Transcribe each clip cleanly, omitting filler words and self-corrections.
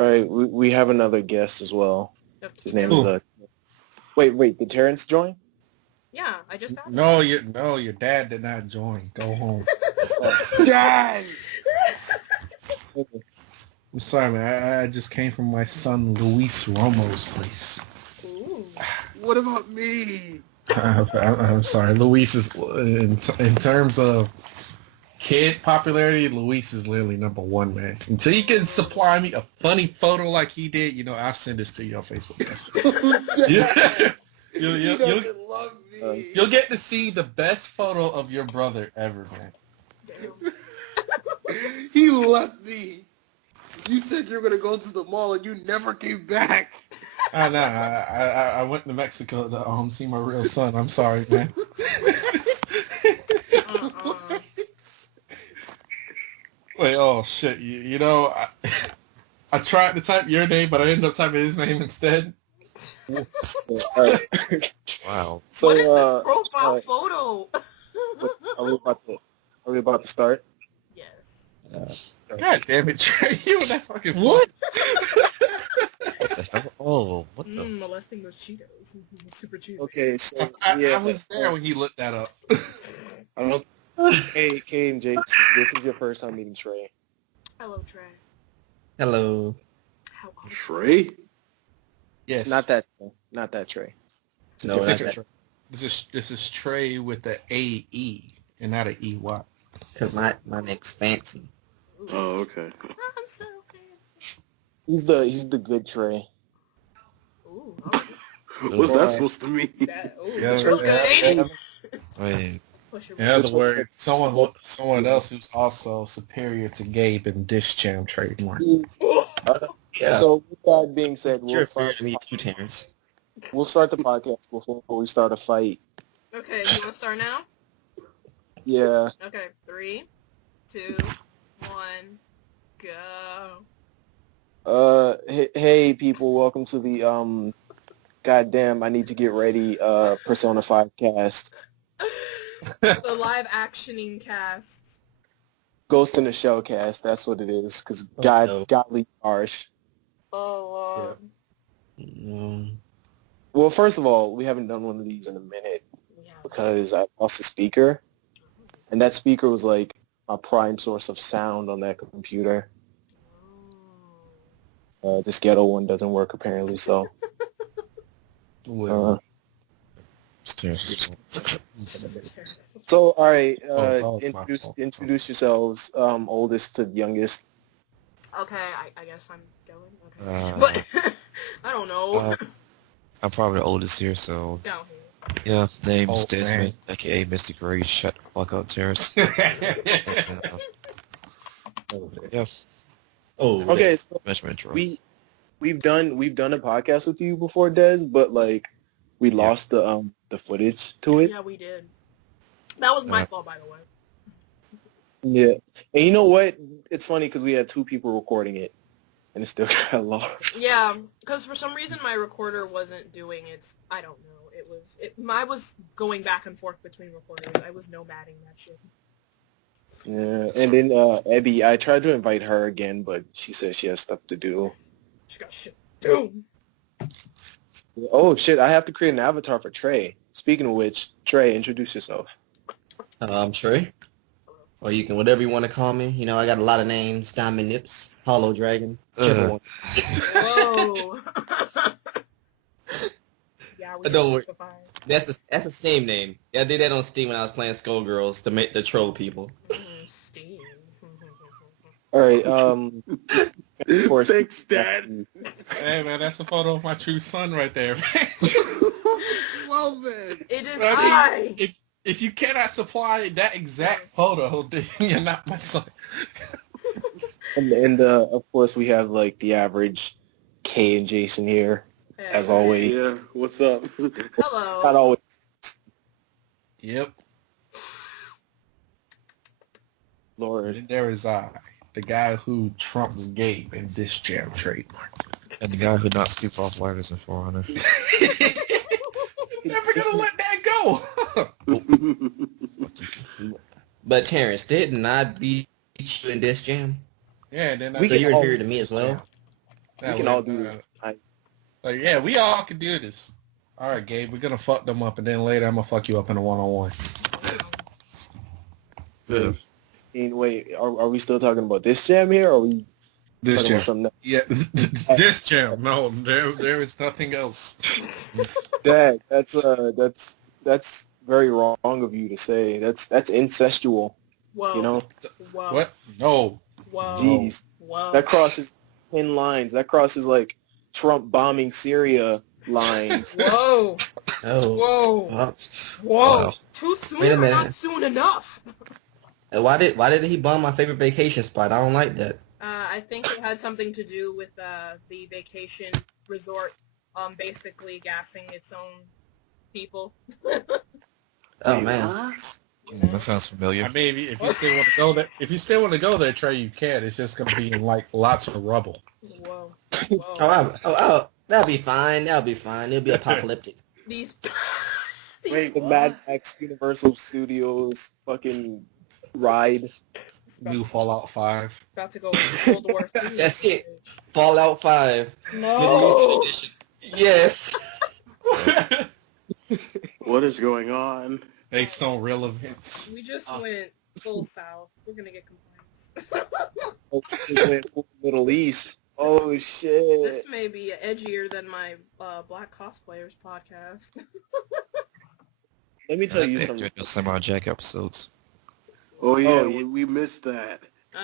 All right, we have another guest as well. His name is Wait, did Terrance join? Yeah, I just got your dad did not join. Go home. Dad! I'm sorry, man. I just came from my son Luis Romo's place. Ooh. What about me? I'm sorry. Luis is, in terms of kid popularity, Luis is literally number one, man. Until you can supply me a funny photo like he did, I'll send this to you on Facebook. You'll get to see the best photo of your brother ever, man. Damn. He left me. You said you were going to go to the mall and you never came back. I went to Mexico to see my real son. I'm sorry, man. Wait, oh shit! I tried to type your name, but I ended up typing his name instead. Wow. So, what is this profile photo? Are we about to start? Yes. God damn it, Trae! You and that fucking What? What the hell? Oh, what the? Molesting those Cheetos. Super cheesy. Okay, so I was there when he looked that up. I don't. Hey, Kay and Jake, this is your first time meeting Trae. Hello, Trae. Hello. How are you? Trae? Yes. Not that Trae. No, not that. This is Trae with the A-E and not an E-Y. Because my neck's fancy. Oh, okay. I'm so fancy. He's the good Trae. Ooh. Okay. What's that supposed to mean? Okay. Wait. In other words, someone else who's also superior to Gabe in Dish Jam trademark. Yeah. So with that being said, You're fair to me too, Terrance. we'll start the podcast before we start a fight. Okay, you want to start now? Yeah. Okay, 3, 2, 1, go. Hey people, welcome to the goddamn I need to get ready Persona 5 cast. The live actioning cast. Ghost in the Shell cast, that's what it is, because godly harsh. Oh, Well, first of all, we haven't done one of these in a minute yeah. because I lost a speaker, and that speaker was like a prime source of sound on that computer. This ghetto one doesn't work apparently, so. So, all right, introduce yourselves, oldest to youngest. Okay, I guess I'm going. Okay. But, I don't know. I'm probably the oldest here, so Down here. yeah. Name's Desmond, man. aka Mystic Rage. Shut the fuck up, Terrance. Yeah. Oh, Okay, so measurement intro. we've done a podcast with you before, Des, but like we lost the footage to it. Yeah, we did. That was my fault, by the way. Yeah, and you know what? It's funny because we had two people recording it, and it still got lost. Yeah, because for some reason my recorder wasn't doing its. I don't know. I was going back and forth between recorders. I was nomading that shit. Yeah, and then Abby, I tried to invite her again, but she said she has stuff to do. She got shit to do. Oh shit! I have to create an avatar for Trae. Speaking of which, Trae, introduce yourself. I'm Trae. Or you can, whatever you want to call me. You know, I got a lot of names. Diamond Nips, Hollow Dragon, whichever one. Whoa. Yeah, we Don't worry. specifies. That's a Steam name. Yeah, I did that on Steam when I was playing Skullgirls to make the troll people. Steam. All right. Of course. Thanks, Dad. Hey man, that's a photo of my true son right there. Well then. It is I mean, if you cannot supply that exact photo, then you're not my son. And of course we have like the average Kay and Jason here, as always. Yeah, what's up? Hello. Not always. Yep. Lord. And there is I, the guy who trumps Gabe in this jam trademark. And the guy who not scoop off lighters in For Honor. Never gonna let that go. But Terrance, didn't I beat you in this jam? Yeah, then So you're here to me as well? We can all do this. Like, yeah, we all can do this. All right, Gabe, we're gonna fuck them up, and then later I'm gonna fuck you up in a one-on-one. Yeah. Wait, are we still talking about this jam here, or are we This talking jam, about something else? yeah, this jam. No, there is nothing else. Dad, that's very wrong of you to say. That's incestual. Whoa. You know, Whoa. What? No. Whoa. jeez, Whoa. that crosses 10 lines. That crosses like Trump bombing Syria lines. Whoa. Oh. Whoa. Oh. Whoa. Wow. Too soon Wait a or minute. not soon enough? And why did he bomb my favorite vacation spot? I don't like that. I think it had something to do with the vacation resort basically gassing its own people. Oh man. That sounds familiar. I mean, if you still want to go there, Trae, you can. It's just gonna be in like lots of rubble. Whoa. Oh, that'll be fine. That'll be fine. It'll be apocalyptic. These Wait, the Mad Max Universal Studios fucking ride. New Fallout 5. about to go into World War III. That's it. Fallout 5. No. Yes. What is going on? Based on real events. We just went full south. We're gonna get complaints. Middle East. Oh shit. This may be edgier than my Black Cosplayers podcast. Let me tell I you think something. those Samurai Jack episodes. Oh yeah, Oh, yeah. we missed that.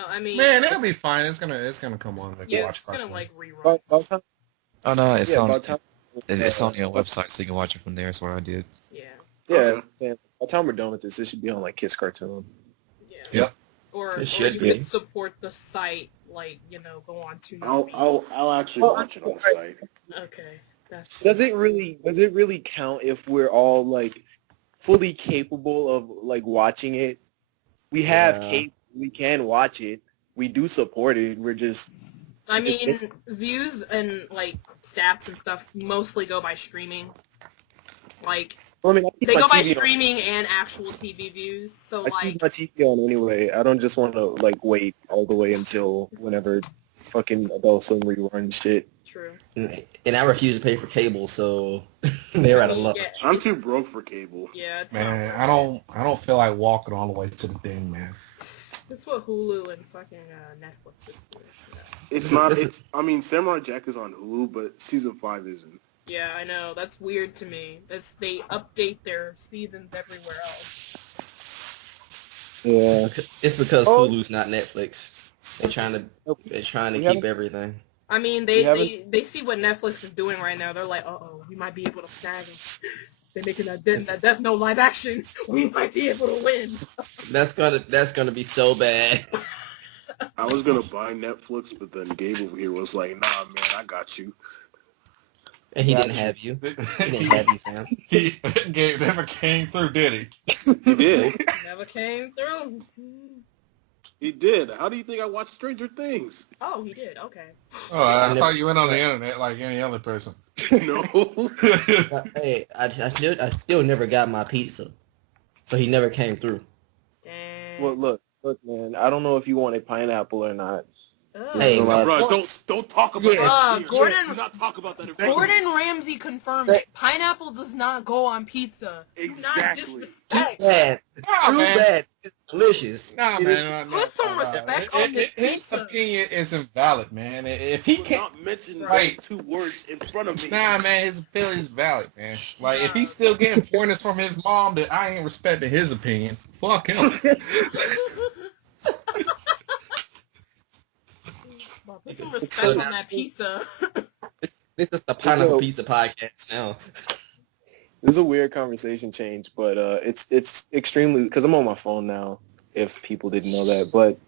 I mean, Man, it'll be fine. It's gonna come on. Like, yeah, watch it's gonna cartoon. like rerun. By the time- Oh no, it's yeah, on. by the time- It's on your website, so you can watch it from there. That's what I did. Yeah, Yeah, by the time we're done with this, it should be on like Kiss Cartoon. yeah. Yep. Or It should you be. could support the site, like go on to. I'll actually watch it on the site. Okay, that's. Does it really count if we're all like fully capable of like watching it? We have Yeah. cable. We can watch it. We do support it. We're just I just mean, miss- views and like stats and stuff mostly go by streaming. Like I mean, I keep they my go by TV on. streaming and actual TV views. So I like, keep my TV on anyway. I don't just want to like wait all the way until whenever fucking Adult Swim rerun shit. true. And I refuse to pay for cable, so they're out of luck. Yeah, I'm too broke for cable. yeah, it's Man, I don't feel like walking all the way to the thing, man. That's what Hulu and fucking Netflix is for. It's not. It's. I mean, Samurai Jack is on Hulu, but season 5 isn't. Yeah, I know. That's weird to me. They update their seasons everywhere else. Yeah. It's because Oh. Hulu's not Netflix. They're trying to We keep haven't- everything. I mean, We they haven't- they see what Netflix is doing right now. They're like, we might be able to snag them. They're making that Death Note live action. We might be able to win. That's gonna be so bad. I was gonna buy Netflix, but then Gabe over here was like, "Nah, man, I got you." And he didn't Gotcha. have you. He didn't have you, fam. He Gabe never came through, did he? He did. Never came through. He did. How do you think I watched Stranger Things? Oh, he did. Okay. Oh, I thought you went on the internet like any other person. No. Hey, I still never got my pizza, so he never came through. Dang. Well, look, man. I don't know if you wanted pineapple or not. Ugh. Hey, Well, Bro, don't talk about Yeah. that. here. Gordon- Do not talk about that. In front of me. Gordon Ramsay confirmed Hey. it. Pineapple does not go on pizza. Do not Exactly. Too disrespect. bad. Nah, Too man. bad. It's delicious. Nah, It is- man. Put some respect on this His pizza. opinion is invalid, man. If he Do can't... not mention Right. those 2 words in front of me. Nah, man, his opinion is valid, man. Like, if he's still getting pointers from his mom, then I ain't respecting his opinion. Fuck him. Put some respect on that pizza. This is the Pineapple Pizza podcast now. This is a weird conversation change, but it's extremely because I'm on my phone now. If people didn't know that, but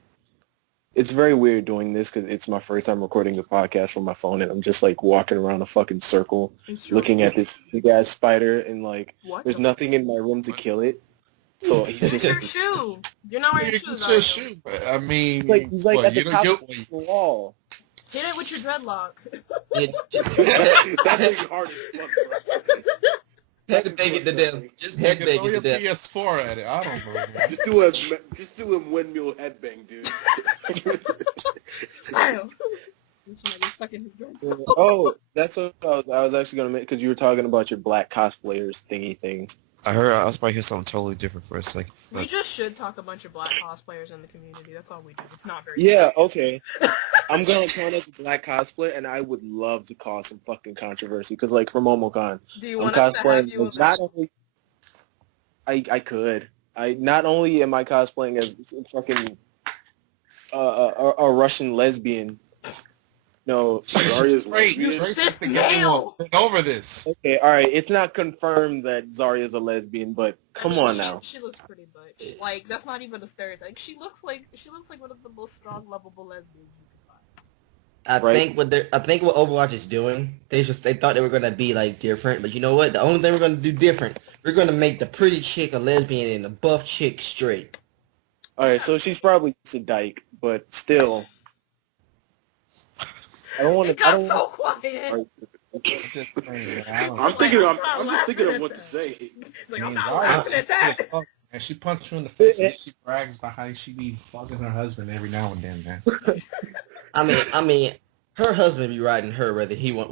it's very weird doing this because it's my first time recording the podcast from my phone, and I'm just like walking around a fucking circle, looking at this big ass spider, and like What? there's nothing in my room to kill it. So he's It's just your shoe. You're not wearing It's shoes. your are you? shoe, but I mean, he's like what, at the you top know, of the wall. Hit it with your dreadlock. That is hard as fuck, bro. Headbang it to death. Just you can headbang throw it your to death. PS4 at it. I don't know, man. Just do a windmill headbang, dude. Damn. And she might get stuck in his dreads. Oh, that's what I was actually gonna make because you were talking about your black cosplayers thingy thing. I heard I was about to hear something totally different for a second. We just should talk a bunch of black cosplayers in the community. That's all we do. It's not very Yeah, okay. I'm gonna count as a black cosplay, and I would love to cause some fucking controversy because, like, for MomoCon, Do you I'm want us to have cosplaying. you Like, not only I could. I not only am I cosplaying as fucking a Russian lesbian. No, Zarya's Great, lesbian. you sit racist again. down. Get over this. okay, all right. It's not confirmed that Zarya's a lesbian, but come on she, now. She looks pretty butch. Like, that's not even a stereotype. She looks like one of the most strong, lovable lesbians you can find. I think what Overwatch is doing, they thought they were gonna be like different, but you know what? The only thing we're gonna do different, we're gonna make the pretty chick a lesbian and the buff chick straight. All right, so she's probably just a dyke, but still. I don't want It to. I got don't so want quiet. I'm just thinking of what to say. Like, I'm not laughing at that. And she punched you in the face and she brags about how she be fucking her husband every now and then, man. I mean, her husband be riding her whether he want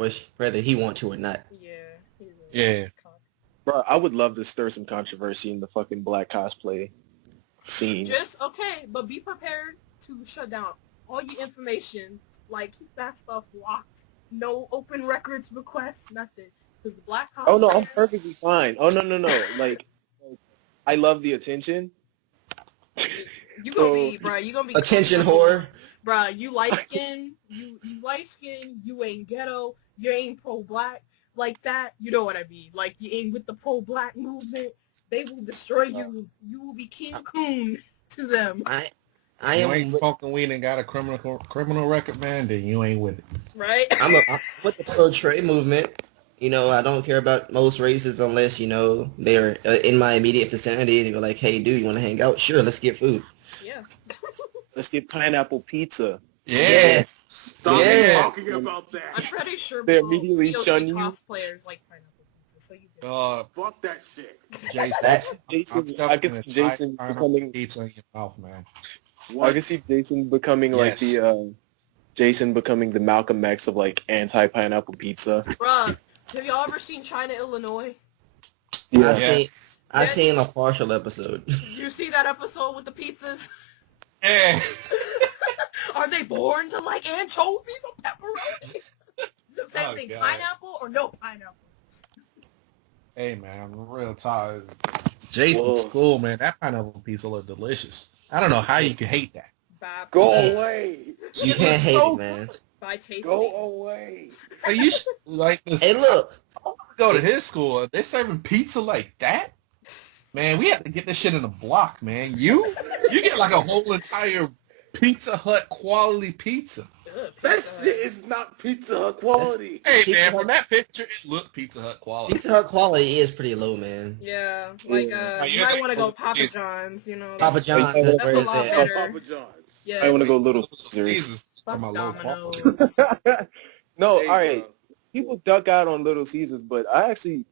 to or not. Yeah. He's a Yeah. cock. Bro, I would love to stir some controversy in the fucking black cosplay scene. Just, okay, but be prepared to shut down all your information. Like, keep that stuff locked. No open records requests, nothing. Because the black cosplay... Oh no, I'm perfectly fine. Oh no. Like I love the attention. You So- gonna be, bro, you gonna be... Attention whore. Bro, you light skin, you light skin, you ain't ghetto, you ain't pro-black. Like that, you know what I mean. Like, you ain't with the pro-black movement. They will destroy you. You will be King Coon to them. I You am ain't with, smoking weed and got a criminal record, man, then you ain't with it. Right? I'm with the pro Trae movement. You know, I don't care about most races unless, you know, they're in my immediate vicinity. They go like, hey, dude, you want to hang out? Sure, let's get food. Yeah. Let's get pineapple pizza. Yes. Stop Yeah. talking about I'm that. pretty sure They immediately POC shun you. cosplayers like pineapple pizza, so you get Fuck that shit. Jason, That's- Jason, I'm I can see stuffing Jason pineapple becoming. pizza in your mouth, man. I can see Jason becoming like Yes. the Jason becoming the Malcolm X of like anti-pineapple pizza. Bruh, have y'all ever seen China, Illinois? Yeah. I've seen a partial episode. You see that episode with the pizzas? Yeah. Are they born to like anchovies or pepperoni? So same Oh, thing, God. pineapple or no pineapple? Hey, man, I'm real tired. Whoa. Jason's school, man, that pineapple pizza look delicious. I don't know how you can hate that. Bye. Go away. You It can't was hate so it, man. good. By tasting. Go away. Are you like this? Hey, look. Go to his school. They serving pizza like that? Man, we have to get this shit in a block, man. You get like a whole entire Pizza Hut quality pizza. Ugh, That pizza. shit is not Pizza Hut quality. Hey, Pizza man, Hut- from that picture, it looked Pizza Hut quality. Pizza Hut quality is pretty low, man. Yeah, like Yeah. you might want to go Papa John's, you know. Papa John's That's is a where it's lot at. better. Papa John's. Yeah. I want to go Little Little Caesars. Caesars for Fuck my low quality. Domino's. No, Hey, all right. People duck out on Little Caesars, but I actually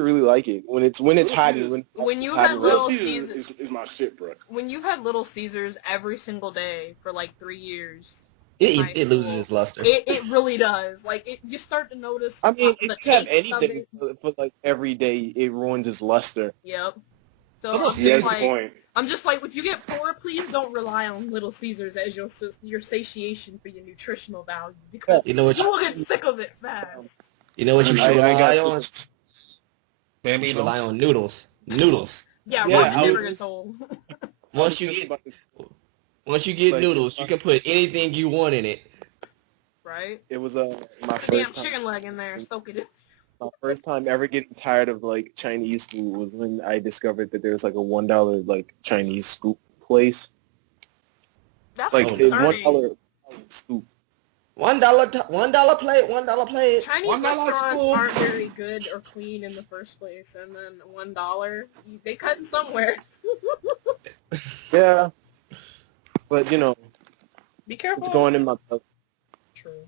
really like it when it's Little hot Caesars- and When you hot had and Little Little Caesars, Caesars is my shit, bro. when you've had Little Caesars every single day for like 3 years, It loses its luster. it really does. Like you start to notice. I mean, the if you have taste of anything it. for like every day, it ruins its luster. Yep. So Little I'm He just has a like, point. I'm just like, if you get poor, please don't rely on Little Caesars as your satiation for your nutritional value because You know what you you, will get sick of it fast. you know what you should I rely got on? some- Bambi You should rely notes. on noodles. Noodles. Yeah, Yeah, Rock I never was- gets old. Once you get Like- noodles, you can put anything you want in it. Right? It was my Damn first time. chicken leg in there, soak it in. My first time ever getting tired of like Chinese food was when I discovered that there was like a $1 like Chinese scoop place. That's Like so it's concerning. $1 scoop. $1 plate, $1 plate. Chinese $1 restaurants school. aren't very good or clean in the first place, and then $1, they cutting somewhere. Yeah, but you know Be careful. it's going in my. True.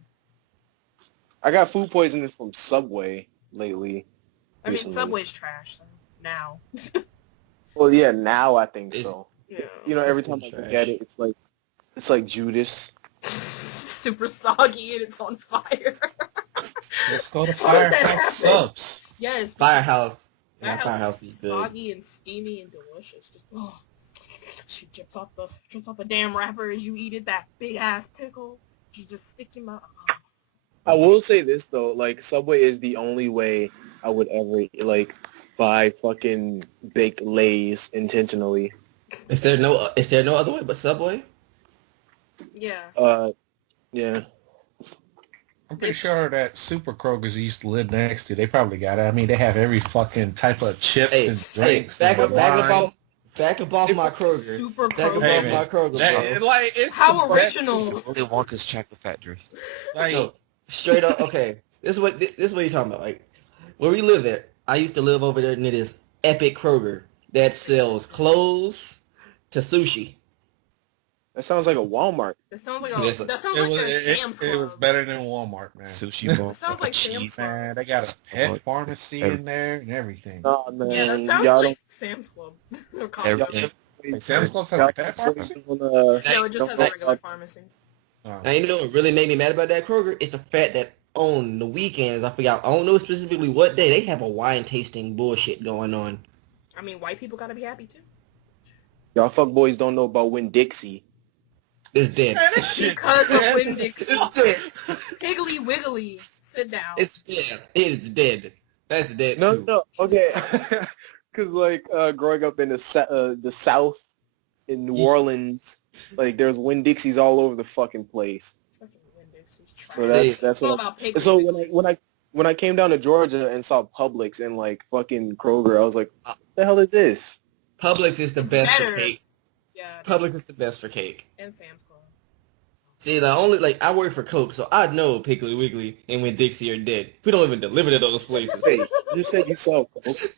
I got food poisoning from Subway lately. I mean, recently. Subway's trash so now. Well, yeah, now I think It's- so. Yeah. You know, every time I It's look trash. at it, it's like Judas. super soggy and it's on fire. Let's go to How does that happen? Firehouse Subs. Yes. Firehouse. Yeah, Firehouse Firehouse is is good. soggy and steamy and delicious. Just she drips off the damn wrapper as you eat it. That big ass pickle. You just stick your mouth. I will say this though, like Subway is the only way I would ever like buy fucking baked Lay's intentionally. Is there no other way but Subway? Yeah. Yeah. I'm pretty sure that Super Kroger's used to live next to. They probably got it. I mean, they have every fucking type of chips and drinks. Back and up wine. off my Kroger. Super Back up Kroger. off my Kroger. That, bro. like, it's How the best. original. It's Willy Wonka's Chocolate Factory. Like, No, straight up. Okay, this is what you're talking about. Like, where we live at, I used to live over there near this epic Kroger that sells clothes to sushi. That sounds like a Walmart. That sounds like Listen, that sounds it like was, a Sam's Club. it was better than Walmart, man. Sushi bowl. It sounds like Sam's cheese. Club. Man, they got a pet pharmacy in there and everything. Oh man, Yeah, that sounds y'all like Sam's Club. Or Costco. Everything. Like, Sam's Club has y'all a pet don't- pharmacy? No, it just has a regular pharmacy. Oh. Now you know what really made me mad about that Kroger? It's the fact that on the weekends, I don't know specifically what day, they have a wine tasting bullshit going on. I mean, white people gotta be happy too. Y'all fuck boys don't know about Winn-Dixie. It's dead. Man, this shit Because of dead. Winn-Dixie. It's dead. Piggly Wiggly, sit down. It's dead. It's dead. That's dead No, too. no, okay. Because like growing up in the South in New Orleans, like there's Winn-Dixies all over the fucking place. Fucking Winn-Dixie's trash. So that's It's all what. about Piggly So Wiggly. when I came down to Georgia and saw Publix and like fucking Kroger, I was like, what the hell is this? Publix is the It's best better. for cake. Yeah, Publix is the best for cake. and Sam's Club. See, I work for Coke, so I know Piggly Wiggly and Winn-Dixie are dead. We don't even deliver to those places. Hey, you said you sell Coke.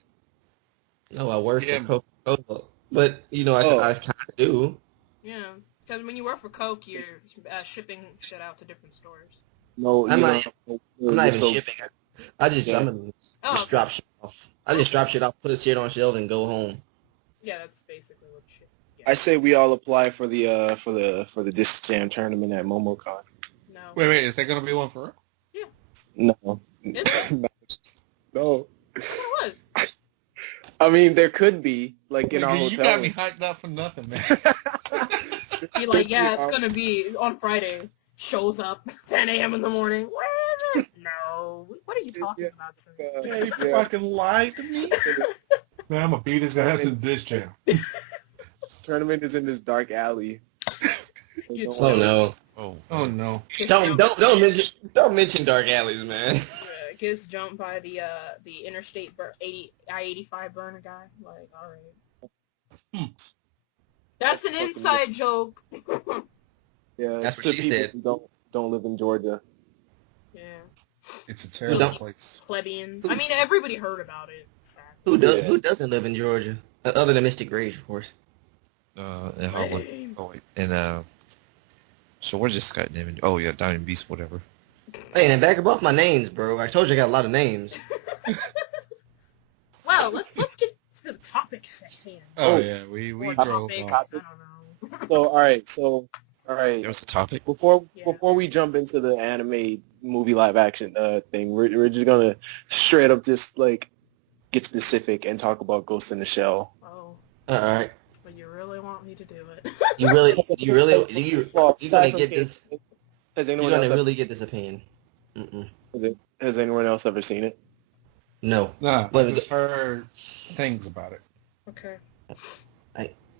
No, I work Yeah. for Coca-Cola. But, you know, I kind of do. Yeah, because when you work for Coke, you're shipping shit out to different stores. No, I'm you not- don't. I'm not even So- shipping. I just, Yeah. Oh, just drop shit off. I just drop shit off, put the shit on shelf, and go home. yeah, that's basically what shit. Yeah. I say we all apply for the Disc Jam tournament at MomoCon. No. Wait, is there going to be one for real? No. Is it? No. It was. I mean, there could be, like, in our Nigga, hotel. you got me hyped up for nothing, man. Be like, yeah, it's gonna be on Friday. Shows up 10 a.m. in the morning. Where is it? No. What are you talking about, sir? Yeah, you Yeah. fucking lied to me. Man, I'm going to beat his ass in this jam. Tournament is in this dark alley. Get Oh, no. Oh. Oh, no. Gets Don't jumped- mention dark alleys, man. Gets jumped by the interstate I-85 burner guy. Like, all right. That's an inside joke. Yeah, That's what to she people said. who don't live in Georgia. Yeah. It's a terrible don't- place. Plebeians. I mean, everybody heard about it. Sad. Who doesn't live in Georgia? Other than Mystic Rage, of course. And Harlan. Oh, wait. And, so where's this guy name? Oh, yeah, Diamond Beast, whatever. Hey, man, back up off my names, bro. I told you I got a lot of names. Well, let's get to the topic at hand. Oh, yeah, we Or drove topic, off. I don't know. So all right. There was a topic. Before we jump into the anime movie live action thing, we're just gonna straight up just like get specific and talk about Ghost in the Shell. Oh, All right. but you really want me to do it? You Well, you're aside gonna from get Kate, this. Has You're anyone gonna else really get this opinion. has anyone else ever seen it? No. Nah, I But- just heard things about it. Okay.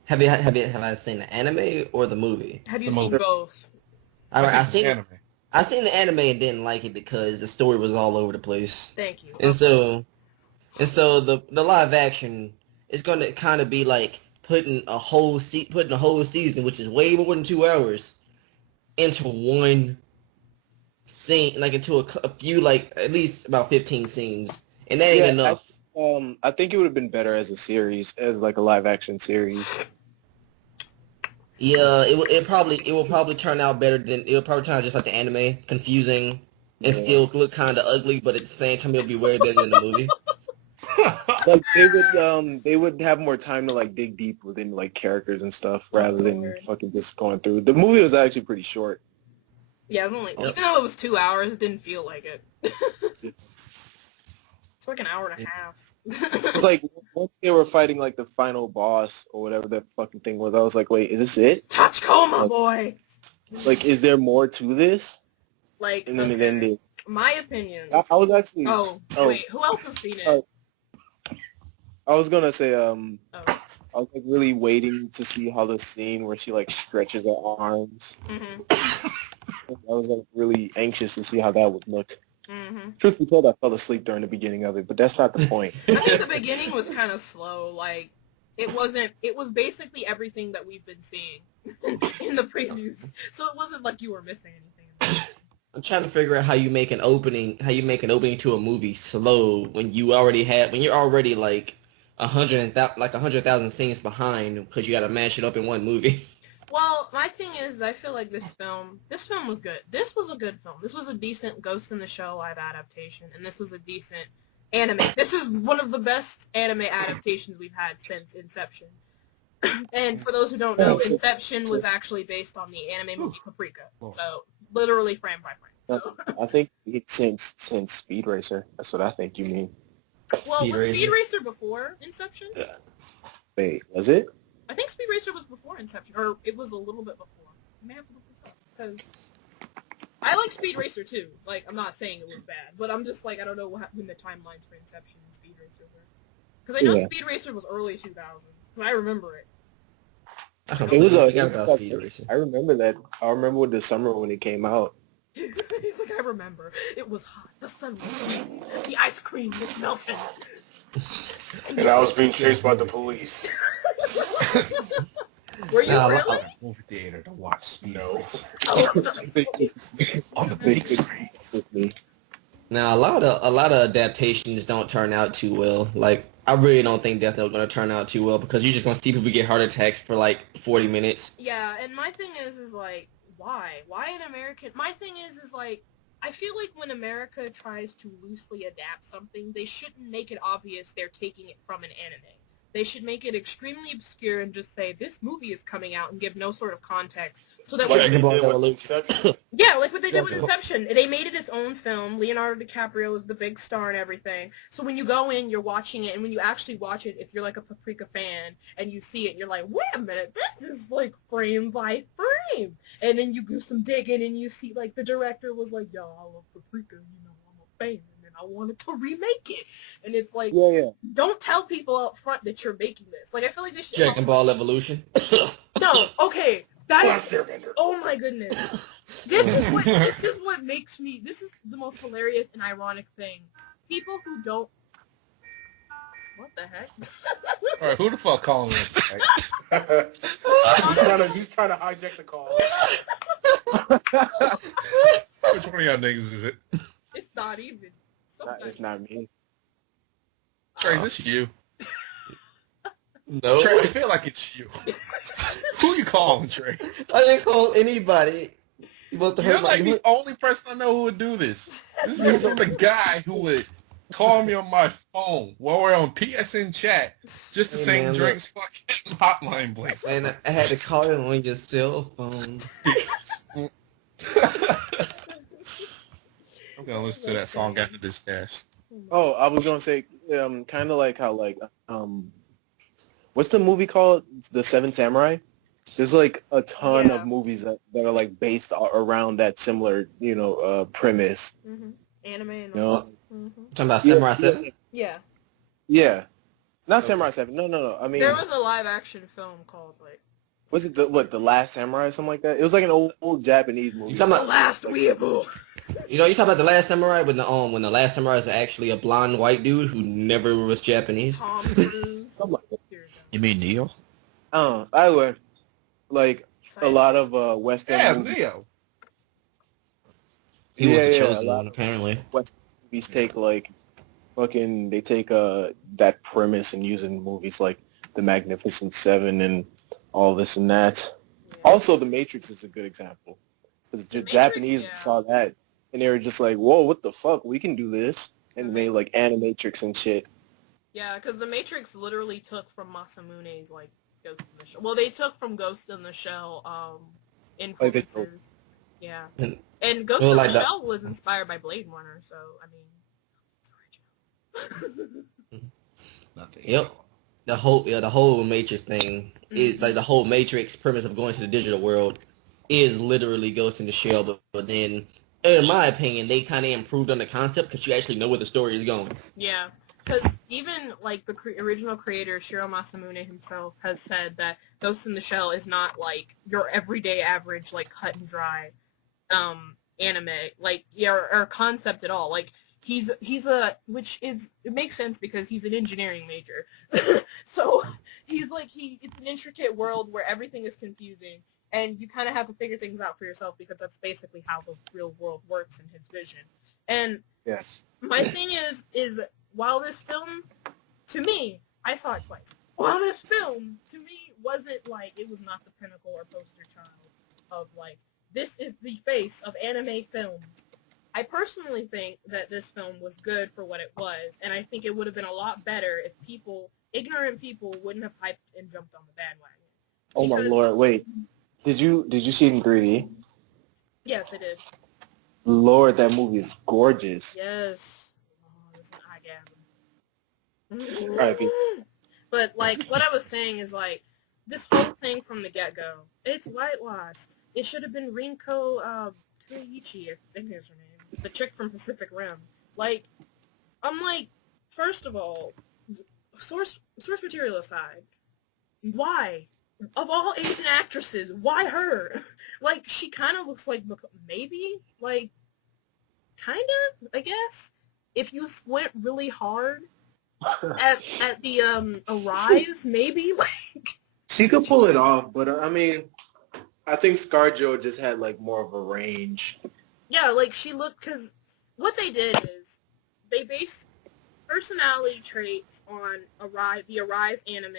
Have I seen the anime or the movie? Have you The seen movie. both? I seen seen the anime. I seen the anime and didn't like it because the story was all over the place. Thank you. And so the live action is going to kind of be like putting a whole season, which is way more than 2 hours, into one scene, like into a few, like at least about 15 scenes, and that ain't Yeah, enough. I think it would have been better as a series, as like a live action series. Yeah, it will probably turn out better than it will probably turn out just like the anime, confusing and Yeah. still look kind of ugly, but at the same time it'll be way better than the movie. Like they would have more time to like dig deep within like characters and stuff rather than Lord. fucking just going through. The movie was actually pretty short. Yeah, it was only, Yep. even though it was 2 hours, it didn't feel like it. It's like an hour and a half. It's like once they were fighting like the final boss or whatever that fucking thing was, I was like, wait, is this it? Tachikoma, boy! Like, is there more to this? Like, And then okay, it ended. my opinion. I was actually. Oh, wait, who else has seen it? I was gonna say Oh. I was like really waiting to see how the scene where she like stretches her arms. Mm-hmm. I was like really anxious to see how that would look. Mm-hmm. Truth be told, I fell asleep during the beginning of it, but that's not the point. I think the beginning was kind of slow. Like, it was basically everything that we've been seeing in the previews. So it wasn't like you were missing anything. I'm trying to figure out how you make an opening to a movie slow when you're already like 100,000 scenes behind because you got to mash it up in one movie. Well, my thing is, I feel like this film was good. This was a good film. This was a decent Ghost in the Shell live adaptation, and this was a decent anime. This is one of the best anime adaptations we've had since Inception. And for those who don't know, Inception was actually based on the anime movie Paprika. So, literally frame by frame. So. I think since Speed Racer. That's what I think you mean. Well, Speed was Speed Racer. Racer before Inception? Wait, was it? I think Speed Racer was before Inception, or it was a little bit before. I may have to look this up, because I like Speed Racer too. Like, I'm not saying it was bad, but I'm just like, I don't know when the timelines for Inception and Speed Racer were. Because I know Yeah. Speed Racer was early 2000s, because I remember it. It was a. about Speed Racer. I remember that. I remember the summer when it came out. He's like, I remember. It was hot. The sun was shining. The ice cream was melting. And I was being chased by the police. Were you Nah, really? Movie theater to watch Speed No. Racer Oh, I'm sorry. on the big screen. With me. Now a lot of adaptations don't turn out too well. Like I really don't think Death Note is gonna turn out too well because you're just gonna see people get heart attacks for like 40 minutes. Yeah, and my thing is like, why? Why an American? My thing is like, I feel like when America tries to loosely adapt something, they shouldn't make it obvious they're taking it from an anime. They should make it extremely obscure and just say, this movie is coming out and give no sort of context. So that Like when they Ball did with Evolution. Inception. yeah, like what they did with Yeah. Inception. They made it its own film. Leonardo DiCaprio was the big star and everything. So when you go in, you're watching it, and when you actually watch it, if you're like a Paprika fan, and you see it, you're like, wait a minute, this is like frame by frame. And then you do some digging, and you see like the director was like, yo, I love Paprika, you know, I'm a fan, and I wanted to remake it. And it's like, Yeah. don't tell people up front that you're making this. Like, I feel like this should... Dragon Ball Evolution. No, okay, that Blast is... Airbender. Oh my goodness. This is what makes me, this is the most hilarious and ironic thing. People who don't, what the heck? All right, who the fuck calling this? He's trying to hijack the call. Which one of y'all niggas is it? It's not even. It's not me. Trey, is this you? No, Trey, I feel like it's you. Who you calling, Trey? I didn't call anybody. You want to You're hurt my like the only person I know who would do this. This is from the guy who would call me on my phone while we're on PSN chat just to Hey, say man, drinks fucking hotline blank. And I had to call you on your cell phone. I'm gonna listen to that song after this test. Oh, I was gonna say, kind of like how what's the movie called? The Seven Samurai. There's like a ton Yeah. of movies that are like based around that similar, premise. Mm-hmm. Anime and You know? all. Mm-hmm. Talking about Samurai 7? Yeah. Yeah. Not Okay. Samurai 7. No. I mean, There was a live action film called like was it the Last Samurai or something like that? It was like an old Japanese movie. You talking The about, Last Weeaboo. you talking about The Last Samurai when the Last Samurai is actually a blonde white dude who never was Japanese? Tom Cruise. Something like that. Here You mean Neo? I would like a lot of Western Yeah, movies. Leo. He was the Yeah, chosen a lot one, apparently. Movies take like they take that premise and use it in movies like The Magnificent Seven and all this and that. Yeah. Also, The Matrix is a good example because the Matrix, Japanese yeah. saw that and they were just like, "Whoa, what the fuck? We can do this!" And made like Animatrix and shit. Yeah, because The Matrix literally took from Masamune's like Ghost in the Shell. Well, they took from Ghost in the Shell Like they influences. Yeah. And- And Ghost Well, in like the the- Shell was inspired by Blade Runner, so I mean, it's original. Nothing. Yep. The whole Matrix thing is like the whole Matrix premise of going to the digital world is literally Ghost in the Shell, but then, in my opinion, they kind of improved on the concept because you actually know where the story is going. Yeah, because even like the original creator Shiro Masamune himself has said that Ghost in the Shell is not like your everyday average like cut and dry anime like or concept at all. Like he's a which is it makes sense because he's an engineering major, so he's like it's an intricate world where everything is confusing. And you kind of have to figure things out for yourself because that's basically how the real world works in his vision. And Yes. my thing is while this film, to me, I saw it twice. While this film, to me, wasn't like, it was not the pinnacle or poster child of like, this is the face of anime film. I personally think that this film was good for what it was, and I think it would have been a lot better if ignorant people wouldn't have hyped and jumped on the bandwagon. Oh my Because- lord! Wait, did you see it in 3D? Yes, it is. Lord, that movie is gorgeous. Yes. Oh, it's an orgasm. Alright, B. But like what I was saying is like this whole thing from the get-go, it's whitewashed. It should have been Rinko Tsuichi, I think is her name, the chick from Pacific Rim. Like, I'm like, first of all, source material aside, why? Of all Asian actresses, why her? Like, she kind of looks like, maybe, like, kind of, I guess. If you squint really hard at the Arise, maybe, like. She could pull it off, but I mean, I think ScarJo just had like more of a range. Yeah, like, she looked, because what they did is they based personality traits on the Arise anime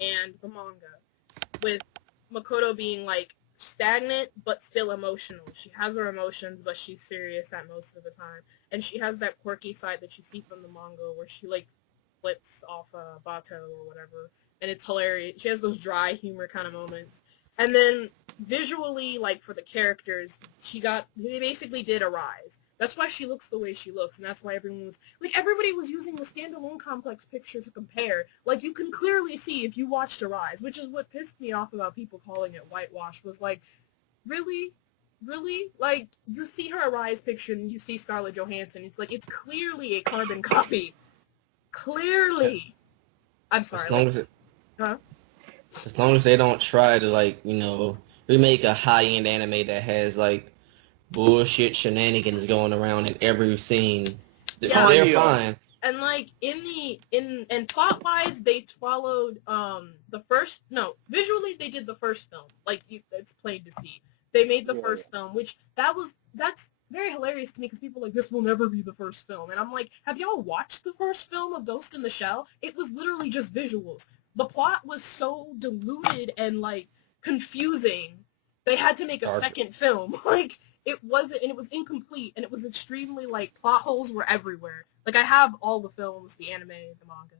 and the manga, with Makoto being, like, stagnant but still emotional. She has her emotions, but she's serious at most of the time. And she has that quirky side that you see from the manga where she, like, flips off Bato or whatever. And it's hilarious. She has those dry humor kind of moments. And then visually, like, for the characters, they basically did Arise. That's why she looks the way she looks, and that's why everybody was using the standalone complex picture to compare. Like, you can clearly see if you watched Arise, which is what pissed me off about people calling it whitewash, was like, really? Really? Like, you see her Arise picture and you see Scarlett Johansson. It's like, it's clearly a carbon copy. Clearly. I'm sorry. As long as they don't try to, like, you know, remake a high-end anime that has, like, bullshit shenanigans going around in every scene, Yeah. they're fine. And like in plot wise, they followed visually they did the first film. Like it's plain to see. They made the first film, which that's very hilarious to me because people are like, this will never be the first film. And I'm like, have y'all watched the first film of Ghost in the Shell? It was literally just visuals. The plot was so diluted and like confusing. They had to make a second film. Like it wasn't, and it was incomplete, and it was extremely like plot holes were everywhere. Like I have all the films, the anime, the manga.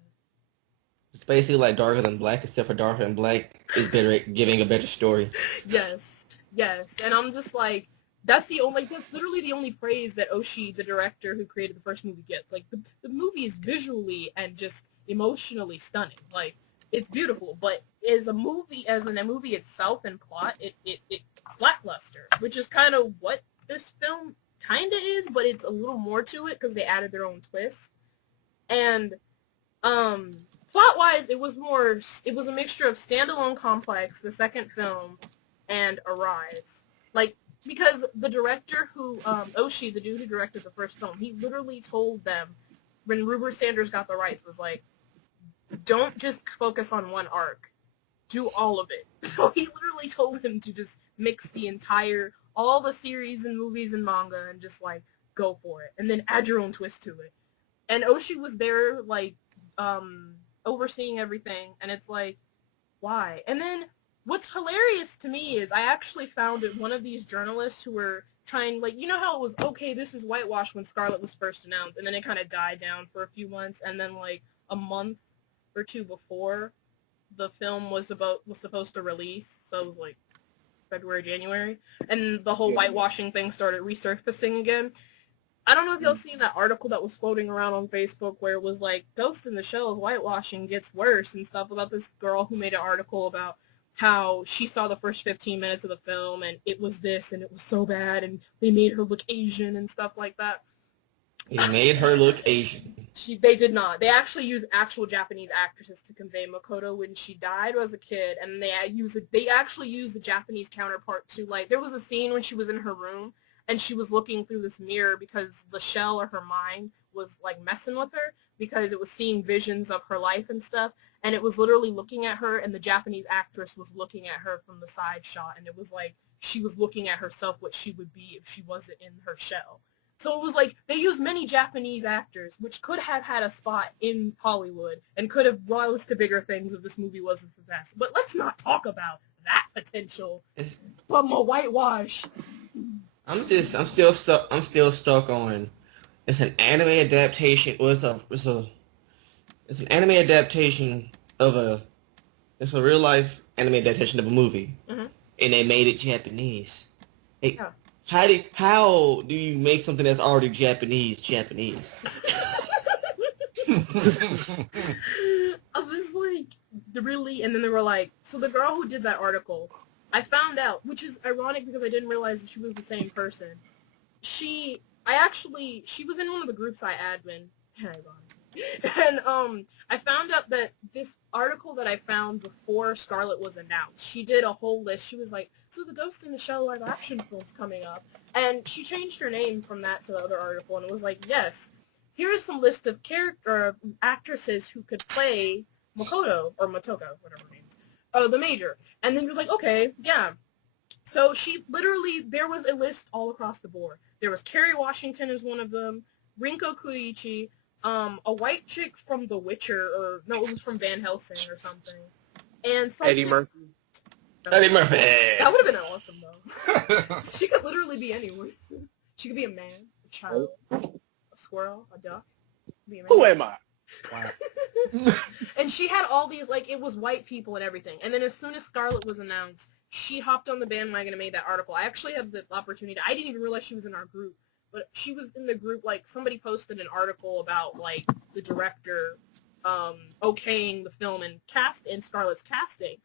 It's basically like Darker Than Black, except for Darker Than Black is better at giving a better story. Yes, and I'm just like, that's literally the only praise that Oshii, the director who created the first movie, gets. Like the movie is visually and just emotionally stunning. Like it's beautiful, but as a movie itself and plot, it's lackluster, which is kind of what this film kind of is, but it's a little more to it because they added their own twist. And plot-wise, it was a mixture of Standalone Complex, the second film, and Arise. Like, because the director Oshii, the dude who directed the first film, he literally told them, when Rupert Sanders got the rights, was like, don't just focus on one arc. Do all of it. So he literally told him to just mix all the series and movies and manga and just, like, go for it. And then add your own twist to it. And Oshii was there, like, overseeing everything. And it's like, why? And then what's hilarious to me is I actually found one of these journalists who were trying, like, you know how it was, okay, this is whitewash when Scarlet was first announced. And then it kind of died down for a few months. And then, like, a month or two before the film was supposed to release, so it was like February, January, and the whole Yeah. whitewashing thing started resurfacing again. I don't know if y'all seen that article that was floating around on Facebook where it was like, Ghost in the Shell's whitewashing gets worse and stuff, about this girl who made an article about how she saw the first 15 minutes of the film and it was this and it was so bad and they made her look Asian and stuff like that. He made her look Asian. They did not. They actually used actual Japanese actresses to convey Makoto when she died as a kid, and they actually used the Japanese counterpart to, like, there was a scene when she was in her room and she was looking through this mirror because the shell or her mind was like messing with her because it was seeing visions of her life and stuff, and it was literally looking at her, and the Japanese actress was looking at her from the side shot, and it was like she was looking at herself what she would be if she wasn't in her shell. So it was like they used many Japanese actors, which could have had a spot in Hollywood and could have rose to bigger things if this movie was a success. But let's not talk about that potential from a whitewash. I'm still stuck on. It's an anime adaptation. It's an anime adaptation of it's a real life anime adaptation of a movie, and they made it Japanese. Hey, Yeah. How do you make something that's already Japanese? I was just like, really? And then they were like, so the girl who did that article, I found out, which is ironic because I didn't realize that she was the same person. She was in one of the groups I admin. And I found out that this article that I found before Scarlet was announced, she did a whole list. She was like, so the Ghost in the Shell live action film's coming up. And she changed her name from that to the other article, and it was like, yes, here is some list of actresses who could play Makoto, or Motoko, whatever her name is, the Major. And then it was like, okay, yeah. So she literally, there was a list all across the board. There was Kerry Washington as one of them, Rinko Koichi, a white chick from The Witcher, or no, it was from Van Helsing or something. And Eddie Murphy. Eddie Murphy. That would have been awesome, though. She could literally be anyone. She could be a man, a child, a squirrel, a duck. Be a man. Who am I? Wow. And she had all these, like, it was white people and everything. And then as soon as Scarlet was announced, she hopped on the bandwagon and made that article. I actually had the opportunity. I didn't even realize she was in our group. But she was in the group, like, somebody posted an article about, like, the director okaying the film and Scarlett's casting,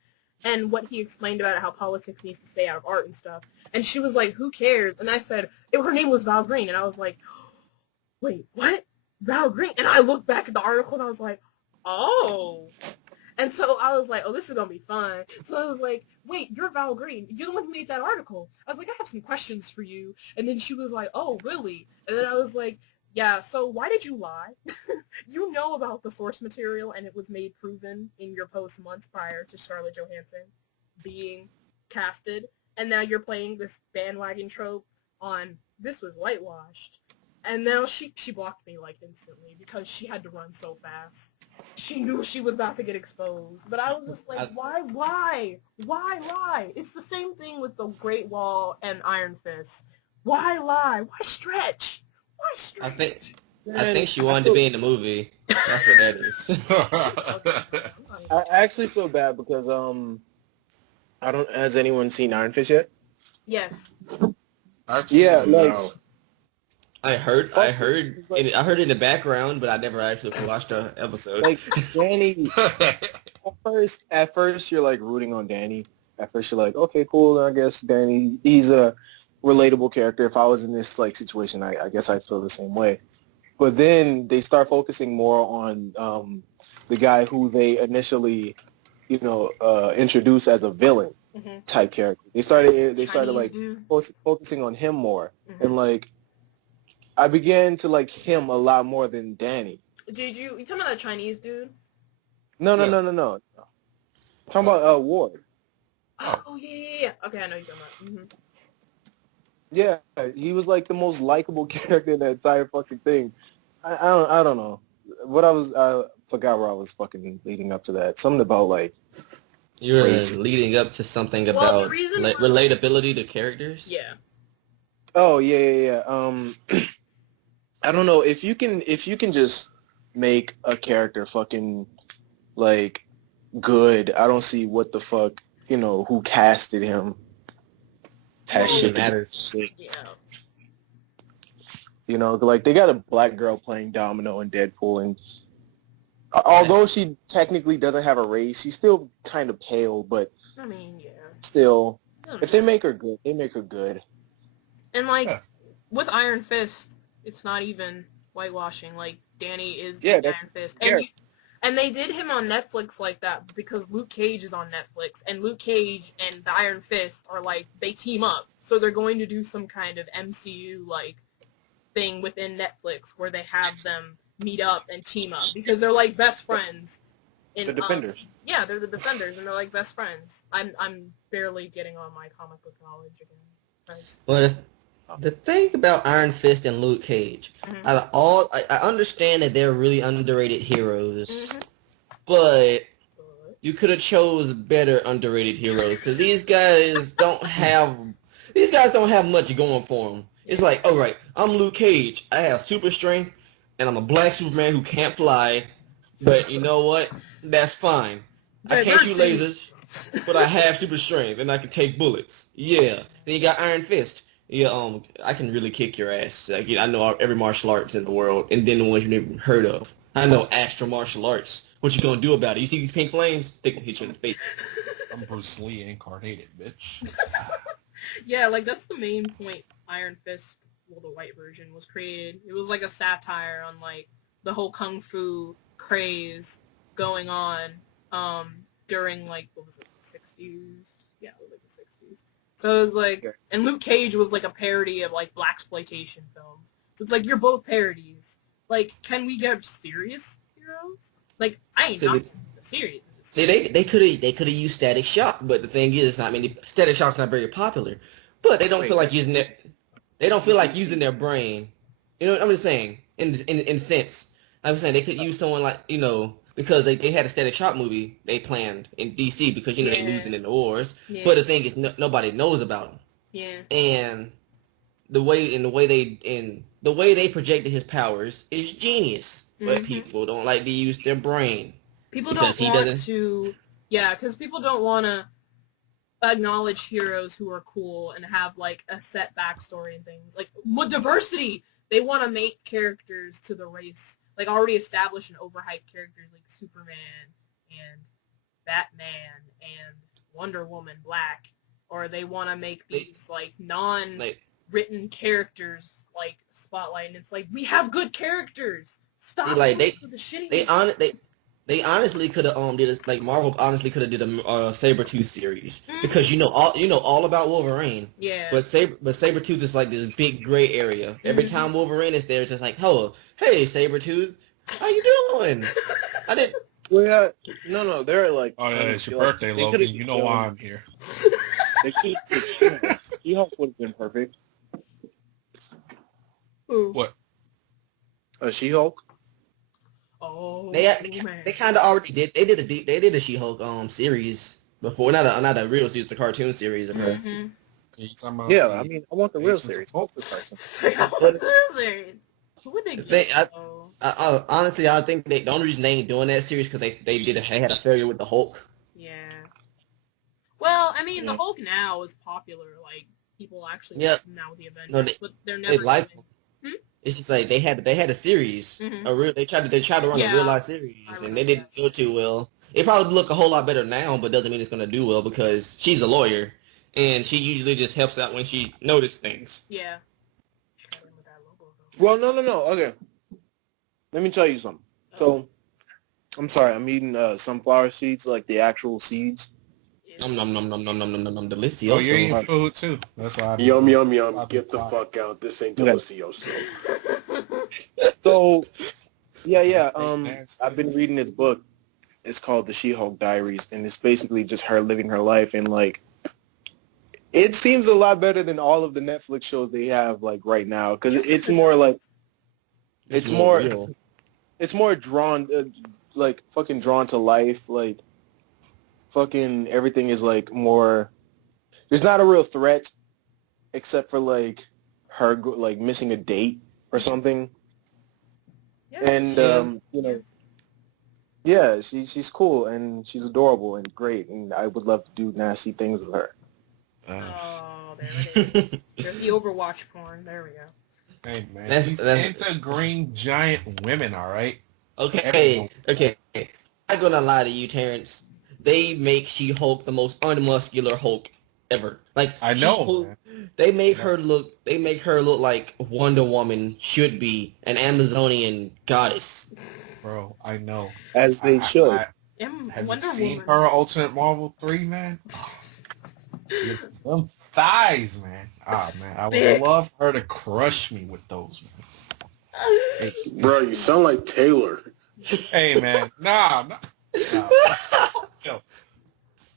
and what he explained about how politics needs to stay out of art and stuff. And she was like, who cares? And I said, her name was Val Green. And I was like, wait, what? Val Green? And I looked back at the article and I was like, oh. And so I was like, oh, this is going to be fun. So I was like, wait, you're Val Green. You're the one who made that article. I was like, I have some questions for you. And then she was like, oh, really? And then I was like, yeah, so why did you lie? You know about the source material, and it was made proven in your post months prior to Scarlett Johansson being casted. And now you're playing this bandwagon trope on this was whitewashed. And now she blocked me, like, instantly because she had to run so fast. She knew she was about to get exposed. But I was just like, why lie? It's the same thing with the Great Wall and Iron Fist. Why lie? Why stretch? I think she wanted to be in the movie. That's what that is. I actually feel bad because has anyone seen Iron Fist yet? Yes. Yeah, like I heard it in the background, but I never actually watched the episode. like Danny. At first you're like rooting on Danny. At first you're like, okay, cool. I guess Danny, he's a relatable character. If I was in this like situation, I guess I'd feel the same way. But then they start focusing more on the guy who they initially, introduced as a villain type character. They started like focusing on him more, and like I began to like him a lot more than Danny. Did you talking about that Chinese dude? No. I'm talking about Ward. Oh yeah. Okay, I know you're talking about. Yeah, he was like the most likable character in the entire fucking thing. I don't know. I forgot where I was fucking leading up to that. Something about like you were race. leading up to something about relatability to characters. Yeah. Oh yeah. I don't know if you can just make a character fucking like good. I don't see what the fuck who casted him has It shit matters. Yeah. You know, like they got a black girl playing Domino in Deadpool, and although she technically doesn't have a race, she's still kind of pale, but I mean, yeah. still, I don't if they know. make her good, they make her good. And like Yeah. with Iron Fist, it's not even whitewashing. Like Danny is Yeah, the that's Iron Fist, fair. and they did him on Netflix like that because Luke Cage is on Netflix, and Luke Cage and the Iron Fist are like they team up, so they're going to do some kind of MCU like thing within Netflix where they have them meet up and team up because they're like best friends. In, The Defenders. Yeah, they're the Defenders, and they're like best friends. I'm barely getting on my comic book knowledge again. Guys. But the thing about Iron Fist and Luke Cage, Mhm. out of all, I understand that they're really underrated heroes, Mhm. but you could have chose better underrated heroes because these guys don't have much going for them. It's like, all right, I'm Luke Cage. I have super strength, and I'm a black Superman who can't fly. But you know what? That's fine. I can't shoot Diversity. lasers, but I have super strength, and I can take bullets. Yeah. Then you got Iron Fist. Yeah, I can really kick your ass. Like, I know every martial arts in the world, and then the ones you never heard of. I know Astro martial arts. What you gonna do about it? You see these pink flames? They gonna hit you in the face. I'm Bruce Lee incarnated, bitch. Yeah, like that's the main point Iron Fist, well, the white version, was created. It was like a satire on like the whole kung fu craze going on during like what was it, the 60s? Yeah, it was like the 60s. So it was like, and Luke Cage was like a parody of like blaxploitation films. So it's like you're both parodies. Like, can we get serious heroes? Like, I ain't So not serious. See, they could have used Static Shock, but the thing is, Static Shock's not very popular. But they don't feel like using their, they don't feel like using their brain. You know, I'm just saying, in a sense, I'm saying they could use someone like, you know, because they had a Static Shock movie they planned in DC because you know they're losing in the wars. Yeah. But the thing is, nobody knows about him. Yeah. And the way they projected his powers is genius. But people don't like to use their brain. People Because don't he want doesn't- to, yeah, because people don't want to acknowledge heroes who are cool and have, like, a set backstory and things. Like, with diversity, they want to make characters to the race, like, already established and overhyped characters like Superman and Batman and Wonder Woman Black. Or they want to make these, like, non-written characters, like, spotlight. And it's like, we have good characters! Stop Like, looking for the shitty They honestly could have did this, like Marvel honestly could have did a Sabretooth series because you know all about Wolverine. Yeah. But Sabretooth is like this big gray area. Every time Wolverine is there, it's just like, oh, hey Sabretooth, how you doing? I didn't. Well, yeah, no, they're like. Oh yeah, it's your like, birthday, they Logan. could've You know why I'm here. They could. She-Hulk would have been perfect. Ooh. What? She-Hulk. Oh, They man. kind of already did. They did a She-Hulk series before, not a real series, a cartoon series of her. Mhm. You talking about Yeah, the I mean, I want the real Agents of series. Hulk? Fuck this person. Serious. Who would they They- get? though? Honestly, I think the only reason they ain't doing that series because they had a failure with the Hulk. Yeah. Well, I mean, the Yeah. Hulk now is popular. Like, people actually Yeah. like him now with the Avengers, No, but they're never like doing- It's just like they had a series, Mhm. they tried to run Yeah. a real life series, I and remember they didn't go too well. It probably look a whole lot better now, but doesn't mean it's gonna do well because she's a lawyer, and she usually just helps out when she notices things. Yeah. Shut in with that logo, though. Well, no. Okay. Let me tell you something. So, I'm sorry. I'm eating sunflower seeds, like the actual seeds. Yeah. Nom nom nom nom nom nom nom nom nom delicioso. Oh, you're eating food too. That's why. Yum, yum, I've yum. been Get the quiet. fuck out. This ain't Okay. delicioso. So, yeah. Nasty. I've been reading this book. It's called The She-Hulk Diaries, and it's basically just her living her life, and like, it seems a lot better than all of the Netflix shows they have like right now, because it's more like, it's more real. it's more drawn, like fucking drawn to life, like fucking everything is like more. There's not a real threat, except for like her like missing a date or something. Yeah. And you know, yeah, she's cool and she's adorable and great, and I would love to do nasty things with her. Oh, there it is. There's the Overwatch porn. There we go. Hey man, That's- he's that's- into green giant women, all right. Okay. I'm not gonna lie to you, Terrance. They make She-Hulk the most unmuscular Hulk ever. Like I know, She-Hulk, man. they make her look like Wonder Woman should be, an Amazonian goddess. Bro, I know. As they should. Have Wonder you seen Woman. her Ultimate Marvel 3, man? Them thighs, man. Ah, man, I would love her to crush me with those, man. Bro, you sound like Taylor. Hey, man, nah. Yo,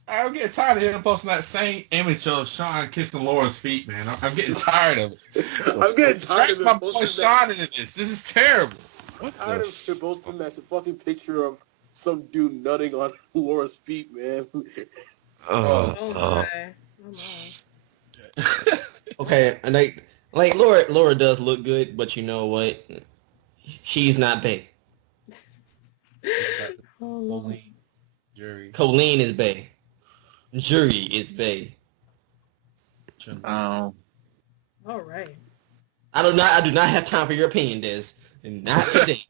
I'm getting tired of him posting that same image of Sean kissing Laura's feet, man. I'm getting tired of it. I'm getting tired of Drag my him boy posting Sean into this. This is terrible. I'm tired of him posting that fucking picture of some dude nutting on Laura's feet, man. Oh my. Okay, and like Laura does look good, but you know what? She's not bae. Colleen, Jury. Colleen is bae. Jury is bae. All right. I do not have time for your opinion, Des. Not today.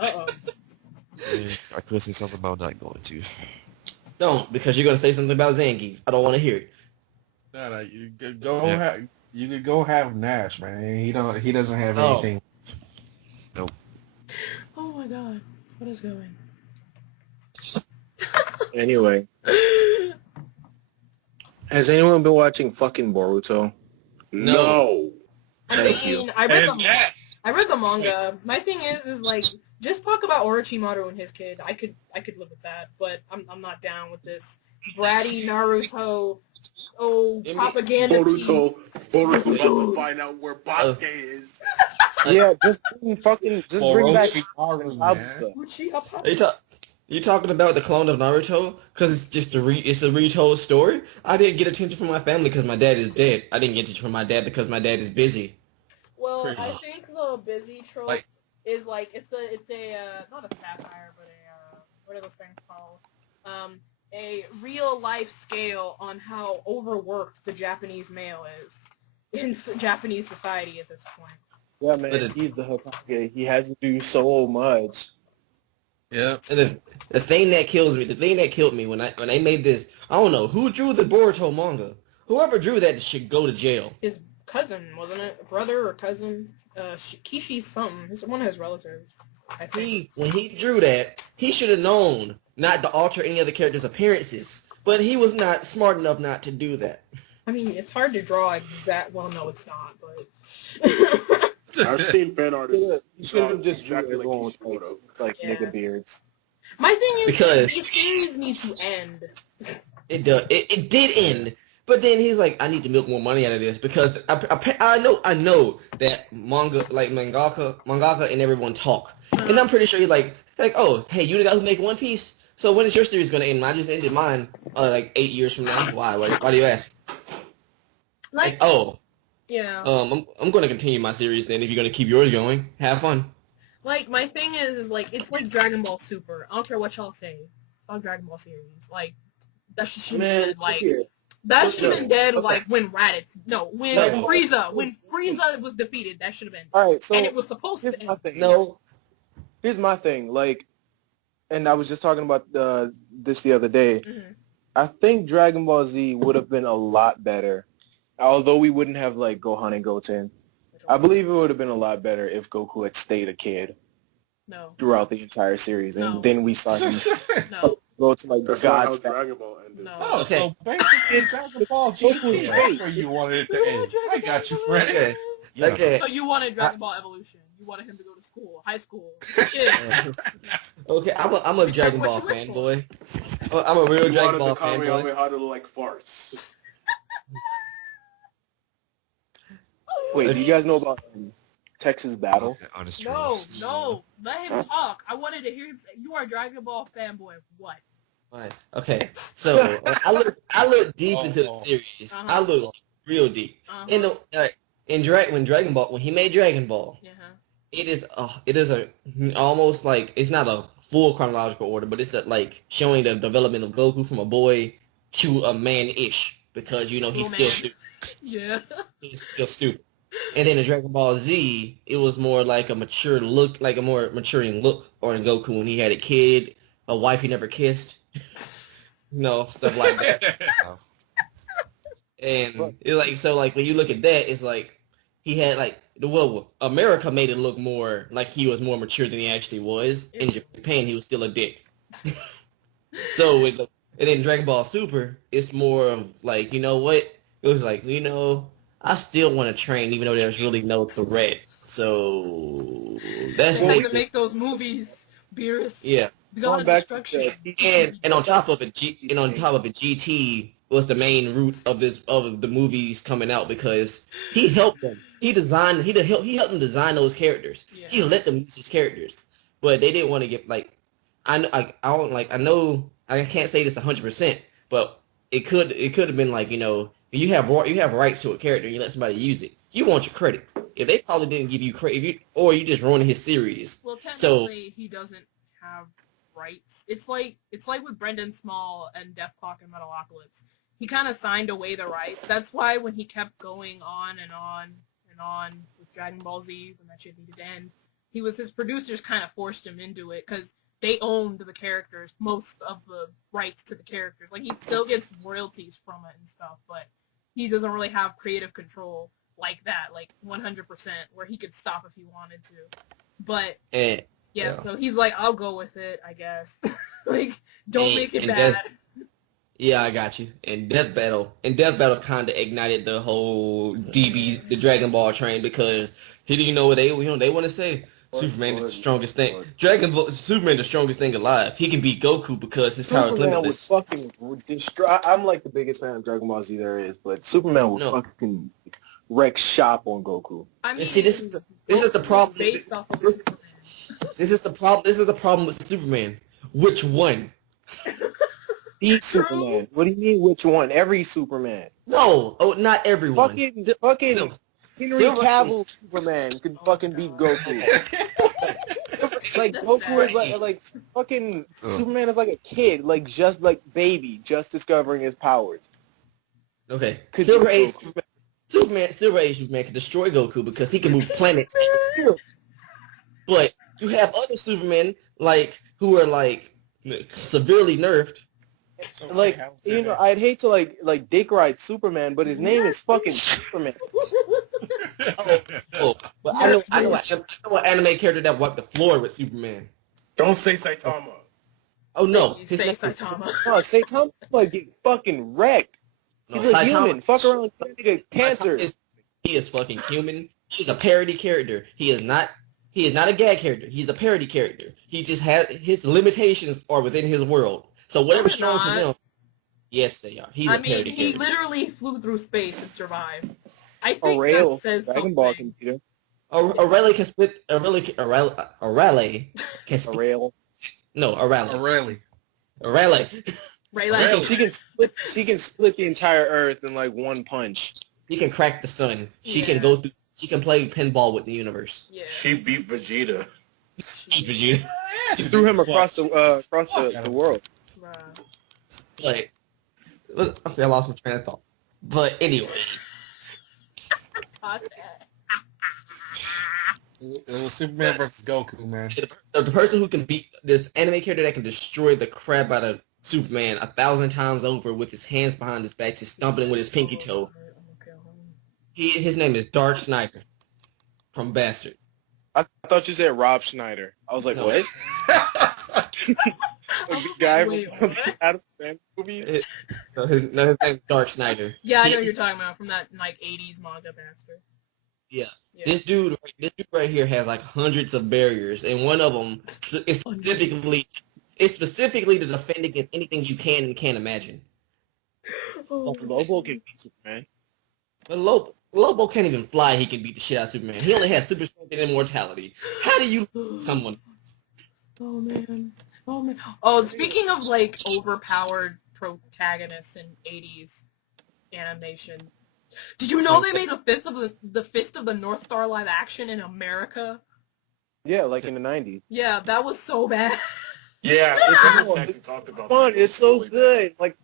Uh-oh. I could say something about not going to. Don't, because you're gonna say something about Zangief. I don't want to hear it. No, you could go have. You could go have Nash, man. He doesn't have anything. Oh my god. What is going? Anyway, has anyone been watching fucking Boruto? No. Thank you. I read the manga. My thing is like, just talk about Orochimaru and his kid. I could live with that, but I'm not down with this bratty Naruto. Oh, propaganda piece. Boruto's about to find out where Basuke is. Yeah, just bring back Orochimaru, man. You talking about the clone of Naruto? Because it's just it's a retold story? I didn't get attention from my family because my dad is dead. I didn't get attention from my dad because my dad is busy. Well, Pretty I much. think the busy trope is like it's a not a satire, but what are those things called? A real life scale on how overworked the Japanese male is in Japanese society at this point. Yeah, man, he's the Hokage. He has to do so much. Yep. And the thing that killed me when they made this, I don't know who drew the Boruto manga. Whoever drew that should go to jail. His cousin, wasn't it? Brother or cousin? Kishi's something. It's one of his relatives. I think. When he drew that, he should have known not to alter any of the characters' appearances. But he was not smart enough not to do that. I mean, it's hard to draw exact. Well, no, it's not. But I've seen fan artists. You should have just exactly drew everyone with Kishimoto. like Yeah. nigga beards. my thing is, Because- these series need to end. It does. It did end. But then he's like, I need to milk more money out of this because I know that mangaka and everyone talk. And I'm pretty sure he's like, oh, hey, you the guy who make One Piece? So when is your series going to end? I just ended mine like 8 years from now. Why? Why do you ask? Like, oh, Yeah. I'm going to continue my series then. If you're going to keep yours going, have fun. Like, my thing is like, it's like Dragon Ball Super. I don't care what y'all say. Fuck Dragon Ball series. Like, that shit should have been, like, that should have been dead, like, when Frieza was defeated, that should have been. Alright, so and it was supposed here's to my end. thing. No. Here's my thing. Like, and I was just talking about this the other day. Mhm. I think Dragon Ball Z would have been a lot better. Although we wouldn't have, like, Gohan and Goten. I believe it would have been a lot better if Goku had stayed a kid No. throughout the entire series. And No. then we saw him No. go to, like, That's not how God's Dragon Ball ended. No. Oh, Okay. so basically Dragon Ball GT, that's where you wanted it to end. I got you, friend. Okay. Yeah. Okay. So you wanted Dragon Ball Evolution. You wanted him to go to school, high school. Yeah. Okay, I'm a Dragon Ball what you wish fanboy. I'm a real You Dragon wanted Ball the fanboy. Kamehameha to look like farts. Wait, do you guys know about Texas Battle? Okay, honest No, truth. no. Let him talk. I wanted to hear him say, you are a Dragon Ball fanboy. What? Right. Okay, so I look deep into the series. Uh-huh. I look real deep. Uh-huh. When he made Dragon Ball, Uh-huh. it is a almost like it's not a full chronological order, but it's like showing the development of Goku from a boy to a man-ish. because he's Oh, still man. stupid. Yeah. He's still stupid. And then in Dragon Ball Z, it was more like a mature look, like a more maturing look on Goku when he had a kid, a wife he never kissed, stuff like that. And it's like, so like when you look at that, it's like he had like America made it look more like he was more mature than he actually was. In Japan, he was still a dick. So and then Dragon Ball Super, it's more of like, you know what? It was like, I still want to train even though there's really no threat. So that's They what had to make those movies, Beerus. yeah. The God of Going back to Destruction. And on top of it, GT was the main root of the movies coming out because he helped them. He helped them design those characters. Yeah. He let them use his characters, but they didn't want to get like I know I can't say this 100%, but it could have been like you have rights to a character and you let somebody use it. You want your credit. If they probably didn't give you credit, or you just ruining his series. Well, technically, he doesn't have rights. It's like with Brendan Small and Deathclock and Metalocalypse. He kind of signed away the rights. That's why when he kept going on and on and on with Dragon Ball Z, when that shit needed to end, his producers kind of forced him into it because they owned the characters, most of the rights to the characters. Like, he still gets royalties from it and stuff, but he doesn't really have creative control like that, like 100%, where he could stop if he wanted to. But yeah, so he's like, I'll go with it, I guess. Like, don't make it bad. Yeah, I got you. And Death Battle kind of ignited the whole the Dragon Ball train because he didn't know what they want to say. Superman is the strongest thing. Superman is the strongest thing alive. He can beat Goku because his power is limitless. Superman would fucking destroy. I'm like the biggest fan of Dragon Ball Z there is, but Superman would fucking wreck shop on Goku. I mean, see, this is the problem. Based off of Superman. This is the problem. This is the problem with Superman. Which one? Each Superman. What do you mean? Which one? Every Superman. No, not everyone. Fucking No. Henry Cavill Superman could fucking beat Goku. Like Goku is like fucking Superman is like a kid, like just like baby, just discovering his powers. Okay. Silver Age Superman can destroy Goku because he can move planets. But you have other Supermen who are like severely nerfed. Like I'd hate to like dick ride Superman, but his name is fucking Superman. But I know an anime character that wiped the floor with Superman. Don't say Saitama. Oh no, You say Saitama. No, Saitama like get fucking wrecked. He's a human. Fuck around, nigga, cancer. He is fucking human. He's a parody character. He is not a gag character. He's a parody character. He just has his limitations are within his world. So whatever's strong to them, yes, they are. He's a parody character. He literally flew through space and survived. I think Rail, that says Dragon something. Ball computer. A rally can split. A rally can split. A rail. No, a rally. A rally. Rayleigh. She can split the entire Earth in like one punch. He can crack the sun. She Yeah. can go through. She can play pinball with the universe. Yeah. She beat Vegeta. She She threw him across the world. Bruh. I lost my train of thought. But anyway, It was Superman versus Goku, man. the person who can beat this anime character that can destroy the crap out of Superman 1,000 times over with his hands behind his back, just stomping him with his pinky toe. His name is Dark Sniper from Bastard. I thought you said Rob Schneider. I was like, No. what? Like the guy Wait, from what? Adam Sandler movie? His name is Dark Snider. Yeah, I know what you're talking about from that like 80s manga bastard. Yeah. This dude right here has like hundreds of barriers, and one of them is specifically to defend against anything you can and can't imagine. Oh, Lobo can beat Superman. But Lobo can't even fly. He can beat the shit out of Superman. He only has super strength and immortality. How do you someone? Oh man. Oh man. Oh, speaking of like overpowered protagonists in 80s animation, did you know they made the Fist of the North Star live action in America? Yeah, like in the 90s. Yeah, that was so bad. Yeah, It's actually talked about fun. that. It's so really good. Like,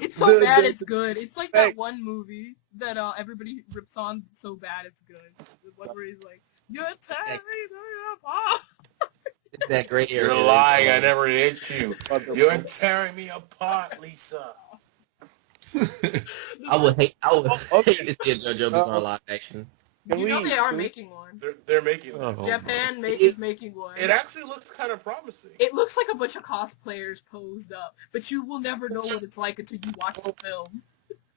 It's so bad the- it's good. It's like that one movie that everybody rips on. So bad it's good. The one where he's like, "You're tearing me apart." It's that great area. You're lying. I never hit you. Fuck up. You're tearing me apart, Lisa. I would hate Okay. to see a JoJo Bizarre live action. Can You know we- they are can we- making one. They're making it. Oh, Japan is making one. It actually looks kind of promising. It looks like a bunch of cosplayers posed up, but you will never know what it's like until you watch the film.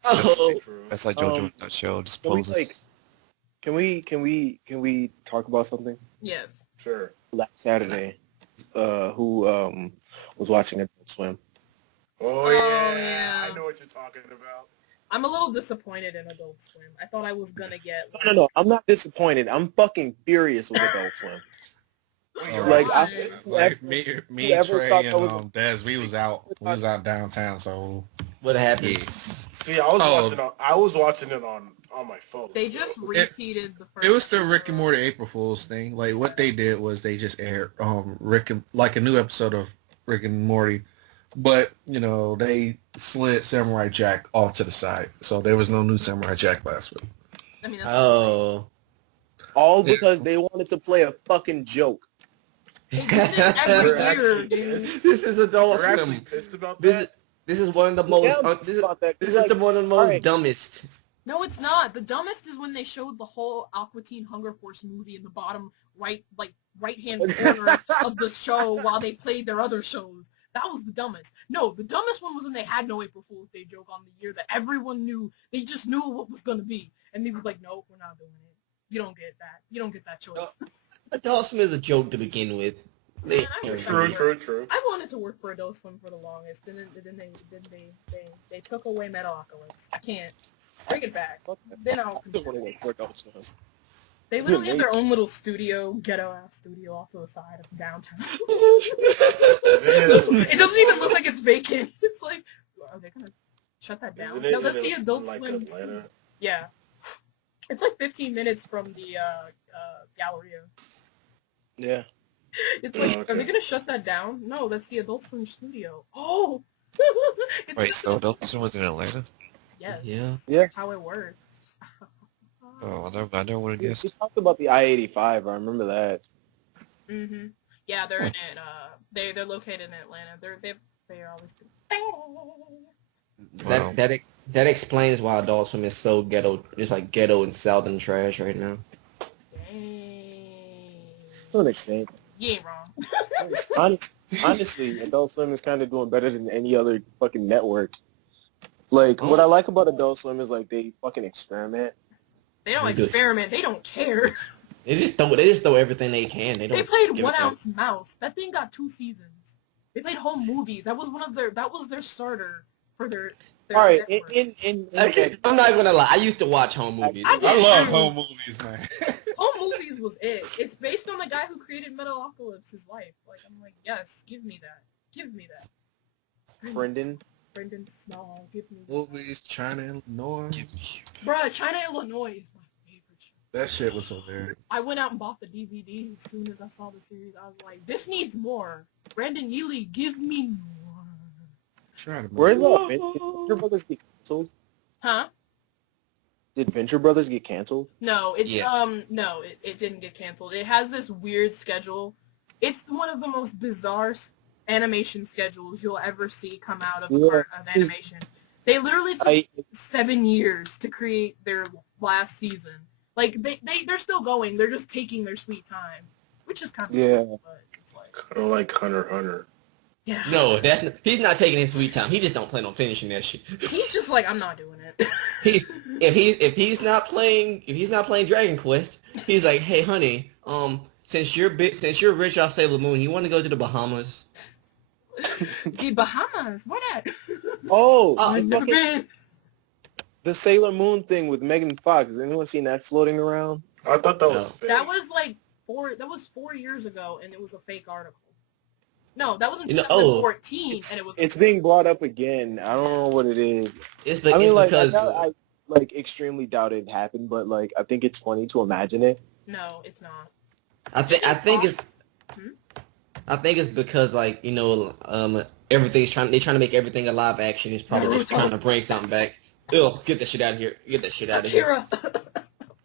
Oh, True. That's like JoJo in a nutshell. Just Can we, poses. like, can we talk about something? Yes. Sure. Last Saturday, who was watching Adult Swim. Oh, yeah. I know what you're talking about. I'm a little disappointed in Adult Swim. I thought I was gonna get No, I'm not disappointed. I'm fucking furious with Adult Swim. Wait, Oh, you're Like, right. Like me, whoever thought Trey, that and was- Des, we was out downtown, so what happened? Yeah. See, I was watching it on my phone. They so- just repeated the first. it was the Rick and Morty April Fool's thing. Like what they did was they just aired like a new episode of Rick and Morty, but they slid Samurai Jack off to the side, so there was no new Samurai Jack last week. I mean, that's Oh. All because they wanted to play a fucking joke. They do this every We're year, actually dude. This is Adult We're actually Swim. pissed about This that. is this is one of the Yeah, I'm most. pissed about that. This Like, is the one of the most alright. dumbest. No, it's not. The dumbest is when they showed the whole Aqua Teen Hunger Force movie in the bottom right-hand corner of the show while they played their other shows. That was the dumbest. No, the dumbest one was when they had no April Fool's Day joke on the year that everyone knew. They just knew what was gonna be, and they were like, "No, we're not doing it. You don't get that. You don't get that choice." Adult Swim is a joke to begin with. Man, I wish I True, could true, true. I wanted to work for Adult Swim for the longest, and then they took away Metalocalypse. I can't bring it back. Then I'll. I just want to work for Adult Swim. They literally have their own little studio, ghetto ass studio, off to the side of downtown. It doesn't even look like it's vacant. It's like, are they gonna shut that down? Isn't it No, that's in the Adult like Swim. Atlanta? studio. Yeah, it's like 15 minutes from the Galleria. Yeah. It's like, Oh, okay. are they gonna shut that down? No, that's the Adult Swim studio. Oh, it's Wait, just so Adult Swim was in Atlanta? yes, Yeah. that's how it works. Oh, I never would have We guessed. talked about the I-85. I remember that. Mhm. Yeah, they're in it. They're located in Atlanta. They're always. Wow. That explains why Adult Swim is so ghetto. It's like ghetto and southern trash right now. Dang. To an extent. You ain't wrong. Honestly, Adult Swim is kind of doing better than any other fucking network. Like, what I like about Adult Swim is, like, they fucking experiment. They don't They do. experiment. They don't care. They just throw everything they can. They don't. They played give a 1 damn. Ounce Mouse. That thing got 2 seasons. They played home movies. That was their starter for their All right, network. I'm not gonna lie. I used to watch home movies. I did. I love too. home movies, man. Home movies was it. It's based on the guy who created Metalocalypse's life. Like, I'm like, yes, give me that. Give me that. Brendan. Brendan Small, give me that. Movies, China, Illinois. Bruh, China, Illinois is my favorite show. That shit was hilarious. I went out and bought the DVD as soon as I saw the series. I was like, this needs more. Brandon Yealy, give me more. Trying to Where's remember. that? Did Venture Brothers get canceled? Huh? Did Venture Brothers get canceled? No, it's Yeah. no, it didn't get canceled. It has this weird schedule. It's one of the most bizarre animation schedules you'll ever see come out of, Yeah. of animation. They literally took 7 years to create their last season. Like they're still going. They're just taking their sweet time, which is kind of cool, but it's like Kind of like Hunter x Hunter. yeah. No, he's not taking his sweet time. He just don't plan on finishing that shit. He's just like, I'm not doing it. If he's not playing Dragon Quest, he's like, hey honey, since you're rich off Sailor Moon, you want to go to the Bahamas? The Bahamas, where that? Oh, I've never been. the Sailor Moon thing with Megan Fox. Has anyone seen that floating around? I thought that was No. fake. That was like 4 years ago, and it was a fake article. No, that was in You know- 2014, and it was. It's being brought up again. I don't know what it is. It's I mean, like, because I like extremely doubt it happened, but like I think it's funny to imagine it. No, it's not. I think it's I think it's because like everything's they're trying to make everything a live action. It's probably just trying to bring something back. Ugh, get that shit out of here. Get that shit out of here.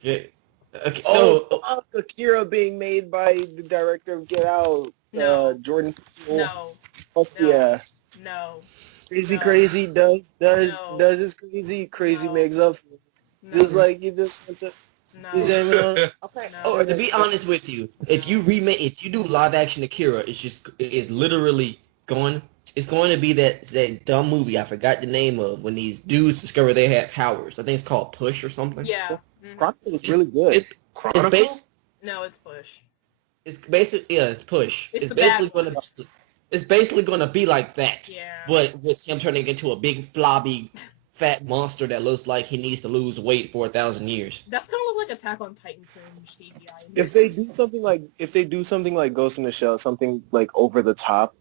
Akira. Okay. Fuck, Akira being made by the director of Get Out, No. Jordan. No. Fuck No. yeah. No. Crazy, No. crazy does No. is crazy. Crazy No. makes up for it. No. Just like you just want to. No. Okay. No. Oh, to be honest with you, if you do live action Akira, it's literally going to be that dumb movie I forgot the name of when these dudes discover they had powers. I think it's called Push or something. Yeah. Chronicle is really good. Chronicle? No, it's Push. It's basically it's Push. It's It's the basically bad going to it's basically going to be like that, Yeah. but with him turning into a big flobby fat monster that looks like he needs to lose weight for 1,000 years. That's gonna look like Attack on Titan cringe CGI. If they do something like Ghost in the Shell, something like over the top,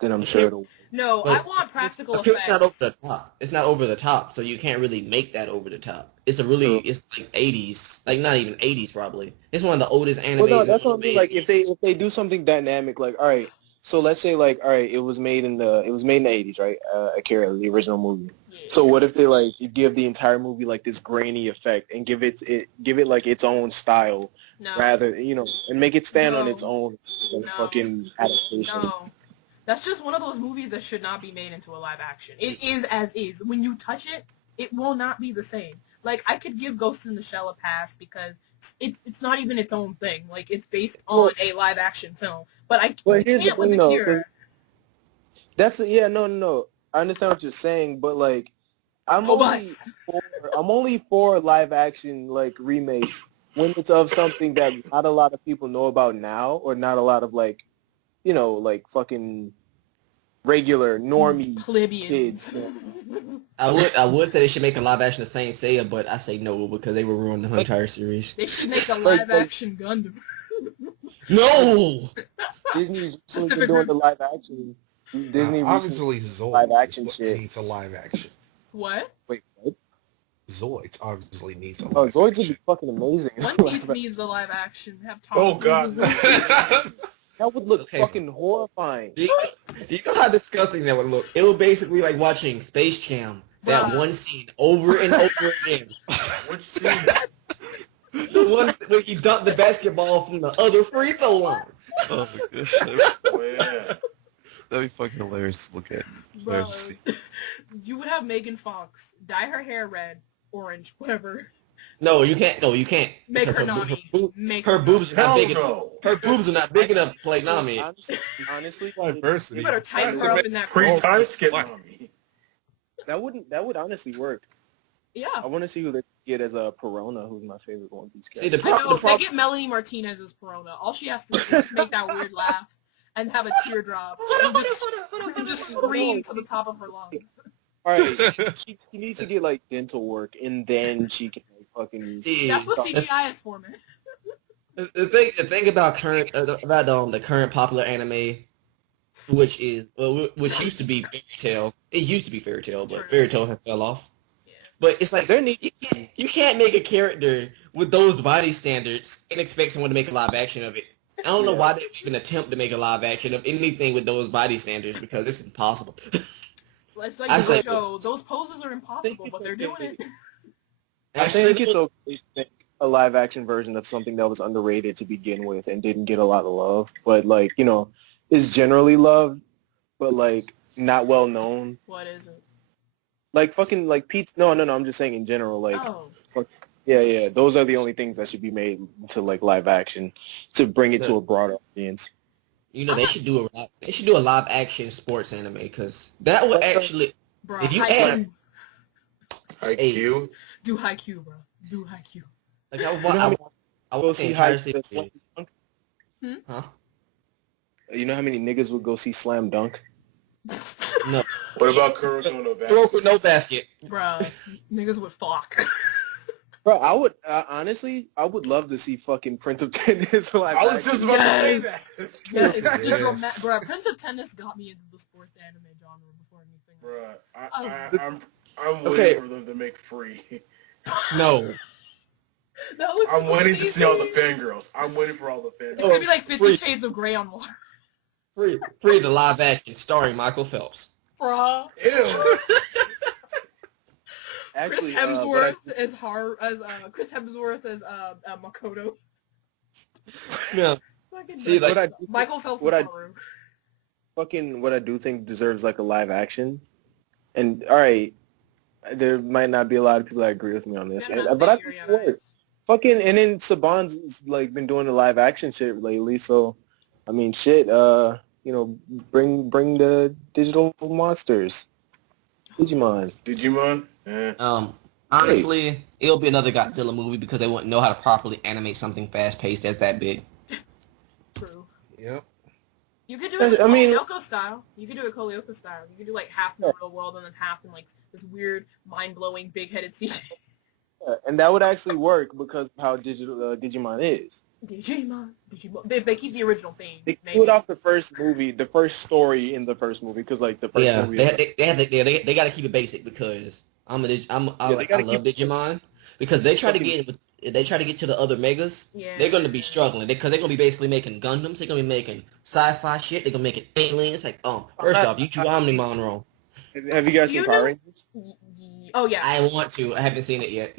then I'm sure it'll. No, But I want practical It's effects. not over the top. It's not over the top, so you can't really make that over the top. It's it's like 80s, like not even 80s probably. It's one of the oldest animes. Well, no, that's what I mean. made. Like if they do something dynamic, like all right, so let's say like all right, it was made in the 80s, right? Akira, the original movie. Yeah. So what if they like you give the entire movie like this grainy effect and give it like its own style, No. rather and make it stand on No. its own No. fucking adaptation. No. That's just one of those movies that should not be made into a live action. It is as is. When you touch it, it will not be the same. Like, I could give Ghost in the Shell a pass because it's not even its own thing. Like, it's based on a live action film. But I But can't here's the with thing, though, Akira. No. I understand what you're saying, but like, I'm Robots. only for live action like remakes when it's of something that not a lot of people know about now, or not a lot of like, like fucking regular normie Plebeians. kids. I would say they should make a live action of Saint Seiya, but I say no because they will ruin the whole entire series. They should make a live action Gundam. No. Disney's recently Pacific been doing Rim. the live action. Disney recently. Obviously, Zoids live action is what shit. needs a live action. What? Wait, what? Zoids obviously needs a Oh, live Zoids would action. be fucking amazing. One Piece needs a live action. Have Tom Oh, Cruise God. as the- That would look Okay. fucking horrifying. Do you know how disgusting that would look? It would basically like watching Space Jam. That Bruh. one scene over and over again. Which scene? The one where you dunk the basketball from the other free throw line. Oh my gosh. Oh, yeah. That'd be fucking hilarious to look at. Bro, Hilarious to see. you would have Megan Fox dye her hair red, orange, whatever. No, you can't. No, you can't. Make Because her Nami. Make her boobs are not Hell big enough. no. Her boobs are not big enough to play Nami. Honestly, Diversity. You better tighten her up in that Pre-time skip What? on me. that would honestly work. Yeah. I want to see who they get as a Perona, who's my favorite One Piece See, character. the I know, the they problem. get Melanie Martinez as Perona. All she has to do is make that weird laugh and have a teardrop and just scream to the top of her lungs. All right, she needs to get like dental work, and then she can like, fucking. See, That's what CGI is for, man. the thing about the current popular anime, which used to be Fairy Tail. It used to be Fairy Tail, but True. Fairy Tail has fell off. Yeah. But it's like you can't make a character with those body standards and expect someone to make a live action of it. I don't know why they even attempt to make a live action of anything with those body standards because it's impossible. It's like I say- JoJo. Those poses are impossible, but they're doing it. I think it's okay to make a live action version of something that was underrated to begin with and didn't get a lot of love, but like is generally loved, but like not well known. What is it? Like fucking like Pete. No. I'm just saying in general. Like Oh. yeah. Those are the only things that should be made to like live action to bring it to a broader audience. They should do a live action sports anime because that would actually Bro, if you Haikyuu. add IQ. Do Haikyuu, bro. Do Haikyuu. like I Go would see say High entire series. Slam Dunk? Huh? You know how many niggas would go see Slam Dunk? No. What about Kuroko no Throw Basket? no basket. Bruh, niggas would fuck. Bro, I would honestly, I would love to see fucking Prince of Tennis live I was just action. about to say Yeah, that. it's bruh, Prince of Tennis got me into the sports anime genre before anything else. Bruh, I'm Okay. waiting for them to make free. No. That was I'm waiting to see all the amazing. fangirls. I'm waiting for all the It's fangirls. gonna be like 50 Free. Shades of Grey on water. Free the live action starring Michael Phelps. Bruh. Ew. Actually, Chris Hemsworth as Makoto. Yeah. Fucking See, like, Michael Phelps what is I- Haru. what I do think deserves like a live action. And all right, there might not be a lot of people that agree with me on this, but I think it works. Fucking, and then Saban's like been doing the live action shit lately, so I mean, shit. Bring the digital monsters, Digimon. Digimon? Honestly, it'll be another Godzilla movie because they wouldn't know how to properly animate something fast-paced that's that big. True. Yep. You could do it I mean- Kolyoko style. You could do it Kolyoko style. You could do like half in the real world and then half in like this weird, mind-blowing, big-headed CG. And that would actually work because of how digital Digimon is. Digimon. If they keep the original theme, They maybe. put off the first movie, the first story in the first movie, because like the first Yeah, movie. they got to keep it basic because I love Digimon because they try to get to the other megas. Yeah. They're going to be struggling because they're going to be basically making Gundams. They're going to be making sci-fi shit. They're going to make it aliens. Like, first off, you drew Omnimon wrong. Have you guys seen Power Rangers? Oh yeah. I want to. I haven't seen it yet.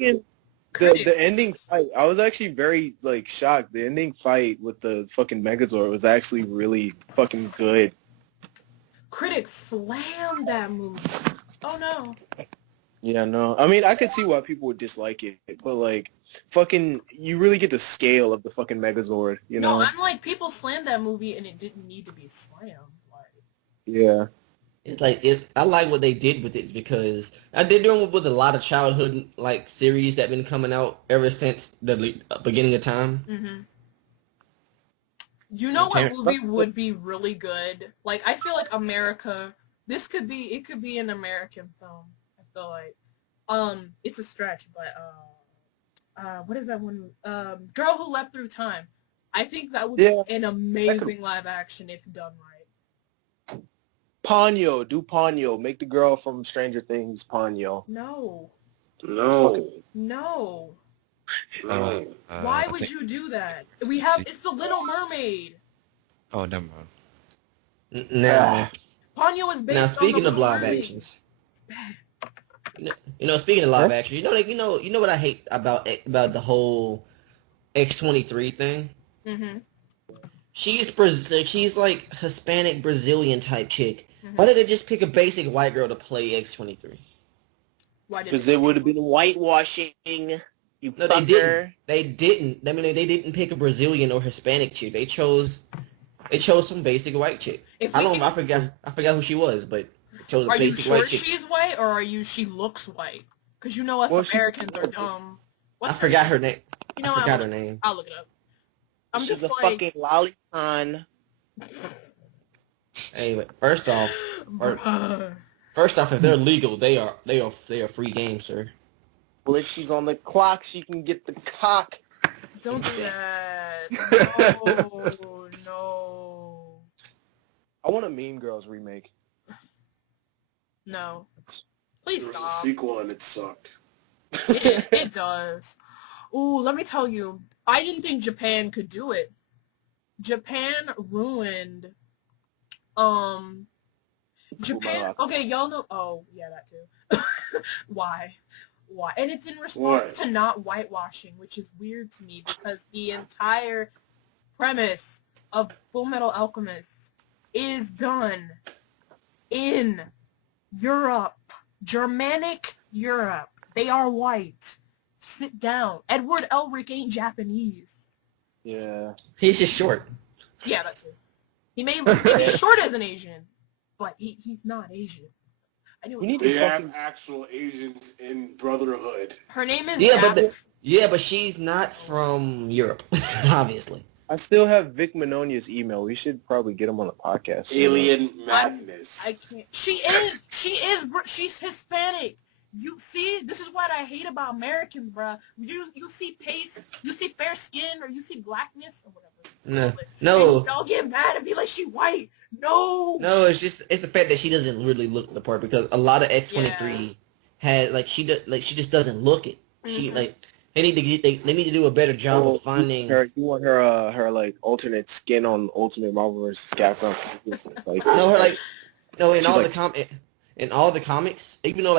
The ending fight, I was actually very like shocked. The ending fight with the fucking Megazord was actually really fucking good. Critics slammed that movie. Oh no. Yeah, no. I mean, I could see why people would dislike it, but like, fucking, you really get the scale of the fucking Megazord, you know? No, I'm like, people slammed that movie and it didn't need to be slammed. Like, Yeah. I like what they did with it because they're doing it with a lot of childhood like series that been coming out ever since the beginning of time. mm-hmm. You know what movie would be really good? Like, I feel like America, it could be an American film. I feel like, it's a stretch, but, what is that one? Girl Who Leapt Through Time. I think that would be an amazing live action if done right. Ponyo, do Ponyo. Make the girl from Stranger Things Ponyo. No. No. No. No. Why would you do that? It's The Little Mermaid. Oh, never mind. Now, Ponyo is based on speaking The of Little live Mermaid. actions, speaking of live action, you know what I hate about the whole X-23 thing. Mm-hmm. She's like Hispanic Brazilian type chick. Mm-hmm. Why did they just pick a basic white girl to play X-23? Because it would have been whitewashing. No, they didn't. They didn't. I mean, they didn't pick a Brazilian or Hispanic chick. They chose some basic white chick. I forgot who she was, but chose a basic white chick. Are you sure she's white, or she looks white? Because you know us Americans are dumb. I forgot her name. I forgot her name. I'll look it up. She's just a fucking lolicon. Hey, but first off, if they're legal, they are free game, sir. Well, if she's on the clock, she can get the cock. Don't do that. No. I want a Mean Girls remake. No. Please There was stop. a sequel and it sucked. It does. Ooh, let me tell you, I didn't think Japan could do it. Japan ruined, Japan, okay, y'all know, oh, yeah, that too. Why? And it's in response to not whitewashing, which is weird to me because the entire premise of Full Metal Alchemist is done in Europe, Germanic Europe. They are white. Sit down. Edward Elric ain't Japanese. Yeah. He's just short. Yeah, that's it. He may be short as an Asian, but he's not Asian. I knew They have actual Asians in Brotherhood. her name is but she's not from Europe, obviously. I still have Vic Minonia's email. We should probably get him on the podcast. Alien Madness. I can't. She's Hispanic. You see, this is what I hate about Americans, bruh. You see you see fair skin, or you see blackness, or whatever. No. And y'all get mad and be like, she white. No. No, it's the fact that she doesn't really look the part because a lot of X-23 had she just doesn't look it. Mm-hmm. She They need to do a better job of finding. You want her like alternate skin on Ultimate Marvel vs. Capcom. Like, No, her like no in She's all like- in all the comics, even though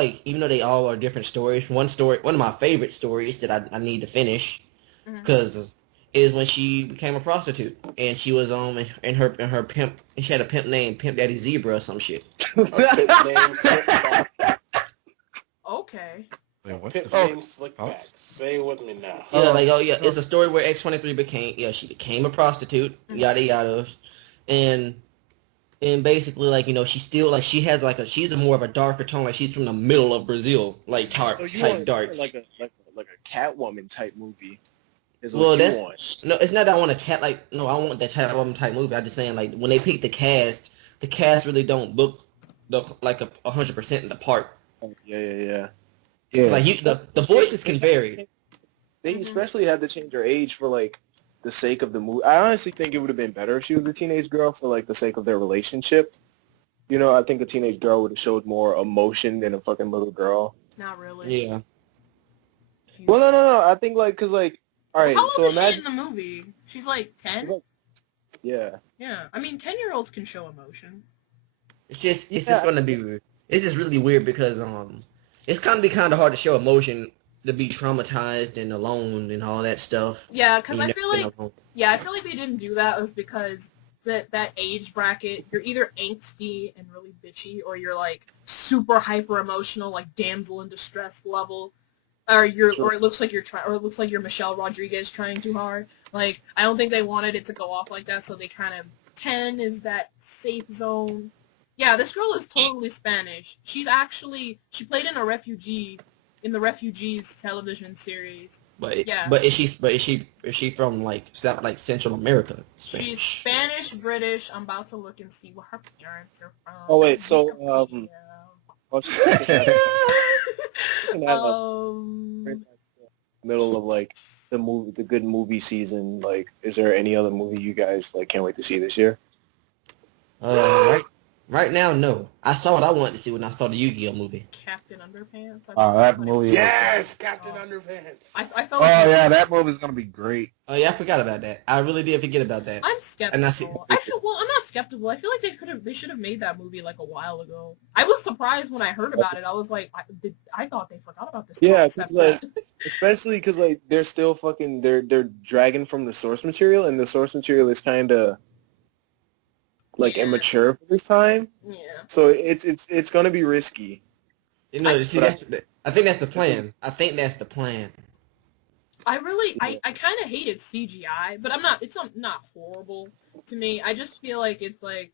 they all are different stories. One of my favorite stories that I need to finish because is when she became a prostitute and she was in her pimp. She had a pimp named Pimp Daddy Zebra or some shit. Okay. Wait, what Pit the name fuck? Slickback. Say it with me now. Yeah, it's a story where X-23 she became a prostitute, yada yada, and basically she's still she's more of a darker tone, like she's from the middle of Brazil, like so you type want dark. like a Catwoman type movie. Is Well, what you that's want. no, it's not that I want I don't want that type movie. I'm just saying like when they pick the cast really don't look like 100% in the part. Yeah. Like the voices can vary. They especially had to change her age for like the sake of the movie. I honestly think it would have been better if she was a teenage girl for like the sake of their relationship. You know, I think a teenage girl would have showed more emotion than a fucking little girl. Not really. Yeah. Well, no. I think like because like all right. How old So is she imagine. in the movie? She's like 10? Yeah. Yeah. I mean, 10-year-olds can show emotion. It's just gonna be weird. It's just really weird because it's gonna be kind of hard to show emotion to be traumatized and alone and all that stuff. Yeah, because You I never feel been like alone. they didn't do that was because that age bracket, you're either angsty and really bitchy, or you're like super hyper emotional, like damsel in distress level, or it looks like you're Michelle Rodriguez trying too hard. Like I don't think they wanted it to go off like that, so they kind of 10 is that safe zone. Yeah, this girl is totally Spanish. She played in the Refugees television series. But Yeah. but is she from like Central America? Spanish? She's Spanish, British. I'm about to look and see where her parents are from. Oh wait, so middle of like the good movie season. Like, is there any other movie you guys like can't wait to see this year? Right now, no. I saw what I wanted to see when I saw the Yu-Gi-Oh movie. Captain Underpants. That movie. Yes, Captain Underpants. I felt Oh like yeah, that movie's gonna be great. Oh yeah, I forgot about that. I really did forget about that. I'm skeptical. I'm not skeptical. I feel like they should have made that movie like a while ago. I was surprised when I heard about it. I was like, I thought they forgot about this. Yeah, concept. like, especially because like they're still fucking they're dragging from the source material, and the source material is kind of like immature for this time. Yeah. So it's gonna be risky. You know, I think that's the plan. I think that's the plan. I kind of hated CGI, but it's not horrible to me. I just feel like it's like,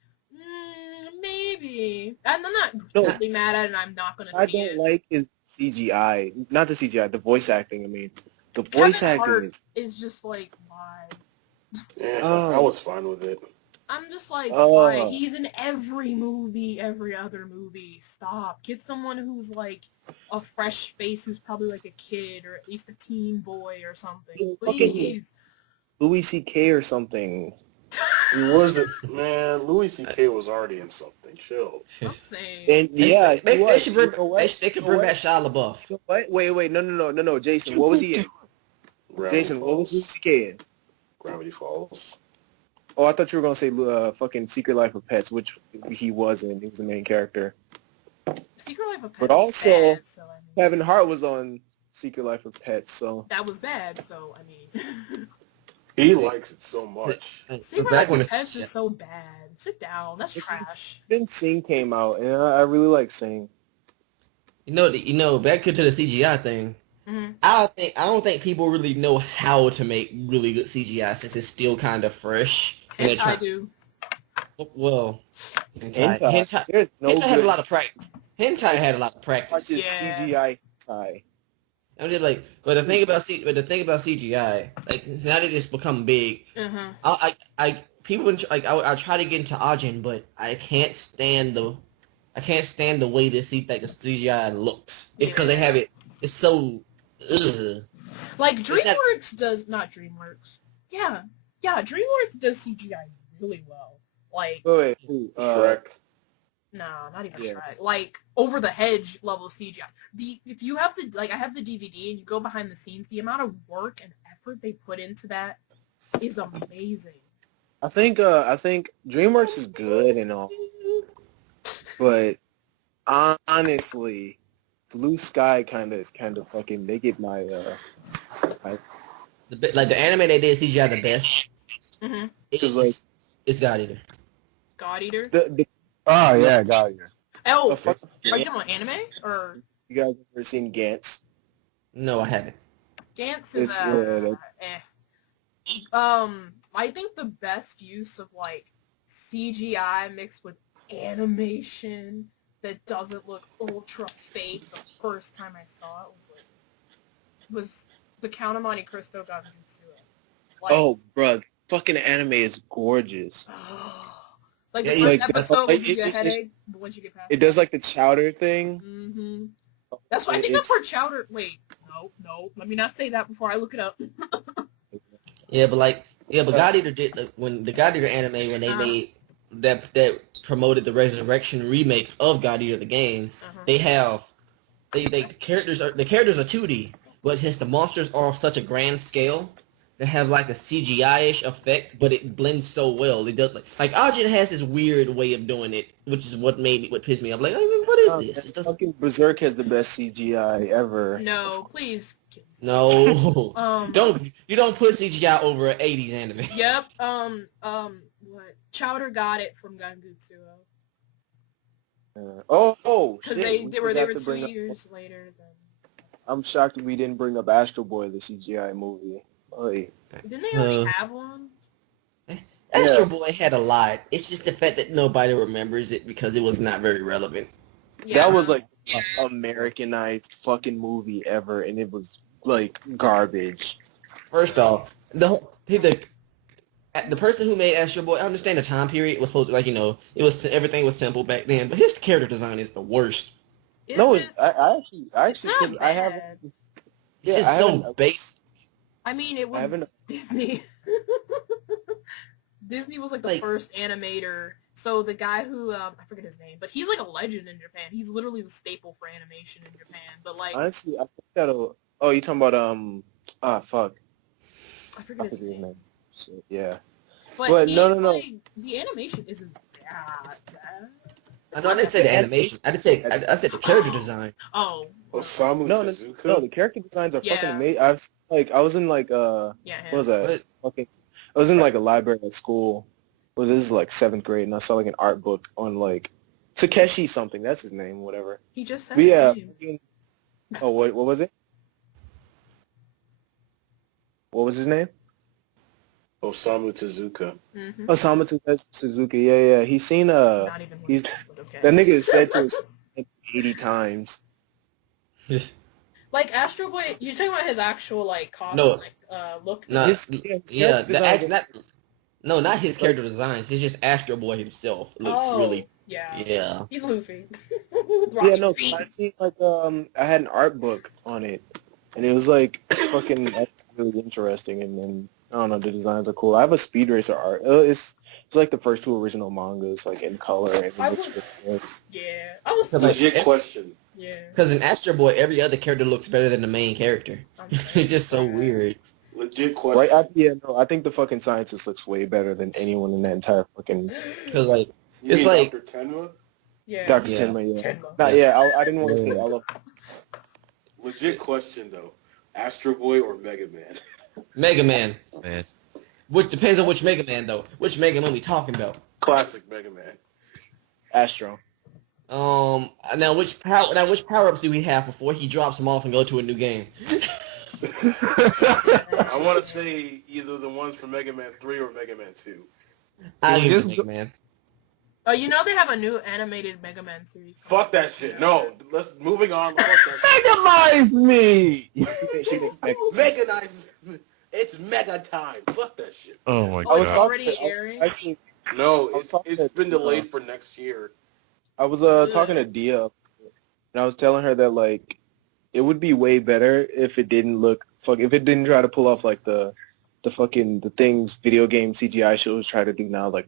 maybe. And I'm not totally mad at it, and I'm not going to see it. I don't like his CGI. Not the CGI, the voice acting, I mean. The voice acting is just like, why? Yeah, I was fine with it. I'm just like, why? He's in every movie, every other movie. Stop. Get someone who's like a fresh face, who's probably like a kid or at least a teen boy or something. Please. Louis C.K. or something. He wasn't, man. Louis C.K. was already in something. Chill. I'm saying. And yeah, they could bring back Shia LaBeouf. What? Wait, no, Jason, what was he in? Jason, what was Louis C.K. in? Gravity Falls. Oh, I thought you were gonna say fucking Secret Life of Pets, which he wasn't. He was the main character. Secret Life of Pets. But also, bad, so, I mean, Kevin Hart was on Secret Life of Pets, so that was bad. So I mean, he likes it so much. Secret Life of Pets is so bad. Sit down. That's trash. Then Sing came out, and I really like Sing. You know, back to the CGI thing. Mm-hmm. I don't think people really know how to make really good CGI since it's still kind of fresh. I do. Well, Hentai had a lot of practice. Hentai had a lot of practice. CGI hentai. I'm just like, but the thing about CGI, like now that it's become big, people I try to get into Ajin, but I can't stand the way the CGI looks because they have it. It's so. Ugh. Like DreamWorks does not DreamWorks. Yeah, DreamWorks does CGI really well. Like Wait, Shrek. No, not even Yeah. Shrek. Like over the hedge level CGI. If you have I have the DVD and you go behind the scenes, the amount of work and effort they put into that is amazing. I think DreamWorks is good and all, but honestly, Blue Sky kind of fucking they get my The anime they did CGI the best. Mm-hmm. It's God Eater. God Eater. Oh yeah, got you. Oh, fuck, are you talking about anime or you guys ever seen Gantz? No, I haven't. Gantz? Is It's, I think the best use of like CGI mixed with animation that doesn't look ultra fake the first time I saw it was the Count of Monte Cristo Ganjutsu. Like, Oh, bruh, fucking anime is gorgeous. like Yeah, the first like, episode will like, give you a it- headache, but once you get past It does like the chowder thing. Mm-hmm. That's why I think that's It's- where Chowder. Wait, no. Let me not say that before I look it up. Yeah, but God Eater did when the God Eater anime when they made that promoted the Resurrection remake of God Eater the game. They have the characters are 2D, but since the monsters are of such a grand scale, they have like a CGI-ish effect, but it blends so well. It does like Ajin has this weird way of doing it, which is what pissed me off. Like, what is this? It doesn't. Fucking Berserk has the best CGI ever. No, please. No, you don't put CGI over an '80s anime. Yep. What? Chowder got it from Ganjutsu. Because Because they were 2 years later. I'm shocked we didn't bring up Astro Boy, the CGI movie. Oy. Didn't they already have one? Astro Boy had a lot. It's just the fact that nobody remembers it because it was not very relevant. Yeah. That was like an Americanized fucking movie ever, and it was like garbage. First off, the person who made Astro Boy, I understand the time period was supposed to, like, everything was simple back then, but his character design is the worst. No, Isn't I actually not because I have bad. It's just so basic. I mean, it was Disney. Disney was like the first animator. So the guy who I forget his name, but he's like a legend in Japan. He's literally the staple for animation in Japan. But like, honestly, I think that'll. Oh, you talking about fuck. I forget his name. Shit, yeah. But no. like, the animation isn't that bad. I know I didn't say the animation. I said the character design. Oh. Osamu No, Tezuka? the character designs are fucking Yeah. amazing. I was in like what was that? Fucking, I was in like a library at school. This is like 7th grade, and I saw like an art book on like Takeshi something. That's his name, whatever. He just said But yeah. his name. Oh, what was it? What was his name? Osamu Tezuka. Mm-hmm. Osamu Suzuki. Yeah. He's seen Not even he's okay. that nigga is said to have seen 80 times. Like Astro Boy, you're talking about his actual like costume, look. No, His- not his character designs. It's just Astro Boy himself looks really. Yeah. He's Luffy. Yeah, no, I seen like I had an art book on it, and it was like fucking really interesting, and then I don't know, the designs are cool. I have a Speed Racer art. It's like the first 2 original mangas, like in color. And it looks good. Yeah, I was Legit question. Yeah. Because in Astro Boy, every other character looks better than the main character. It's just so weird. Legit question. Right? I think the fucking scientist looks way better than anyone in that entire fucking. Because like You it's mean like Dr. Tenma? Yeah. Dr. Yeah. Tenma, yeah. Tenma. I didn't want to say all of. Legit question though. Astro Boy or Mega Man? Mega Man. Man. Which depends on which Mega Man though. Which Mega Man we talking about? Classic Mega Man. Astro. Now which power-ups do we have before he drops them off and go to a new game? I want to say either the ones from Mega Man 3 or Mega Man 2. I give Mega Man. Oh, you know they have a new animated Mega Man series. Fuck that shit. No, let's moving on. Fuck that Megamize me! shit. Mechanize. It's Mega time. Fuck that shit. Oh my Oh, it's god. already airing? Actually, No, I was talking it's to- been delayed for next year. I was talking to Dia, and I was telling her that like it would be way better if it didn't if it didn't try to pull off like the things video game CGI shows try to do now, like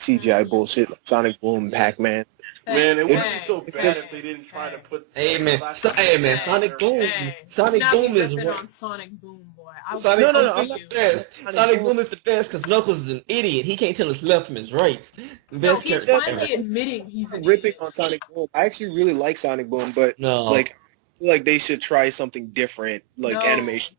CGI bullshit, like Sonic Boom, Pac-Man. Man, it wouldn't be so Hey, bad hey, if they didn't try to put. Hey man, Sonic Boom. Sonic Now Boom you is ripping what. on Sonic Boom, boy. I Sonic No, Boom I'm is not- the best. Sonic Boom is the best because Knuckles is an idiot. He can't tell his left from his right. The No, best he's character finally ever. admitting he's an ripping idiot. on Sonic Boom. I actually really like Sonic Boom, but No. like, I feel like they should try something different, like No. animation.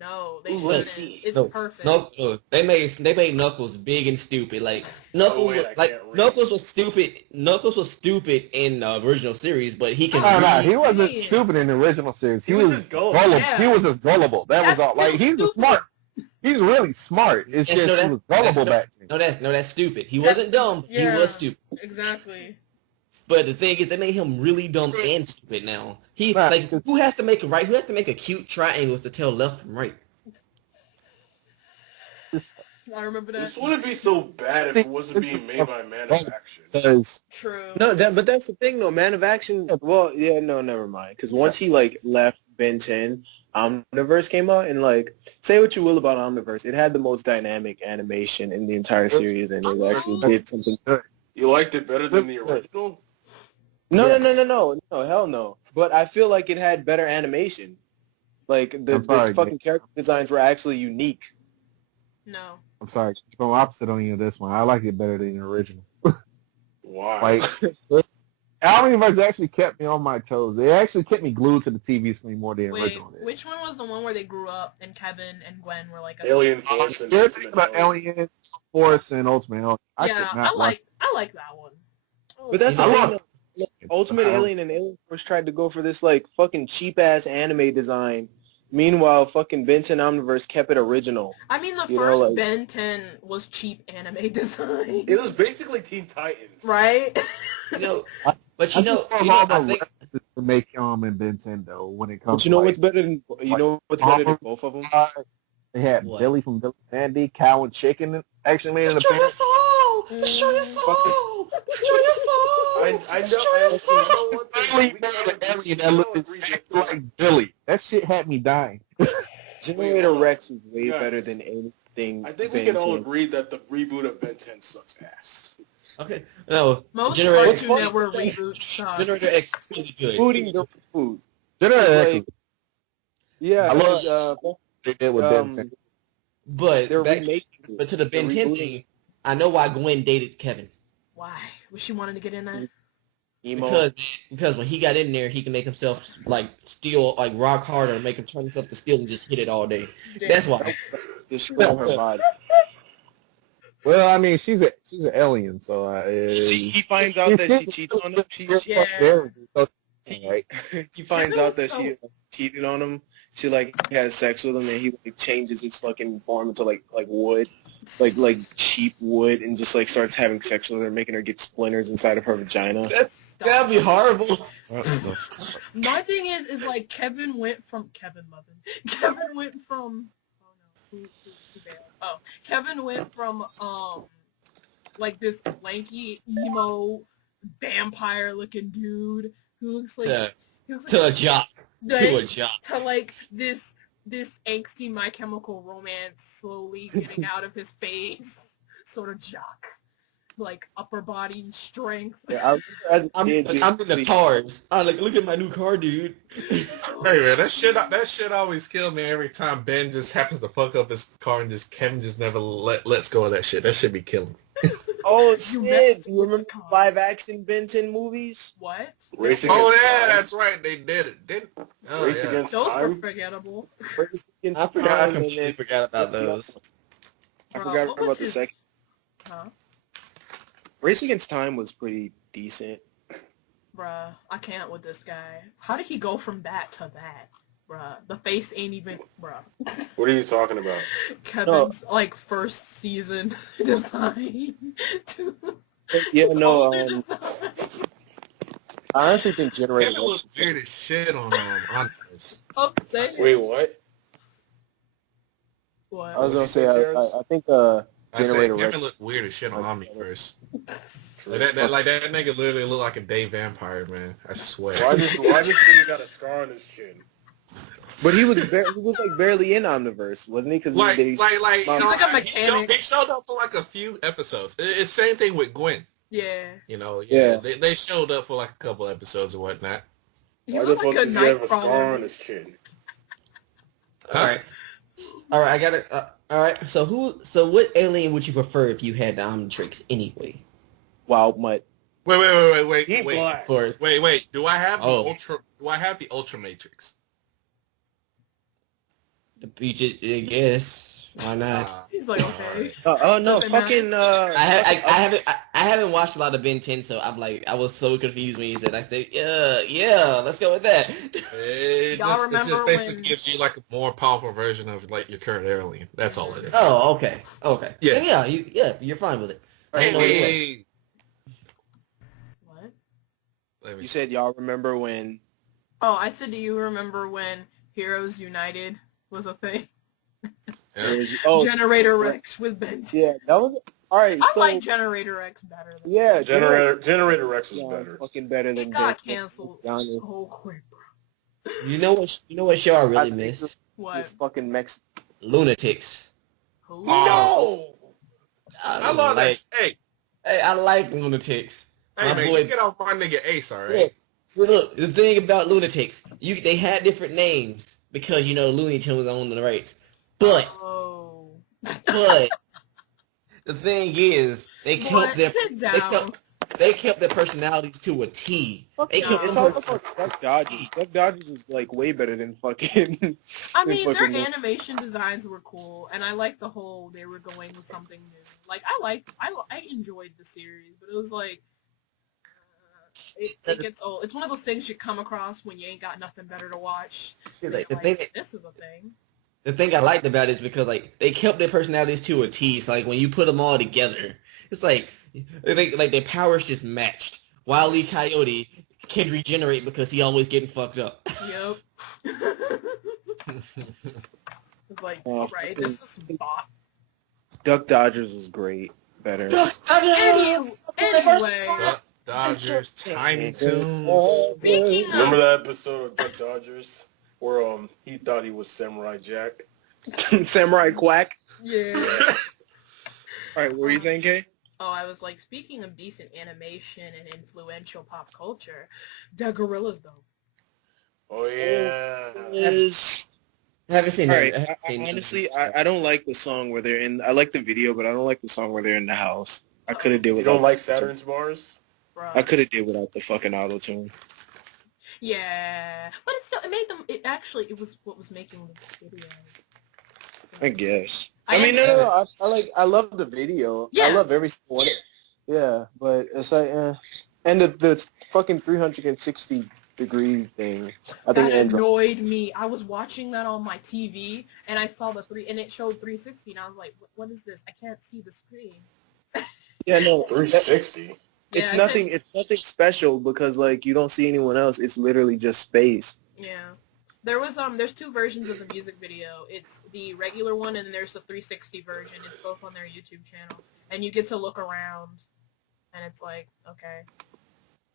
No, they Ooh, shouldn't. let's see. It's No, perfect. No, they made Knuckles big and stupid. Like Knuckles, wait, I like can't read. Knuckles was stupid. Knuckles was stupid in the original series, but he can. No, No, read. he wasn't saying. stupid in the original series. He was just gullible. Yeah. He was just gullible. That was That's all. Like still he's stupid. smart. He's really smart. It's That's- just no, he was that's- gullible back then. No, that's stupid. He That's- wasn't dumb. yeah. He was stupid. Exactly. But the thing is, they made him really dumb and stupid now. He Right. like who has to make a right? Who has to make a cute triangles to tell left from right? I remember that. This wouldn't be so bad if it wasn't being made by Man of Action. Because True. No, but that's the thing, though. Man of Action. Well, yeah, no, never mind. Because once he like left Ben 10, Omniverse came out, and like, say what you will about Omniverse, it had the most dynamic animation in the entire series, and it actually did something. You liked it better than the original? No, hell no. But I feel like it had better animation. Like the fucking character designs were actually unique. No. I'm sorry, to go opposite on you this one. I like it better than the original. Why? Like, Omniverse actually kept me on my toes. They actually kept me glued to the TV screen more than the Wait, original did. which one was the one where they grew up and Kevin and Gwen were like a Alien Force and You're Ultimate thinking about Alien. Alien Force and Ultimate Alien. Yeah, I like that one. But that's the I thing. love- though. Ultimate Alien and Alien Force tried to go for this like fucking cheap ass anime design. Meanwhile, fucking Ben 10 Omniverse kept it original. I mean, the You know, first like- Ben 10 was cheap anime design, It was basically Teen Titans. right? You know, I but just love I all the think references to make and Ben 10 though when it comes But you know to what's better than both of them? they had What? Billy from Billy Sandy, Cow and Chicken actually made an destroy your appearance. soul, destroy your soul, destroy your soul. I know. Destroy your soul. I know one thing. We gotta Alien we that gotta looked agree exactly that- like Billy. That shit had me dying. Generator Rex was way Guys, better than anything. I think we Ben can all 10. agree that the reboot of Ben 10 sucks ass. Okay, no, Most Generator Cartoon Network reboots suck. Generator X is really good. Including the food. Generator Like, yeah, I love- because, they did with Ben 10. But they're back, remaking but to the Ben 10 rebooting thing, I know why Gwen dated Kevin. Why? Was she wanting to get in there? emo. Because when he got in there, he can make himself like steel, like rock hard, or make him turn himself to steel and just hit it all day. That's why. Destroy her body. Well, I mean, she's an alien, so He finds out that she cheats on him. Yeah. Right. He finds out that she cheated on him. She like has sex with him, and he like changes his fucking form into like wood, like cheap wood, and just like starts having sex with her, making her get splinters inside of her vagina. That'd be horrible. My thing is like Kevin went from Kevin went from like this lanky emo vampire looking dude who looks like To a jock. To a jock. to like this angsty My Chemical Romance slowly getting out of his face sort of jock, like upper body strength. Yeah, as a I'm kid, in the cars. I'm like, look at my new car, dude. Hey man, that shit always killed me every time Ben just happens to fuck up his car and Kevin just never lets go of that shit. That shit be killing me. Oh You shit! You remember live action Ben 10 movies? What? Race Oh Against yeah, Time. that's right. They did it. Oh, Race yeah. Against Those were Time. forgettable. I completely forgot about those. I Bro, forgot what was about the his- second. Huh? Race Against Time was pretty decent. Bruh, I can't with this guy. How did he go from that to that? Bruh, the face ain't even, bruh. What are you talking about? Kevin's, like, first season design to Yeah, his no. older design. I honestly think Generator Kevin Rex. looks weird as shit on this. Upset. Wait, what? What? I was gonna say I think I say Generator Kevin Rex. looked weird as shit on Omniverse. Like that nigga literally look like a day vampire, man. I swear. Why this nigga got a scar on his chin? But he was like barely in Omniverse, wasn't he? Because Like He's like a mechanic. They showed up for like a few episodes. It's same thing with Gwen. Yeah. They showed up for like a couple episodes or whatnot. He Why the looked fuck like a does he have a scar Nightcrawler. on his chin? All right, I got it. All right, so what alien would you prefer if you had the Omnitrix anyway? Wild Mutt. He Wait. black. Of course. Wait. Do I have Oh. the Ultra? Do I have the Ultra Matrix? You just, I guess. Why not? He's like, okay. Oh no, Doesn't matter. fucking. I haven't watched a lot of Ben 10, so I'm like, I was so confused when you said. I said, yeah, let's go with that. It Y'all just remember basically when- gives you like a more powerful version of like your current alien. That's all it is. Oh, okay. Yeah. And you're fine with it. I Hey, know what you're saying. What? Let me You see. said y'all remember when? Oh, I said, do you remember when Heroes United was a thing? Yeah. Oh, Generator Rex with Ben 10. yeah, that was all right. I So like Generator X better than yeah, Generator Rex was yeah, it's better. fucking better It than got Ben. canceled Giannis. so quick, bro. You know what show I really I think miss? This What? fucking Mexican. Lunatics. Who? Oh, I love like, that. Hey, I like Lunatics. hey My man, boy- you get off my nigga Ace, all right? Look, the thing about Lunatics, they had different names because Looney Tunes owned the rights. But Oh. the thing is, they Boy, kept their sit down. they kept their personalities to a T. They kept It's them all about Duck Dodgers. Duck Dodgers is like way better than fucking. I mean, their fucking- animation designs were cool, and I like the whole they were going with something new. Like, I enjoyed the series, but it was like, it gets old. It's one of those things you come across when you ain't got nothing better to watch. See, So like, you're the thing- this is a thing. The thing I liked about it is because they kept their personalities to a T. So when you put them all together, it's like their powers just matched. Wile E. Coyote can regenerate because he always getting fucked up. Yep. It's like, Oh, alright, this is some thought. Duck Dodgers is great. Better. Anyway, Dodgers, Tiny Toons. speaking Remember of, that episode of Duck Dodgers where he thought he was Samurai Jack? Samurai Quack. yeah. All right, what were you saying, Kay? Oh, I was like, speaking of decent animation and influential pop culture, the Gorillas though. Oh yeah. I haven't seen All that. right. I haven't seen Honestly, that. I don't like the song where they're in. I like the video, but I don't like the song where they're in the house. I could have did You without. don't like Saturn's bars? Bruh. I could have did without the fucking auto tune. Yeah, but it made them. It was what was making the video. I guess. I I mean, no, understand. I love the video. Yeah. I love every single one. Yeah, but it's like, and the fucking 360-degree thing. I think That Android. annoyed me. I was watching that on my TV, and I saw and it showed 360, and I was like, "What is this? I can't see the screen." Yeah, no, 360. It's Yeah, nothing. It's nothing special because like you don't see anyone else. It's literally just space. Yeah. There was there's two versions of the music video. It's the regular one and then there's the 360 version. It's both on their YouTube channel. And you get to look around and it's like, okay,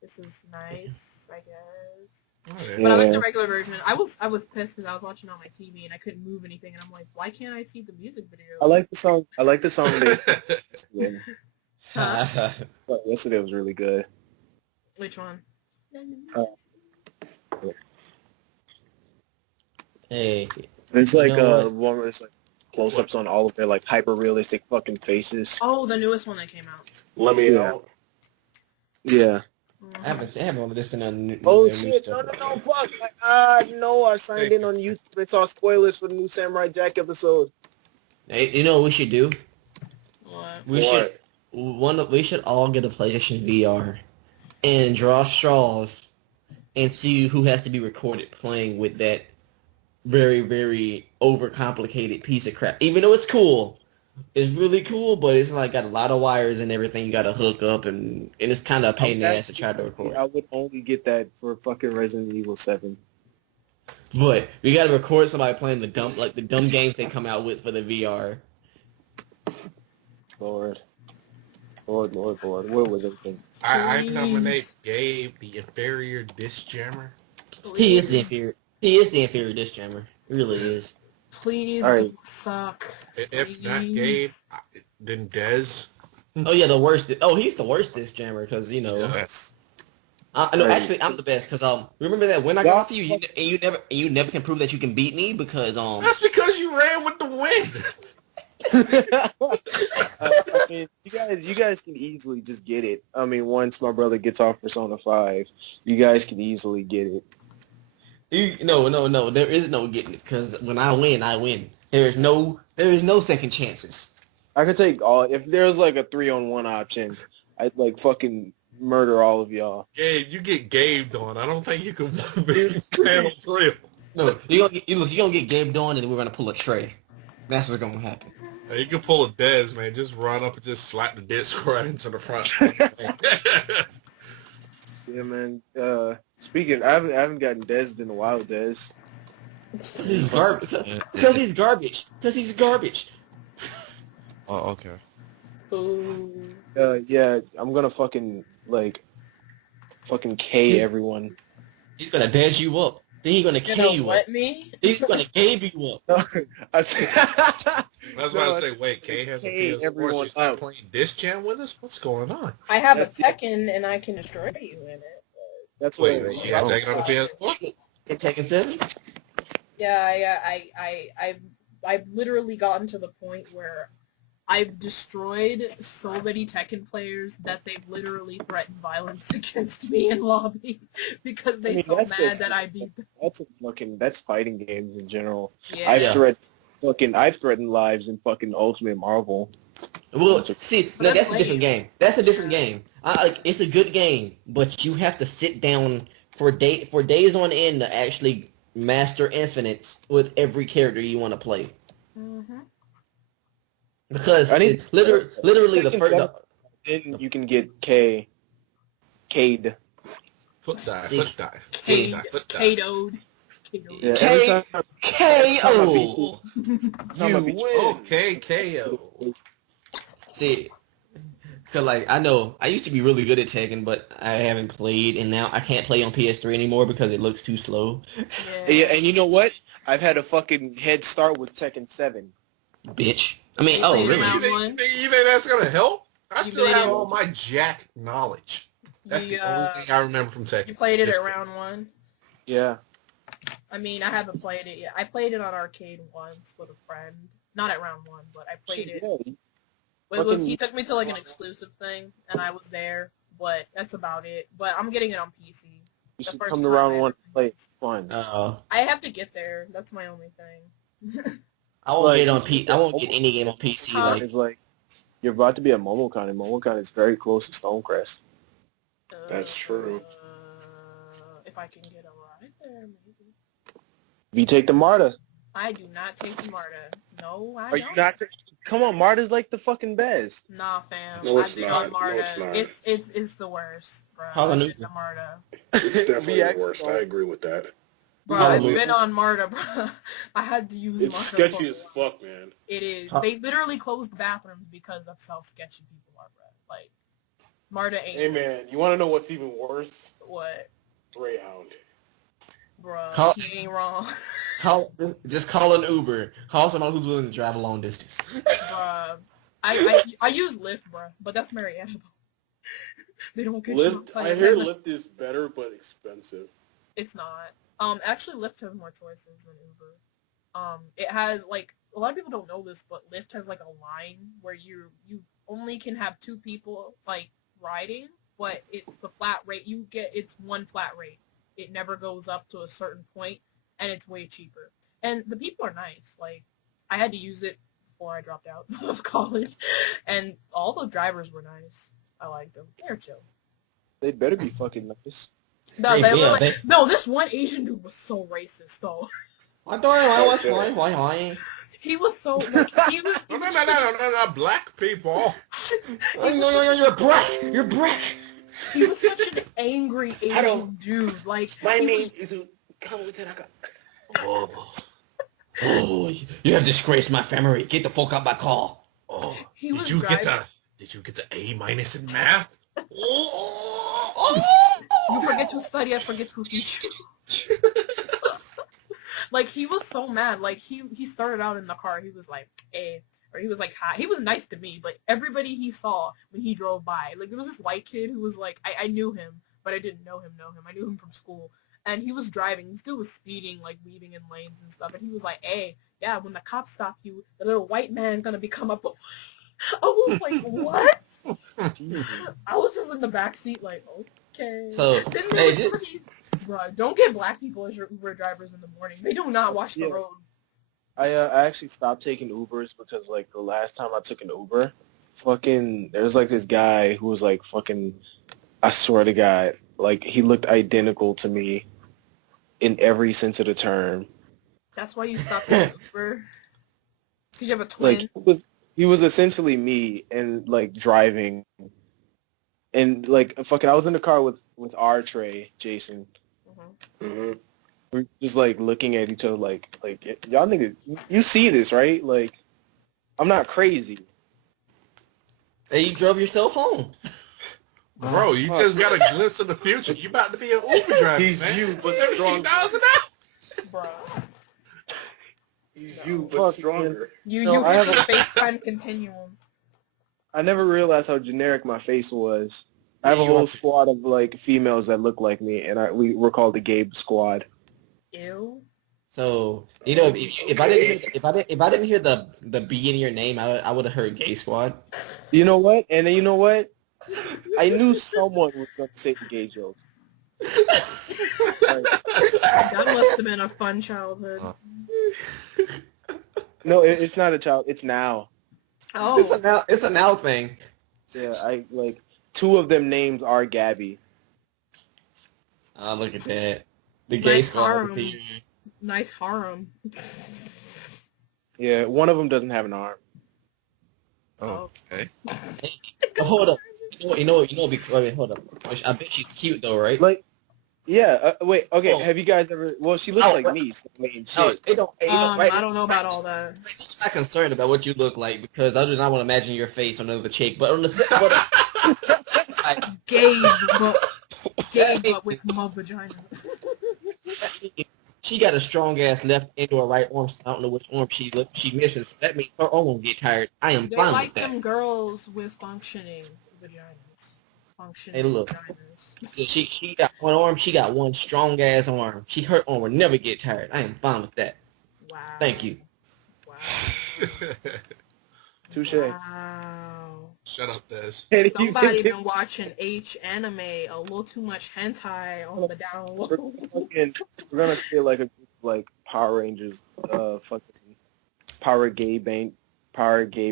this is nice, I guess. Oh, yeah. But I like the regular version. I was pissed because I was watching on my TV and I couldn't move anything and I'm like, why can't I see the music video? I like the song. I like the song. Yeah. Huh? But yesterday was really good. Which one? Hey, It's like You know what? one where it's like close-ups on all of their like hyper-realistic fucking faces. Oh, the newest one that came out. Let me Yeah. out. Yeah. I haven't listened to new Oh new shit! stuff. No, fuck! No, I signed in on YouTube and saw spoilers for the new Samurai Jack episode. Hey, you know what we should do? What? We should all get a PlayStation VR and draw straws and see who has to be recorded playing with that very, very overcomplicated piece of crap. Even though it's cool, it's really cool, but it's like got a lot of wires and everything you got to hook up, and it's kind of a pain in the ass to try to record. I would only get that for fucking Resident Evil 7. But we got to record somebody playing the dumb games they come out with for the VR. Lord. What was it? I Please. nominate Gabe the inferior disc jammer. He is the inferior. He is the inferior disc jammer. He really is. Please All right. don't suck. If not Gabe, Please. then Dez. Oh yeah, the worst. Oh, he's the worst disc jammer because you know. Yes. No, Right. actually, I'm the best because remember that when I got off you, you never can prove that you can beat me because That's because you ran with the wind. I mean, you guys can easily just get it. I mean, once my brother gets off Persona 5, you guys can easily get it. No, there is no getting it because when I win, I win. There is no second chances. I could take all. If there's like a 3-on-1 option, I'd like fucking murder all of y'all. Gabe, you get Gabed on. I don't think you can handle 3. No, you're gonna get Gabe doing, and we're gonna pull a Trae. That's what's gonna happen. You can pull a Dez, man. Just run up and just slap the disc right into the front. Yeah, man. Speaking, I haven't gotten Dez in a while. Dez. He's garbage. Because he's garbage. Because he's garbage. Oh, okay. Yeah, I'm gonna fucking K everyone. He's gonna dash you up. Then he's gonna You K know you up. what, me? He's gonna Gabe you up. I said, I was about to say, wait, K has a K PS4. everyone She's not up. playing Disc Jam with us? What's going on? I have a That's it. Tekken and I can destroy you in it. That's what. Wait, you got taken on the PS4? In Tekken 7? Yeah, I've literally gotten to the point where I've destroyed so many Tekken players that they've literally threatened violence against me in lobby because they're so that's mad just- that I beat them. That's fighting games in general. Yeah. I've threatened lives in fucking Ultimate Marvel. Well, see, But no, that's that's a different game. That's a different game. It's a good game, but you have to sit down for days on end to actually master infinites with every character you want to play. Mm-hmm. Because literally the first. Then you can get K'd. Foot dive, See. foot dive. Foot dive. Katoed. Yeah, every time KO. I'm a You bitch. win. Okay, KO. See, cause like I know I used to be really good at Tekken, but I haven't played, and now I can't play on PS3 anymore because it looks too slow. Yeah, and you know what? I've had a fucking head start with Tekken 7. Bitch. I mean, You oh played really? around- You think that's gonna help? I You still made have it- all my Jack knowledge. That's the only thing I remember from Tekken. You played it Just- at round 1. Yeah. I mean, I haven't played it yet. I played it on arcade once with a friend. Not at round 1, but I played it. Yeah, He took me to like an exclusive thing, and I was there, but that's about it. But I'm getting it on PC. you The should first come to time round I- 1 and play. It's fun. I have to get there. That's my only thing. I won't Like, get on I won't get any game on PC. Huh? Like It's like you're about to be at Momocon, and Momocon is very close to Stonecrest. That's true. If I can get a ride there, maybe. If you take the Marta, I do not take the Marta. No, I are don't. you not? Come on, Marta's like the fucking best. Nah, fam. No, it's I've been not. on Marta. No, it's not. It's the worst, bro. How the new- The Marta. It's definitely React- the worst. I agree with that. Bro, Yeah, I've we- been on Marta, bro. I had to use It's Marta. sketchy as fuck, man. It is. Huh. They literally closed the bathrooms because of how sketchy people are, bro. Like, Marta ain't Hey man, you want to know what's even worse? what, Greyhound. bro. Call- He ain't wrong, just call an Uber. Call someone who's willing to drive a long distance. bro. I use Lyft, bro, but that's Marietta. They don't get you on Lyft, I plane. hear Lyft is better but expensive. It's not. Actually, Lyft has more choices than Uber. It has like a lot of people don't know this, but Lyft has like a line where you only can have 2 people like riding, but it's the flat rate you get. It's one flat rate. It never goes up to a certain point, and it's way cheaper. And the people are nice. Like I had to use it before I dropped out of college, and all the drivers were nice. I liked them. They're chill. They better be fucking nice. No, Yeah, they were like, they- no, this one Asian dude was so racist though. Why? He was so like, he was. No, black people. You're black. You're black. He was such an angry Asian dude. Like he was, is Tanaka. Oh, you have disgraced my family. Get the fuck out my car. Oh, he did was you driving. get to A- in math? You forget to study, I forget to teach you. Like, he was so mad. Like, he started out in the car. He was like, hey, or he was like, hi. He was nice to me, but everybody he saw when he drove by, like, there was this white kid who was like, I knew him, but I didn't know him. I knew him from school. And he was driving. He still was speeding, like, weaving in lanes and stuff. And he was like, hey, yeah, when the cops stop you, the little white man gonna be come up. I was like, what? I was just in the back seat like, okay. So, Then hey, there was bro, don't get black people as your Uber drivers in the morning. They do not watch the road. I actually stopped taking Ubers because, like, the last time I took an Uber, there was, like, this guy who was, like, I swear to God, like, he looked identical to me in every sense of the term. That's why you stopped taking Uber? Because you have a twin? Like, he was essentially me and, like, driving. And, like, I was in the car with our Trae, Jason. Mm-hmm. We're just, like, looking at each other like y'all niggas, you see this, right? Like, I'm not crazy. Hey, you drove yourself home. Bro, you just got a glimpse of the future. You about to be an Uber driver, He's man. you, but $17 stronger. an hour. Bro. He's you, but stronger. You I have have a a- FaceTime continuum. I never realized how generic my face was. I have a whole squad of, like, females that look like me, and we're called the Gabe squad. Ew. So, you know, if I didn't hear the B in your name, I would have heard Gay Squad. You know what? And then you know what? I knew someone was going to say the gay joke. That must have been a fun childhood. No, it's not a child. It's now. Oh. It's a now thing. Yeah, two of them names are Gabby. Oh, look at that. The Gay Nice Squad. harem. Nice harem. Yeah, one of them doesn't have an arm. Oh, okay. Oh, hold up. You know, wait, hold up. I bet she's cute though, right? Like, yeah. Wait. Okay. Oh. Have you guys ever? Well, she looks like me. So, I mean, shit. It don't, right? I don't know about all that. I'm not concerned about what you look like because I do not want to imagine your face on another chick. But on the Gay, but with my vagina. She got a strong ass left and or right arm. So I don't know which arm she misses. So that means her arm won't get tired. I am They fine like with that. them girls with functioning vaginas. Functioning Hey, look. vaginas. She got one arm. She got one strong ass arm. Her arm will never get tired. I am fine with that. Wow. Thank you. Wow. Touche. Wow. Shut up, Des. Somebody been watching anime, a little too much hentai on the down low. We're gonna feel like Power Rangers, fucking Power Gay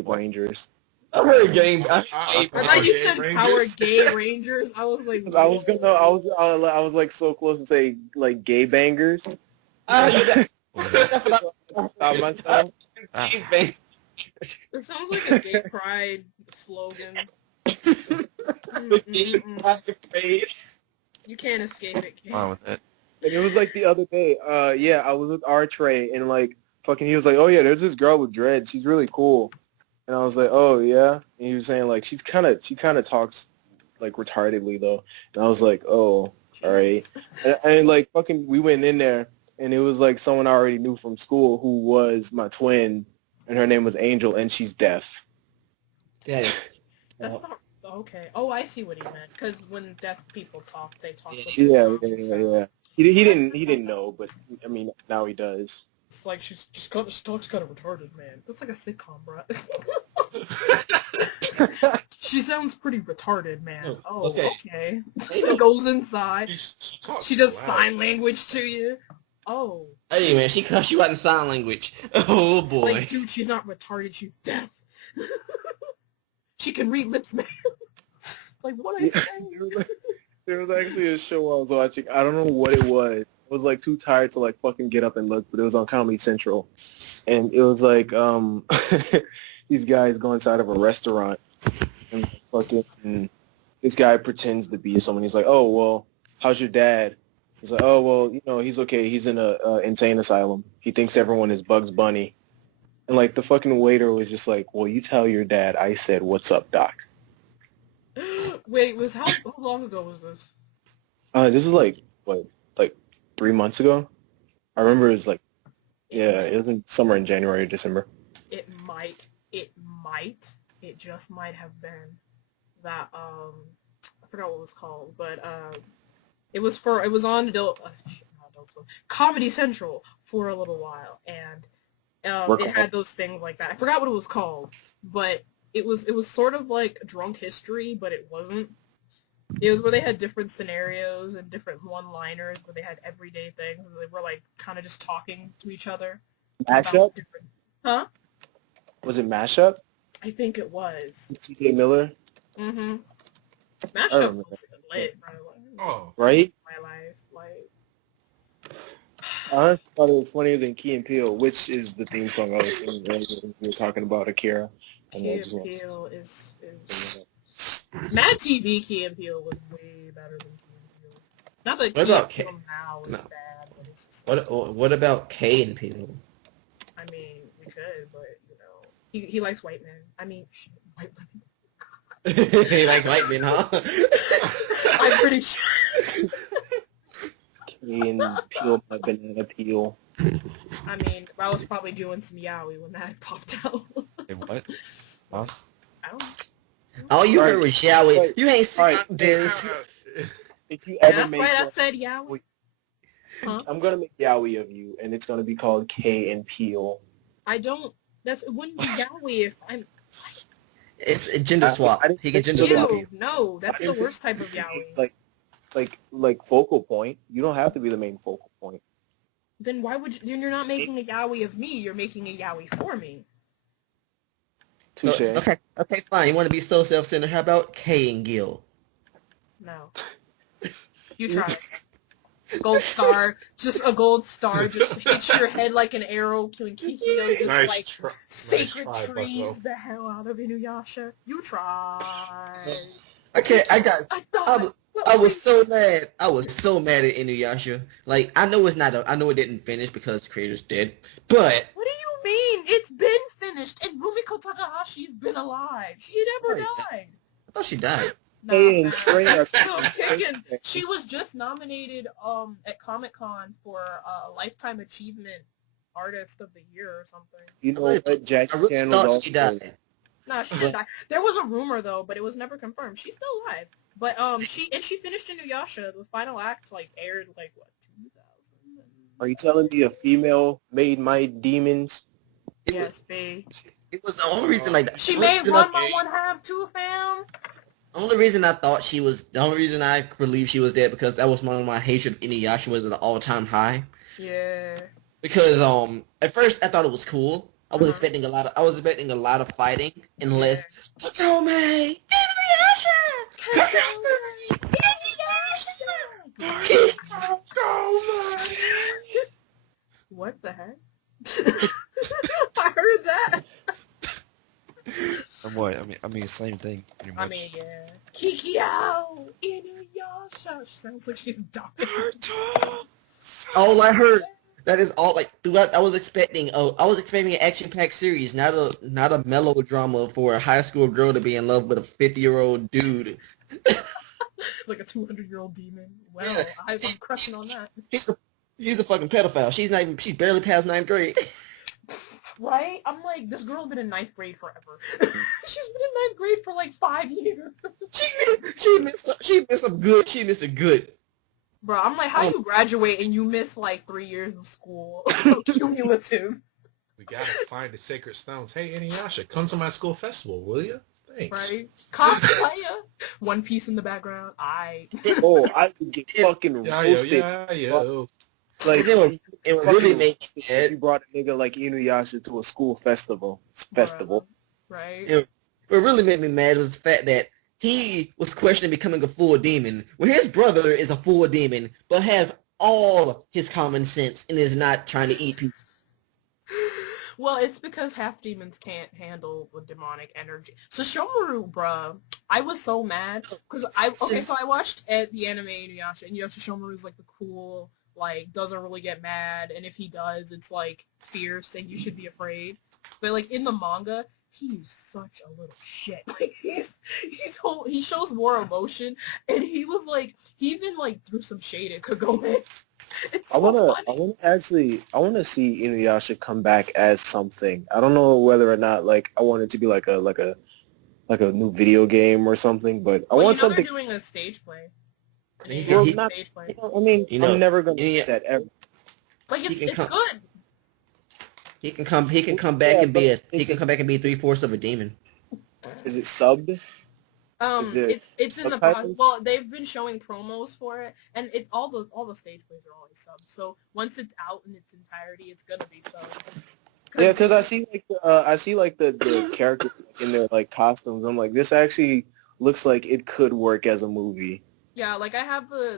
Rangers. I heard game. I thought you said Power Gay Rangers. I was like, I was like so close to say like gay bangers. Stop myself. It sounds like a gay pride slogan. You can't escape it, kid. Fine with that. And it was like the other day. Yeah, I was with our Trae, and like fucking, he was like, "Oh yeah, there's this girl with dreads. She's really cool." And I was like, "Oh yeah." And he was saying like she kind of talks like retardedly though. And I was like, "Oh, all right." And like fucking, we went in there, and it was like someone I already knew from school who was my twin, and her name was Angel, and she's deaf. Yeah. That's not okay. Oh, I see what he meant. Because when deaf people talk, they talk. With Yeah. so He didn't know, but I mean now he does. It's like she talks kind of retarded, man. That's like a sitcom, bro. She sounds pretty retarded, man. Oh, okay. Goes inside. She does sign language to you. Oh. Hey man, she cussed you out in sign language. Oh boy. Like, dude, she's not retarded. She's deaf. She can read lips, man. Like, what are you saying? There was actually a show I was watching. I don't know what it was. I was like too tired to like fucking get up and look, but it was on Comedy Central, and it was like these guys go inside of a restaurant, and fucking this guy pretends to be someone. He's like, "Oh well, how's your dad?" He's like, "Oh well, you know, he's okay. He's in a insane asylum. He thinks everyone is Bugs Bunny." And like the fucking waiter was just like, "Well, you tell your dad I said what's up, doc." Wait, how long ago was this? This is like 3 months ago. I remember it was like Yeah, it was in somewhere in January or December. It just might have been that, I forgot what it was called, but, it was on Comedy Central for a little while, and, it had those things like that. I forgot what it was called, but it was sort of like drunk history, but it wasn't. It was where they had different scenarios and different one-liners, where they had everyday things, and they were like kind of just talking to each other. Mashup? Huh? Was it Mashup? I think it was. T.K. Miller? Mm-hmm. Mashup was lit, bro. Oh. Right? My life, like. I thought it was funnier than Key and Peele, which is the theme song I was singing earlier when we were talking about Akira. Key and Peele is Mad TV. Key and Peele was way better than Key and Peele. Not that What Key about and Peele now is bad, but it's just, What about K and Peele? I mean, we could, but you know, he likes white men. I mean, white women. He likes white men, huh? I'm pretty sure. Key and Peele, my banana peel. I mean, I was probably doing some yaoi when that popped out. Hey, what? Huh? I don't know. All you heard was yaoi. Right. You ain't seen Right. this. If you Yeah, ever that's make right, I one- said yaoi. Huh? I'm gonna make yaoi of you, and it's gonna be called K and Peele. I don't. It wouldn't be yaoi if I'm. It's a gender swap. I didn't He can think gender so. swap Ew, you. no, that's I the didn't worst type of yaoi. Like focal point. You don't have to be the main focal point. Then why would you? Then you're not making a yaoi of me. You're making a yaoi for me. Touche. Okay, fine. You want to be so self-centered? How about K and Gil? No. You try. Gold star, just a gold star, just hits your head like an arrow, killing Kikyo, just Nice like try, sacred nice try, trees Bucko. the hell out of Inuyasha. You try. Okay, I thought. was so mad. I was so mad at Inuyasha. Like, I know it didn't finish because the creator's dead. But What do you mean? It's been finished, and Rumiko Takahashi's been alive. She never Right. died. I thought she died. Nah, Hey, man, Trae are- that's still kicking. She was just nominated at Comic-Con for Lifetime Achievement Artist of the Year or something. You know what? Jackie I really Chan was thought also she died. No, she didn't die. There was a rumor though, but it was never confirmed. She's still alive. But she finished Inuyasha. The final act aired 2000. Are you telling me a female made my demons? Yes, babe. It was the only reason like She the only made reason one I- by one half too, fam. The only reason I believed she was dead because that was one of my hatred of Inuyasha was at an all-time high. Yeah. Because at first I thought it was cool. I was Uh-huh. expecting a lot of fighting and less Kakome! Inuyasha! Kakome! What the heck? I heard that. And what? I mean, same thing. Pretty much. I mean, yeah. Kikyo! Inuyasha! She sounds like she's dying. All I heard, that is all, throughout, I was expecting an action-packed series, not a melodrama for a high school girl to be in love with a 50-year-old dude. Like a 200-year-old demon. Well, I'm crushing on that. He's a fucking pedophile. She's barely past 9th grade. Right? I'm like, this girl been in 9th grade forever. She's been in 9th grade for 5 years. She missed a good. Bro, I'm like, how you graduate and you miss 3 years of school? Cumulative. We gotta find the sacred stones. Hey, Inuyasha, come to my school festival, will you? Thanks. Right? Cosplayer. One Piece in the background. Oh, I would get fucking roasted. Yeah. Like, It would really make me if mad. you brought a nigga like Inuyasha to a school festival. Right? What really made me mad was the fact that he was questioning becoming a full demon, when his brother is a full demon, but has all his common sense and is not trying to eat people. Well, it's because half demons can't handle the demonic energy. So Shomaru, bruh, I was so mad because so I watched the anime Inuyasha, and Shomaru's the cool, doesn't really get mad, and if he does, it's fierce and you should be afraid. But in the manga, he's such a little shit. He shows more emotion, and he was he even threw some shade at Kagome. It's I so wanna funny. I wanna see Inuyasha come back as something. I don't know whether or not like I want it to be like a new video game or something, but I Well, want they're something. doing a stage play. He Well, can, not. Stage play. I mean, you I'm know, never gonna do yeah, that ever. Like he can it's come. good. He can come. He can come back Yeah, and but be a. He is can come back and be 3/4 of a demon. it subbed? Is there It's in the process. subtitles? Well, they've been showing promos for it, and it's all the stage plays are always subbed. So once it's out in its entirety, it's gonna be subbed. Yeah, because I see like the characters in their like costumes. I'm like, this actually looks like it could work as a movie. Yeah, like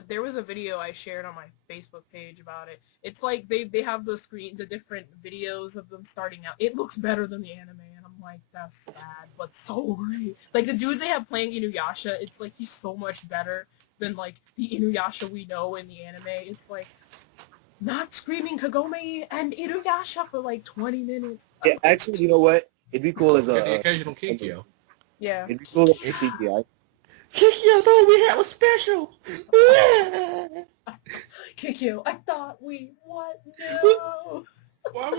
there was a video I shared on my Facebook page about it. It's like they have the different videos of them starting out. It looks better than the anime, and I'm like, that's sad, but so great. Like the dude they have playing Inuyasha, it's like he's so much better than like the Inuyasha we know in the anime. It's like not screaming Kagome and Inuyasha for like 20 minutes. Yeah, actually, you know what? It'd be cool as Get the a occasional Kikyo. Yeah. it'd be cool as a CGI. Kiki, I thought we had a special. Kikyo, I thought we what? No. Why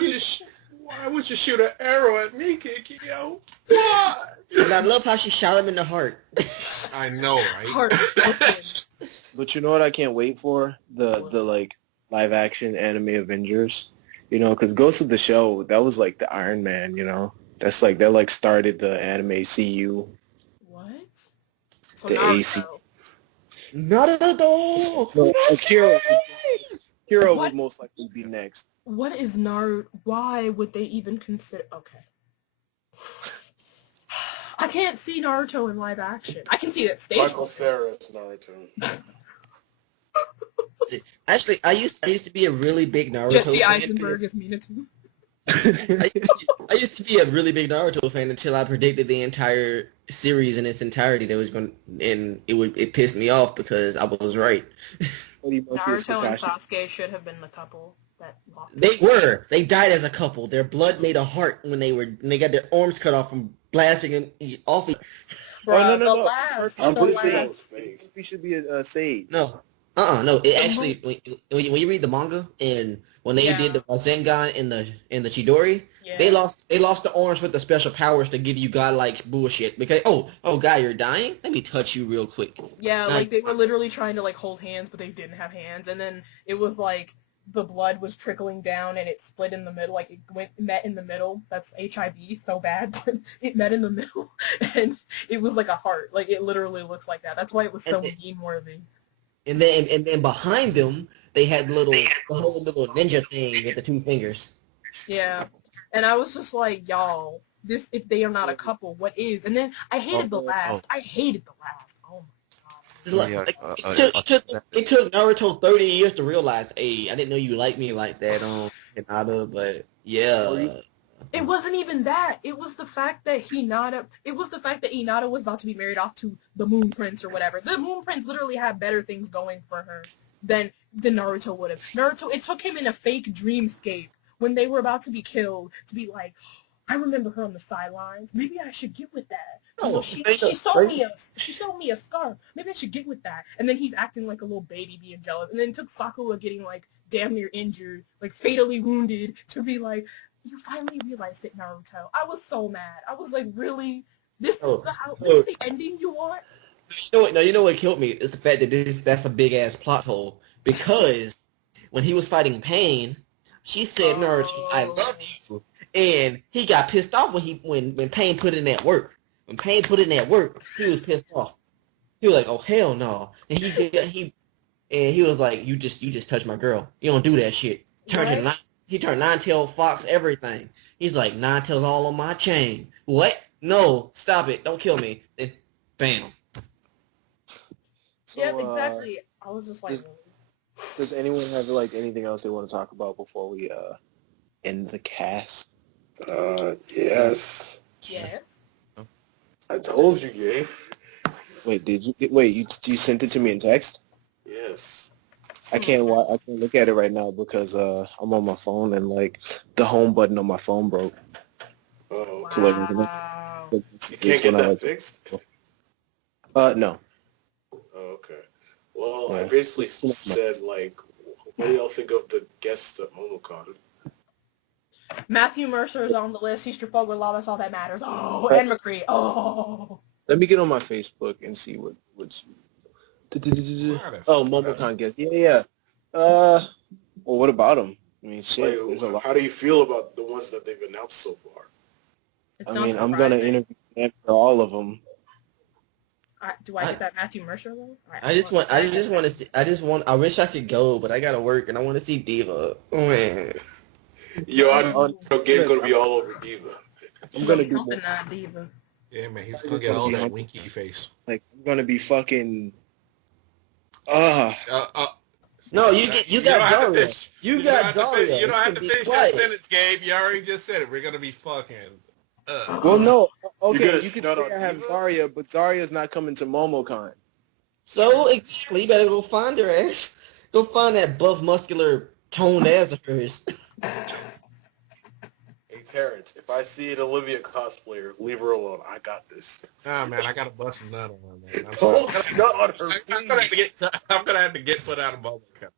would you shoot an arrow at me, Kikyo? And I love how she shot him in the heart. I know, right? Heartbroken. But you know what I can't wait for? The like live action anime Avengers. You know, because Ghost of the Shell, that was like the Iron Man, you know? That's like, that like started the anime CU. What? So The AC. Not at all. No, Akira What? would most likely be next. What is Naruto? Why would they even consider? Okay. I can't see Naruto in live action. I can see that stage. Michael Cera's Naruto. Actually, I used to be a really big Naruto Jesse fan. Eisenberg is Minato. I used to be a really big Naruto fan until I predicted the entire series in its entirety that was going, and it pissed me off because I was right. Naruto and Sasuke should have been the couple that locked. They died as a couple. Their blood made a heart when they got their arms cut off from blasting and off. Bruh, no. the last. I'm the pretty last. sure that was fake. he should be a sage. No. No. It actually when you read the manga and when they did the Rasengan in the Chidori, Yeah. they lost the arms with the special powers to give you godlike bullshit because guy, you're dying. Let me touch you real quick. Yeah, like they were literally trying to like hold hands, but they didn't have hands, and then it was like the blood was trickling down and it split in the middle, like it met in the middle. That's HIV, so bad, but it met in the middle, and it was like a heart. Like it literally looks like that. That's why it was so meme worthy. And then behind them they had the whole little ninja thing with the two fingers. Yeah, and I was just like, y'all, this if they are not a couple, what is? And then I hated the last. I hated the last. Oh my god. It took Naruto 30 years to realize, hey, I didn't know you liked me like that, Hinata, but yeah. It wasn't even that. It was the fact that Hinata was about to be married off to the Moon Prince or whatever. The Moon Prince literally had better things going for her than Naruto would have. Naruto, it took him in a fake dreamscape when they were about to be killed to be like, I remember her on the sidelines. Maybe I should get with that. No, she sold me a scarf. Maybe I should get with that. And then he's acting like a little baby being jealous. And then it took Sakura getting like damn near injured, like fatally wounded to be like, you finally realized it, Naruto. I was so mad. I was like, really? This is the ending you want? You know what killed me? It's the fact that that's a big ass plot hole. Because when he was fighting Pain, she said, Naruto, I love you. And he got pissed off when Pain put in that work. When Pain put in that work, he was pissed off. He was like, oh hell no. And he was like, you just touched my girl. You don't do that shit. He turned Nine-Tailed Fox everything. He's like, Nine-Tails all on my chain. What? No, stop it. Don't kill me. Then, bam. So, yep, exactly. I was just like... Does anyone have like anything else they want to talk about before we end the cast? Yes. Yes? I told you, Gabe. Wait, you sent it to me in text? Yes. I can't look at it right now because I'm on my phone and like the home button on my phone broke. Oh. Wow. So like, You can't get that fixed? No. Oh, okay. Well, Yeah. I basically said, like, What do y'all think of the guests at MomoCon? Matthew Mercer is on the list. He's your forward law. That's all that matters. Oh, and McCree. Oh. Let me get on my Facebook and see what's. Oh, MomoCon guest. Yeah. Well, what about them? I mean, shit. There's a lot. How do you feel about the ones that they've announced so far? It's I not mean, I'm gonna surprising. interview them for all of them. Do I get that Matthew Mercer though? I wish I could go, but I gotta work and I want to see Diva. Oh, man. Yo, I know Gabe gonna be all over Diva. I'm gonna do something that diva. Yeah, man, he's gonna get all that winky face. like I'm gonna be fucking. No, you got Daria. You got Daria. You don't have to finish that sentence, Gabe. You already just said it. We're gonna be fucking. Well, no. Okay, gonna you could snut say on I have Diva? Zarya, but Zarya's not coming to MomoCon. So exactly, you better go find her ass. Go find that buff, muscular, toned ass of hers. Hey, Terrance, if I see an Olivia cosplayer, leave her alone. I got this. Nah, man, I gotta bust a nut on her, man. Don't snut on her, I'm gonna have to get put out of MomoCon.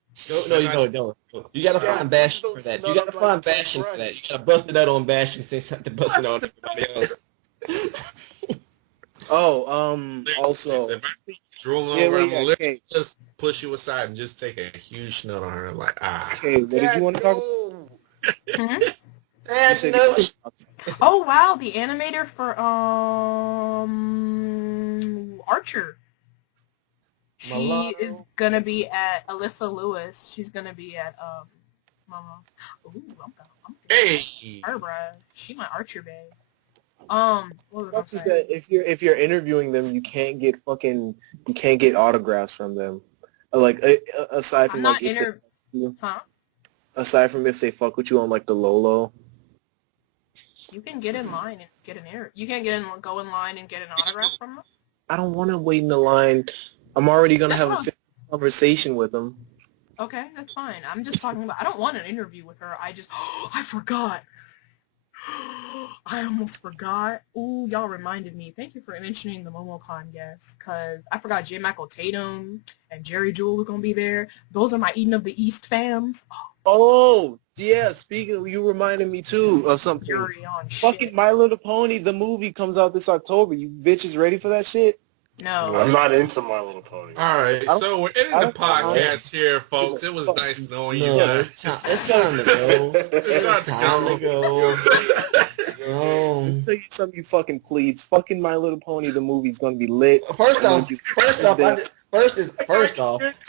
No, you don't. You gotta find Bastion for that. You gotta find Bastion for that. You gotta bust it out on Bastion since you have to bust it out on everybody else. Also, if I see you drooling Yeah, over wait, my lips, okay. just push you aside and just take a huge nut on her, like okay, what did you want to talk about? You said No. Oh wow, the animator for Archer. She Mulatto. is gonna be at Alyssa Lewis. She's gonna be at Mama. Ooh, I'm hey. her, bruh. She my Archer babe. What was I Sucks is saying? that if you're interviewing them, you can't get autographs from them. Like aside from I'm like not if aside from if they fuck with you on like the Lolo. You can get in line and get an air. You can go in line and get an autograph from them. I don't want to wait in the line. I'm already gonna That's have a fine. conversation with them. Okay, that's fine. I'm just talking about. I don't want an interview with her. I just. I forgot. I almost forgot. Ooh, y'all reminded me. Thank you for mentioning the MomoCon guests, because I forgot J. Michael Tatum and Jerry Jewell are going to be there. Those are my Eden of the East fams. Oh, yeah, speaking of, you reminded me too of something. Jury on Fucking shit. My Little Pony, the movie comes out this October. You bitches ready for that shit? No. I'm not into My Little Pony. All right, so we're ending the don't- podcast here, folks. It was nice knowing you No, guys. it's time to go. It's Time to go. Let me tell you something, you fucking plebes. Fucking My Little Pony, the movie's gonna be lit. First off, the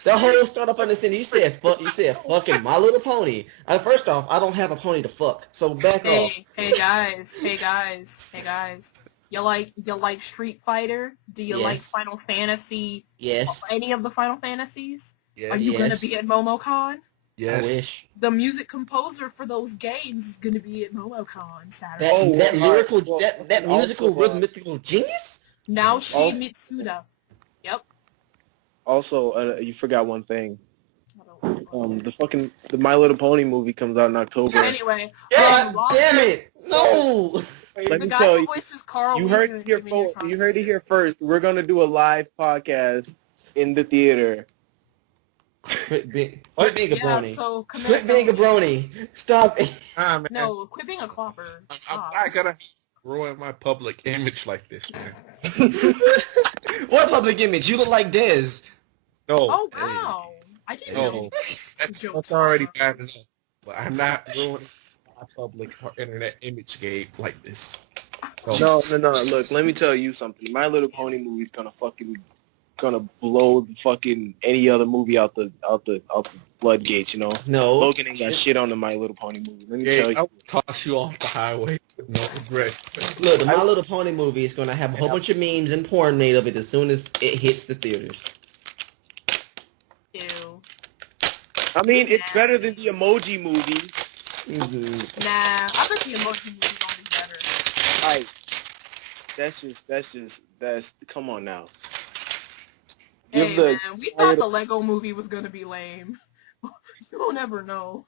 whole start up on this thing. You said fucking My Little Pony. First off, I don't have a pony to fuck, so back off. Hey guys. You like Street Fighter? Do you Yes. like Final Fantasy? Yes, Any of the Final Fantasies? Yeah, Are you Yes. gonna be at MomoCon? I yes. wish. The music composer for those games is gonna be at MomoCon Saturday. That Oh, that well, lyrical, well, that musical also, rhythmical genius. Naoshi Also- Mitsuda. Yep. Also, you forgot one thing. The My Little Pony movie comes out in October. Anyway, God Rob- damn it! No. Let the me guy tell who you, voices Carl you Weaver heard in it here Jimmy Neutron first. You heard it is here first. We're gonna do a live podcast in the theater. Quit being a Yeah, brony. so Quit being a brony. Stop it. Man. No, quit being a clopper. I'm Stop. not gonna ruin my public image like this, man. What public image? You look like Dez. No. Oh wow! I didn't No. know. That's already bad enough. But I'm not ruining my public or internet image game like this. No. Look, let me tell you something. My Little Pony movie's gonna blow the fucking any other movie out the floodgates. You know, No. Logan ain't got shit on the My Little Pony movie. Let me tell Yeah, you. I'll toss you off the highway with no regret. Look, the My Little Pony movie is going to have a whole bunch of memes and porn made of it as soon as it hits the theaters. Ew. I mean, it's better than the Emoji movie. Mm-hmm. Nah, I bet the emotion movie's gonna be better. Like, that's. Come on now. Hey Give the- man, we thought the Lego movie was gonna be lame. You don't ever know.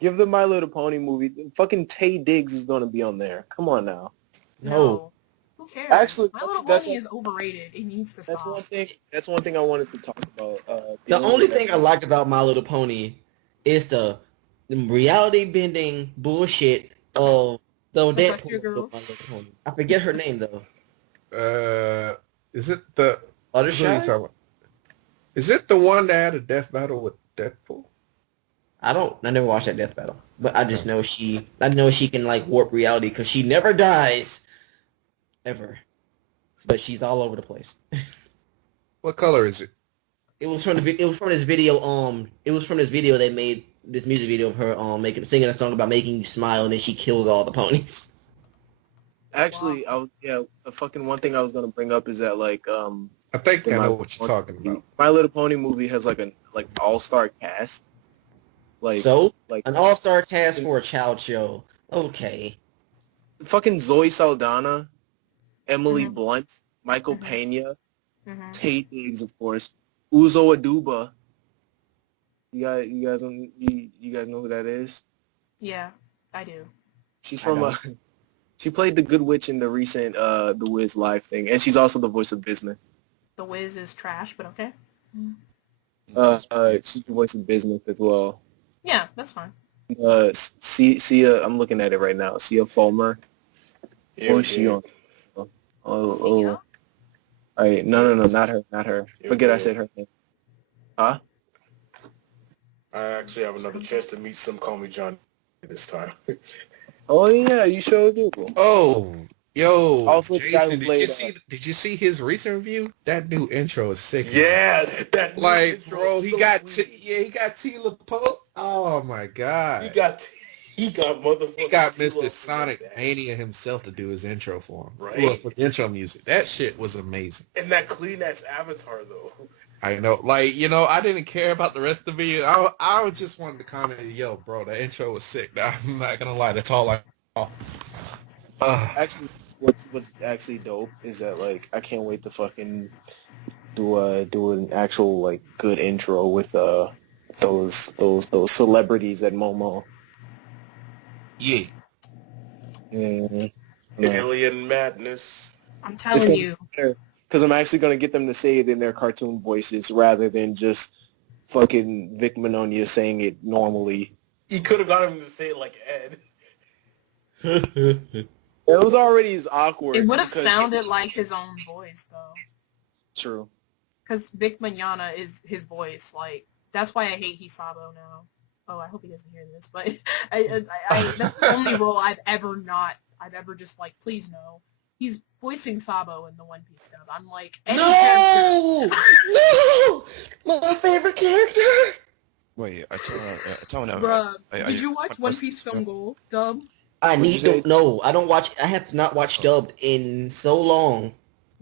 Give the My Little Pony movie. Fucking Tay Diggs is gonna be on there. Come on now. No. Who cares? Actually, My Little that's Pony is overrated. It needs to that's stop. one thing. That's one thing I wanted to talk about. The The only only thing thing I liked about My Little Pony is the reality bending bullshit of the Professor Deadpool Girl. of My Little Pony. I forget her name though. Is it the who are you Fluttershy? talking about? Is it the one that had a death battle with Deadpool? I never watched that death battle, but I just know I know she can like warp reality because she never dies, ever. But she's all over the place. What color is it? It was from this video. It was from this video they made, this music video of her singing a song about making you smile, and then she kills all the ponies. actually, the fucking one thing I was gonna bring up is that like I think I My know what you're talking about. My Little Pony movie has like an all-star cast. Like So like an all-star cast for a child show. Okay. fucking Zoe Saldana, Emily Mhm. Blunt, Michael Mhm. Pena, Mhm. Tay Diggs, of course, Uzo Aduba. You guys know who that is? Yeah, I do. She's I from don't. she played the Good Witch in the recent The Wiz live thing, and she's also the voice of Bismuth. The Wiz is trash, but okay. She's the voice of Bismuth as well. Yeah, that's fine. Sia, I'm looking at it right now. Sia Fulmer. What is she on? Oh. Sia? All right, no, not her. Forget I said her name. Huh? I actually have another chance to meet some Call Me Johnny this time. Oh yeah, you sure do. Oh, yo, Also the guy who Jason, played, did you see his recent review? That new intro is sick. Yeah, that new Like, intro bro, is he so got weird. he got Tila Pope. Oh my god. He got motherfucking. He got T-Lo Mr. to Sonic that. Mania himself to do his intro for him. Right. Well, for the intro music. That shit was amazing. And that clean ass avatar though. I know. Like, I didn't care about the rest of the video. I just wanted to comment, yo, bro, that intro was sick. I'm not gonna lie. That's all I actually what's actually dope is that like I can't wait to fucking do an actual like good intro with those celebrities at Momo. Yeah. Yeah. Alien madness. I'm telling you. Because I'm actually going to get them to say it in their cartoon voices rather than just fucking Vic Mignogna saying it normally. He could have got him to say it like Ed. It was already as awkward. It would have because- sounded like his own voice, though. True. Because Vic Mignogna is his voice. Like, that's why I hate Hisabo now. Oh, I hope he doesn't hear this. But that's the only role I've ever just like, please no. He's voicing Sabo in the One Piece dub. I'm like, any character. No! My favorite character! Wait, I tell now. Bruh, I- did you watch One Piece Film Gold dub? I What'd you need say? to know. I have not watched dubbed in so long.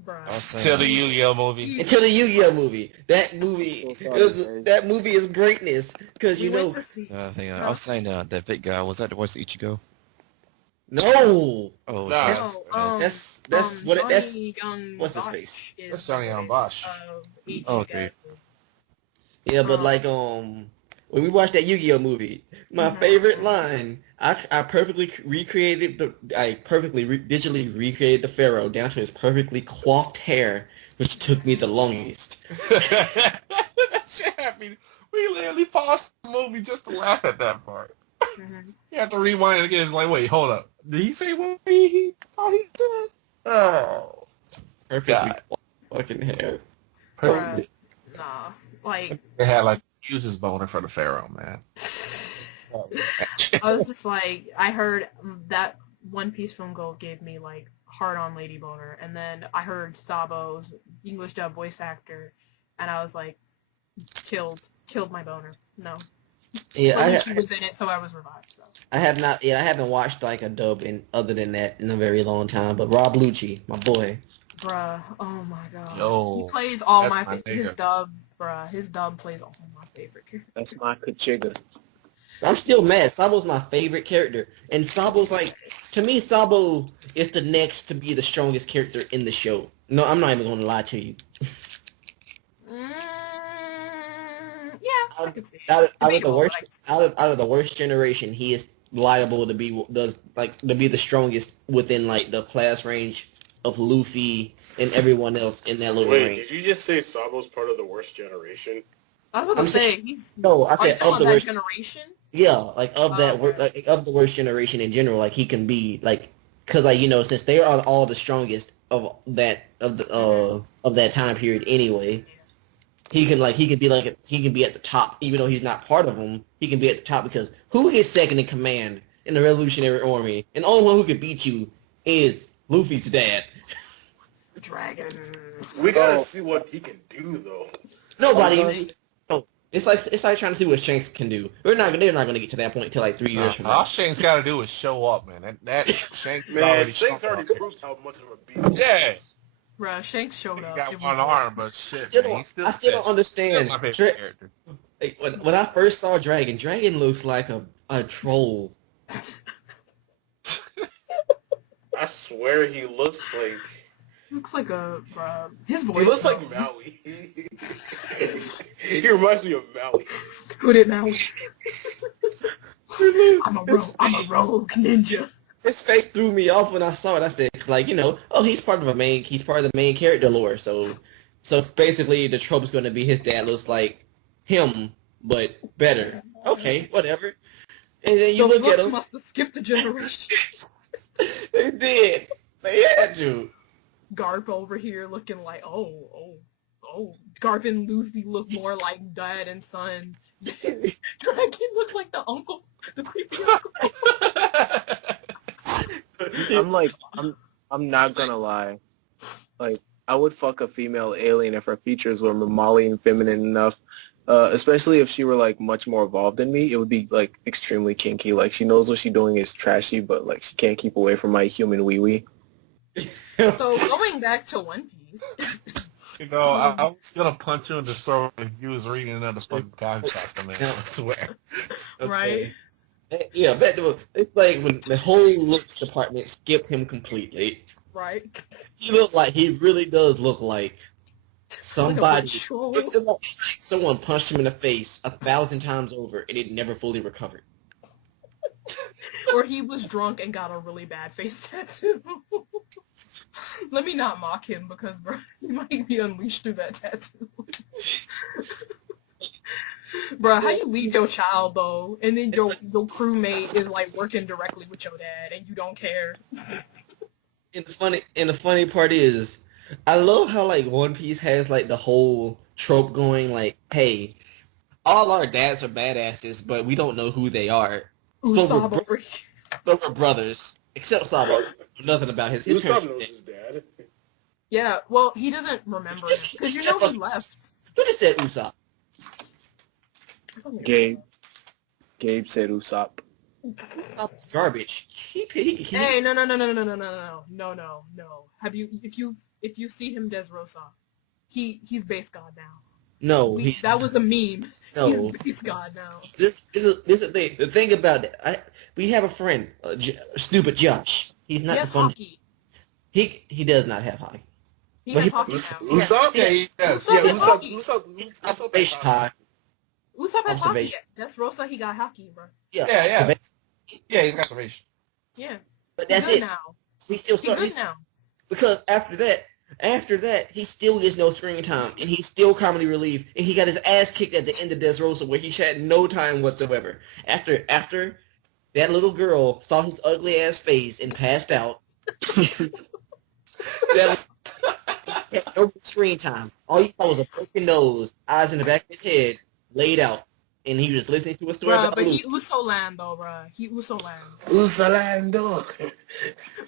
Bruh. Till the Yu-Gi-Oh movie. Until the Yu-Gi-Oh movie. That movie, So sorry, Terry. that movie is greatness. Because, We you know, went to see. Hang on. I was saying that big guy, was that the voice of Ichigo? no! Oh, Nah. No, That's what it, that's, Johnny Young what's his Bosch face? is That's Johnny the Young voice Bosch. of Ichigo. Oh, okay. yeah, but like, when we watched that Yu-Gi-Oh movie, my Mhm. favorite line, I perfectly recreated digitally recreated the Pharaoh down to his perfectly coiffed hair, which took me the longest. That shit happened. We literally paused the movie just to laugh at that part. Mhm. You have to rewind it again. It's like, wait, hold up. Did he say what he thought he said? Oh. Perfectly God. coiffed fucking hair. Bruh. Nah. Like, They had like the hugest boner for the Pharaoh, man. I was just like, I heard that One Piece Film Gold gave me like hard-on lady boner, and then I heard Sabo's English dub voice actor, and I was like, killed my boner. No. Yeah, But he was in it, so I was revived. So. I haven't watched like a dub other than that in a very long time. But Rob Lucci, my boy. Bruh, oh my god. Yo, he plays all that's my my his nigga. dub, bruh. His dub plays all my favorite characters. That's my Kachiga. I'm still mad. Sabo's my favorite character, and Sabo's like, to me, Sabo is the next to be the strongest character in the show. No, I'm not even gonna lie to you. Yeah, I could see it. Out of the Debatable, worst, but out of the worst generation, he is liable to be the strongest within like the class range of Luffy and everyone else in that little Wait, ring. did you just say Sabo's part of the worst generation? I was gonna say he's. No, I Are you said talking of the about that worst. generation? Yeah, like of that Okay. like of the worst generation in general. Like he can be like, cause like since they are all the strongest of that of that time period anyway. He can be at the top, even though he's not part of them. He can be at the top because who is second in command in the Revolutionary Army? And the only one who can beat you is Luffy's dad. Dragon. We gotta see what he can do, though. Nobody. No, it's like trying to see what Shanks can do. They're not gonna get to that point until like 3 years from All now. Shanks got to do is show up, man. That Shanks Man, already Shanks showed already up. proved how much of a beast he Yeah. is. Bruh, Shanks showed He up. got It one was- arm, but shit, Still man. don't- He's still I still don't still understand. my favorite character. Like, when I first saw Dragon looks like a troll. I swear he looks like... Looks like a bruh. His voice. He looks though. like Maui. He reminds me of Maui. Put it now. I'm a rogue ninja. His face threw me off when I saw it. I said, like, he's part of the main character lore. So basically, the trope is going to be his dad looks like him, but better. Okay, whatever. And then you Those look at looks him. must have skipped a generation. They did. They had to. Garp over here looking like, oh. Garp and Luffy look more like dad and son. Dragon looks like the uncle, the creepy uncle. I'm not gonna lie. Like, I would fuck a female alien if her features were mammalian and feminine enough. Especially if she were like much more evolved than me, it would be like extremely kinky. Like, she knows what she's doing is trashy, but like she can't keep away from my human wee wee. So going back to One Piece. I was gonna punch you in the throat if you was reading another fucking contract, man. I swear. Right? Yeah, it's like when the whole looks department skipped him completely. Right? He really does look like somebody. Troll. Someone punched him in the face 1,000 times over and it never fully recovered. Or he was drunk and got a really bad face tattoo. Let me not mock him because, bro, he might be unleashed through that tattoo. Bro, how you leave your child, though, and then your crewmate is, like, working directly with your dad, and you don't care? And the funny part is, I love how, like, One Piece has, like, the whole trope going, like, hey, all our dads are badasses, but we don't know who they are. Usopp over here. But we're brothers. Except Sabo. Nothing about his Usopp parents. knows his dad. Yeah, well, he doesn't remember it, because he left. Who just said Usopp? Gabe said Usopp. Usopp's garbage. Hey, no. Have you, if you see him, Desrosa, he's base god now. No, That was a meme. No. He's base god now. This is a thing. The thing about it, we have a friend, stupid Josh. He's He not has the fun. hockey. He does not have hockey. He But has he- hockey now. Usopp? Yeah, he does. Yeah, has hockey. Usopp Observation high. Usopp has hockey. Observation. Desrosa, he got hockey, bro. Yeah. Yeah. observation. Yeah, he's got salvation. Yeah. But He's that's good it. now. He still He's good sucks. now. Because after that, he still gets no screen time, and he's still comedy relief, and he got his ass kicked at the end of Desrosa, where he had no time whatsoever. After that little girl saw his ugly ass face and passed out, that had no screen time. All you saw was a broken nose, eyes in the back of his head, laid out, and he was listening to a story Bruh, about but he Luke. Usoland though, bruh. He Usoland. Usolando.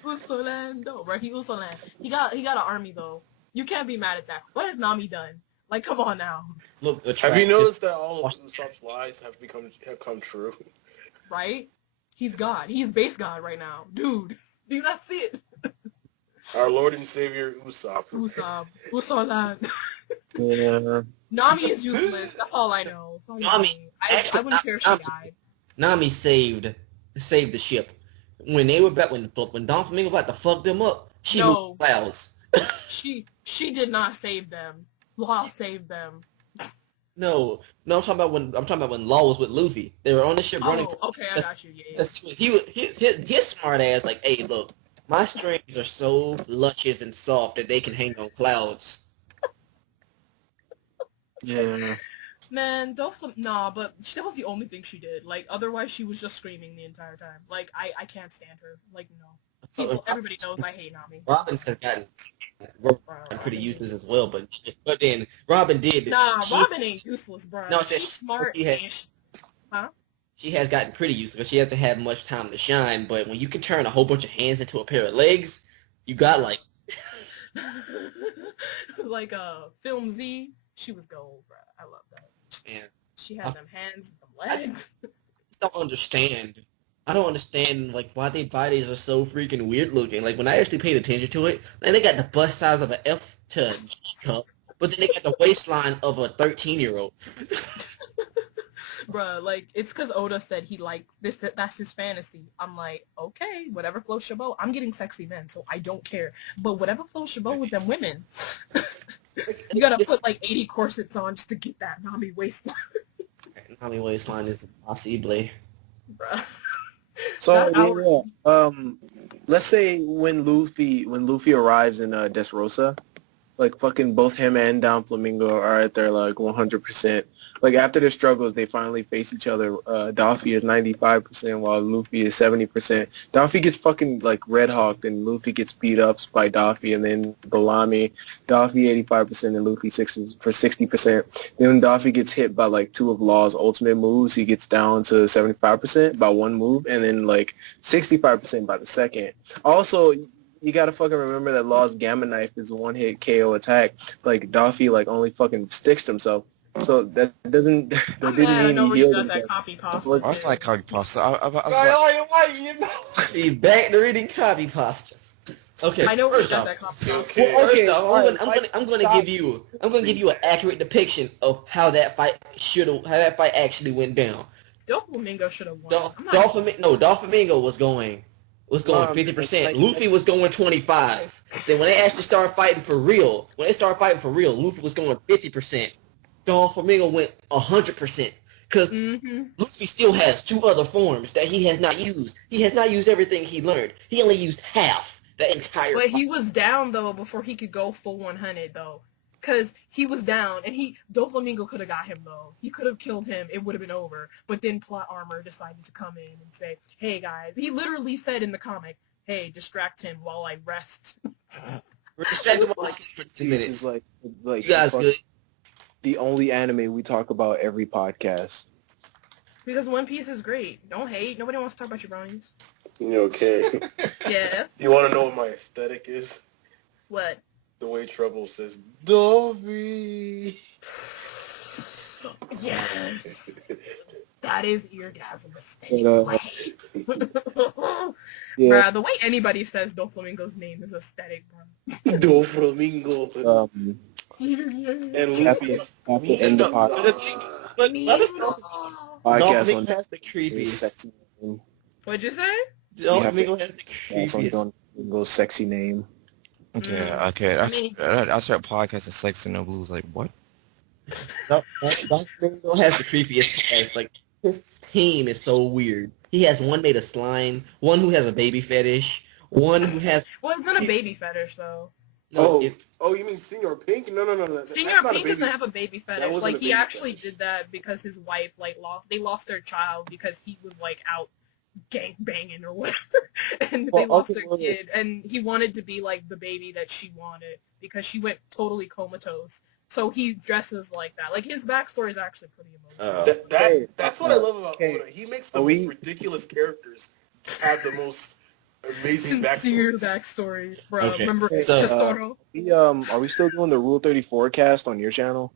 Usolando, bruh. He Usoland. He got an army though. You can't be mad at that. What has Nami done? Like, come on now, Look, the Have you track- noticed that all of Usopp's lies have come true? right? He's God. He's base God right now, dude. Do you not see it? Our Lord and Savior Usopp. Usopp. Usoland. Yeah. Nami is useless. That's all I know. That's all I Nami- know. I wouldn't care if she Nami- died. Nami saved the ship. When they were back, when Don Flamingo about to fuck them up, she No. moved clouds. She did not save them. Law saved them. No, I'm talking about when Law was with Luffy. They were on the ship running. Oh, okay, I got you. Yeah. His smart ass like, hey, look, My strings are so luscious and soft that they can hang on clouds. Yeah. Man, don't flip. Nah, but that was the only thing she did. Like, otherwise she was just screaming the entire time. Like, I can't stand her. Like, no. People, everybody knows I hate Nami. Robin's have gotten pretty useless as well, but then Robin did. Nah, Robin ain't useless, bro. No, she's smart. She has gotten pretty useless because she hasn't had much time to shine, but when you can turn a whole bunch of hands into a pair of legs, you got like... like, Film Z, she was gold, bro. I love that. Yeah. She had them hands and them legs. I don't understand, like, why their bodies are so freaking weird looking. Like, when I actually paid attention to it, man, they got the bust size of an F to G cup, but then they got the waistline of a 13-year-old. Bruh, like, it's because Oda said he liked this, that's his fantasy. I'm like, okay, whatever floats your boat. I'm getting sexy men, so I don't care. But whatever floats your boat with them women. You gotta put, like, 80 corsets on just to get that Nami waistline. Nami waistline is impossible. Bruh. So, let's say when Luffy arrives in Dressrosa, like, fucking both him and Don Flamingo are at their, like, 100%. Like, after their struggles, they finally face each other. Doffy is 95%, while Luffy is 70%. Doffy gets fucking, like, red hawked, and Luffy gets beat up by Doffy, and then Bellamy, Doffy 85%, and Luffy 60%. Then when Doffy gets hit by, like, two of Law's ultimate moves, he gets down to 75% by one move, and then, like, 65% by the second. Also, you gotta fucking remember that Law's Gamma Knife is a one-hit KO attack. Like, Doffy, like, only fucking sticks himself. So that didn't mean he healed himself. That copy pasta. I was like copy pasta. See, back to reading copy pasta. Okay. I know where you first got off, that copy pasta. Okay. First off, I'm gonna give you an accurate depiction of how that fight actually went down. Doflamingo should have won. Doflamingo was going 50%. Luffy was going 25. Then when they actually started fighting for real, Luffy was going 50%. Doflamingo went 100%. Because Luffy still has two other forms that he has not used. He has not used everything he learned. He only used half the entire But fight. he was down, though, before he could go full 100, though. Because he was down, and Doflamingo could have got him, though. He could have killed him. It would have been over. But then Plot Armor decided to come in and say, hey, guys. He literally said in the comic, hey, distract him while I rest. Distract him for like 2 minutes. This is like You guys good? the only anime we talk about every podcast. Because One Piece is great. Don't hate. Nobody wants to talk about your brownies. Okay. Yes. You want to know what my aesthetic is? What? The way Treble says, Dovey. Yes. That is eargasm aesthetic. Yeah. Bruh, the way anybody says Doflamingo's name is aesthetic, bro. Doflamingo. And Luffy's. At the end of But let us know. podcast Doflamingo on has the creepiest. sexy name. What'd you say? Doflamingo has the That's on creepiest. Doflamingo's sexy name. Yeah, okay. I start podcasting Sex and No Blues. Like, what? Doflamingo has the creepiest cast. Like, his team is so weird. He has one made of slime, one who has a baby fetish, one who has... Well, it's not a baby fetish, though. No, You mean Senior Pink? No. Senior Pink doesn't have a baby fetish. wasn't Like, a he baby actually fetish. did that because his wife, like, lost their child because he was, like, out gang banging or whatever. And they lost their kid. And he wanted to be, like, the baby that she wanted because she went totally comatose. So he dresses like that. Like, his backstory is actually pretty emotional. That's what I love about Okay. Oda. He makes the most ridiculous characters have the most amazing Sincere backstories. backstory, bro. Okay. Remember So, Testoro? Are we still doing the Rule 34 cast on your channel?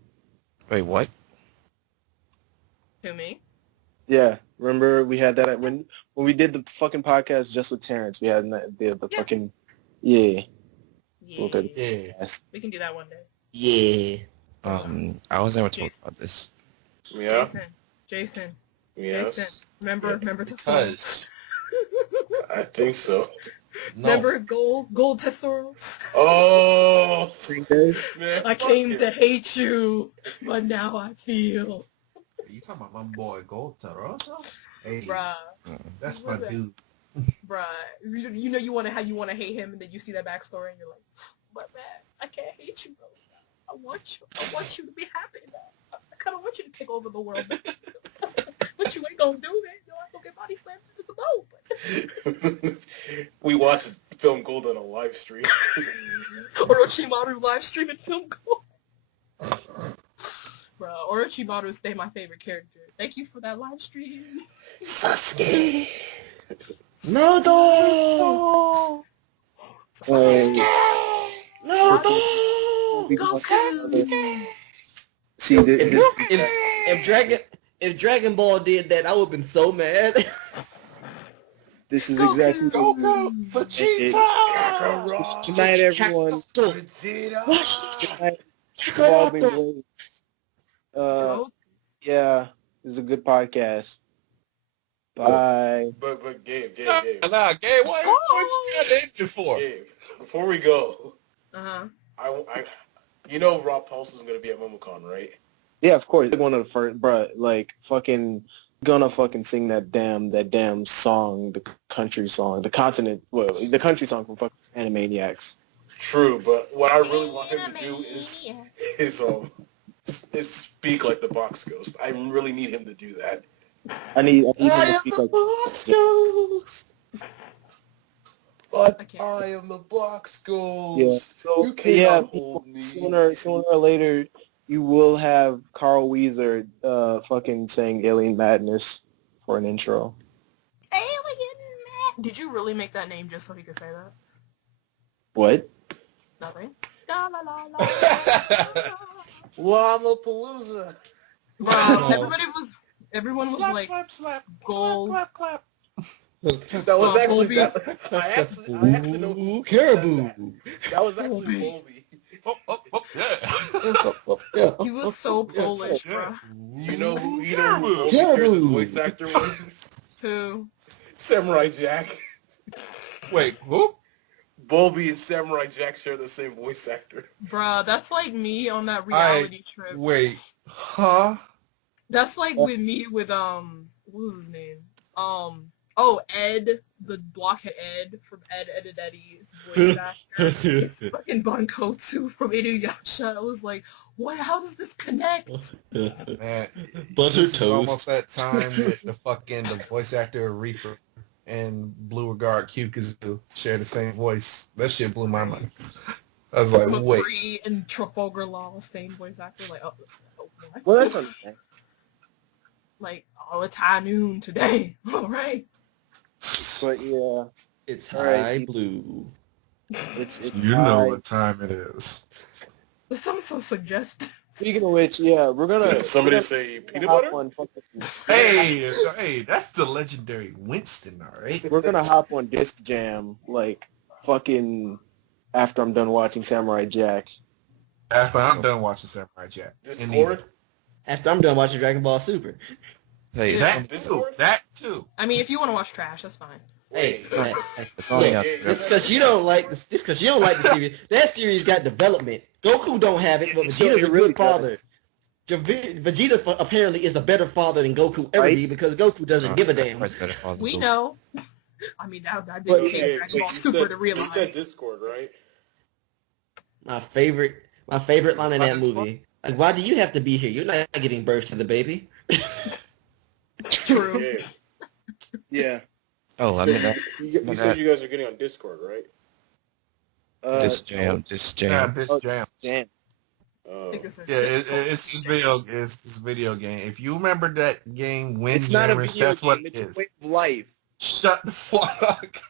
Wait, what? To me? Yeah, remember we had that when we did the fucking podcast just with Terrance. We had the fucking Rule Yeah. 34 cast. We can do that one day. Yeah. I was never told about this. Yeah. Jason. Yes. Jason. Remember Testoro? Because I think so. no, Remember Gold Testoro? Oh. Man, I came to hate you, but now I feel. you talking about my boy Gold Tarosa? Hey, Bruh. that's Who my was that? dude. bruh, you know you want to hate him, and then you see that backstory, and you're like, but man, I can't hate you, bro. I want you to be happy, man. I kind of want you to take over the world, man. But you ain't gonna do that. You're not gonna get body slammed into the boat. We watched Film Gold on a live stream. Orochimaru live streaming Film Gold. Bro, Orochimaru stay my favorite character. Thank you for that live stream. Sasuke. Naruto! Sasuke! Naruto! Goku! See, this, If Dragon Ball did that, I would have been so mad. this is exactly Goku, Vegeta. Good night, everyone. Good night. Evolving Ways. Yeah, this is a good podcast. Bye. But Gabe. Nah, Gabe, what you got to end for? Gabe, before we go, Uh-huh. I you know Rob Paulson's gonna be at MomoCon, right? Yeah, of course. One of the first, bruh, like, fucking gonna fucking sing that damn song, the country song, the country song from fucking Animaniacs. True, but what I really want him to do is speak like the Box Ghost. I really need him to do that. I need him to speak like. But I can't. I am the Box Ghost. Yeah. So You cannot hold me. sooner or later, you will have Carl Weezer fucking saying Alien Madness for an intro. Did you really make that name just so he could say that? What? Nothing. Da, la, la, la, la. Lollapalooza. Bro, everyone was like, slap, gold. clap. That was actually Colby. I actually know Ooh, Caribou. that was actually Colby. He was so Polish, bro. You know who Colby Caribou. shares his voice actor with? Who? Samurai Jack. Wait, who? Bulby and Samurai Jack share the same voice actor. Bruh, that's like me on that reality trip. Wait, huh? That's like with me with, what was his name? Ed, the blockhead Ed from Ed, Ed, Eddie's voice actor. It's fucking Bunko too from Inuyasha. I was like, what? How does this connect? Man, Butter this is toast. almost that time with the voice actor of Reaper and Blue Regard Kikuzu share the same voice. That shit blew my mind. I was like, wait. McCree and Trafalgar Law, same voice actor. Like, what? Well, that's understandable. Like, it's high noon today. All right. But yeah, It's All right. high blue. it's You know what time it is. This sounds so suggestive. Speaking of which, yeah, we're gonna. Somebody we're say gonna peanut hop butter? on fucking- Hey, that's the legendary Winston, all right? We're gonna hop on Disc Jam like fucking after I'm done watching Samurai Jack. After I'm done watching Samurai Jack. Discord? After I'm done watching Dragon Ball Super. Hey, That This too. one? That too. I mean, if you want to watch trash, that's fine. Hey, Wait. it's only look, up. just because you don't like the series, that series got development. Goku don't have it, but So Vegeta's it a really good father. does. Vegeta apparently is a better father than Goku ever Right? be because Goku doesn't give a damn. We know. I mean, I But didn't yeah, take Dragon Ball Super to You realize. said Discord, right? My favorite line in that movie. Like, why do you have to be here? You're not giving birth to the baby. True. Yeah. Yeah. Oh, I mean, You said you guys are getting on Discord, right? this jam. Yeah, this jam. Jam. Oh. I think it's a- Yeah, it's this video game. If you remember that game, It's not a Windjammers, video that's what game. it It's a is. way of life. Shut the fuck.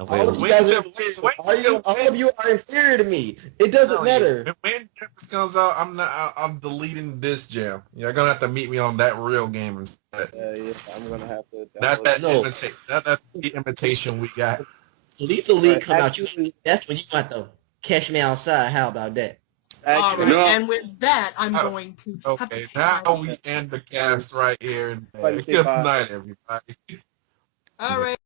Oh, All of you guys are, all of you are inferior to me. It doesn't matter. If Windjammers comes out, I'm deleting this jam. You're gonna have to meet me on that real game instead. Yeah, I'm gonna have to. Not download that No. that's the imitation we got. Lethal League Right, come out. actually- That's when you got to catch me outside. How about that? All Actually, right, No. and with that, I'm Oh, going to have to Okay, take now my- we end the cast right here. Everybody say Good bye. night, everybody. All right.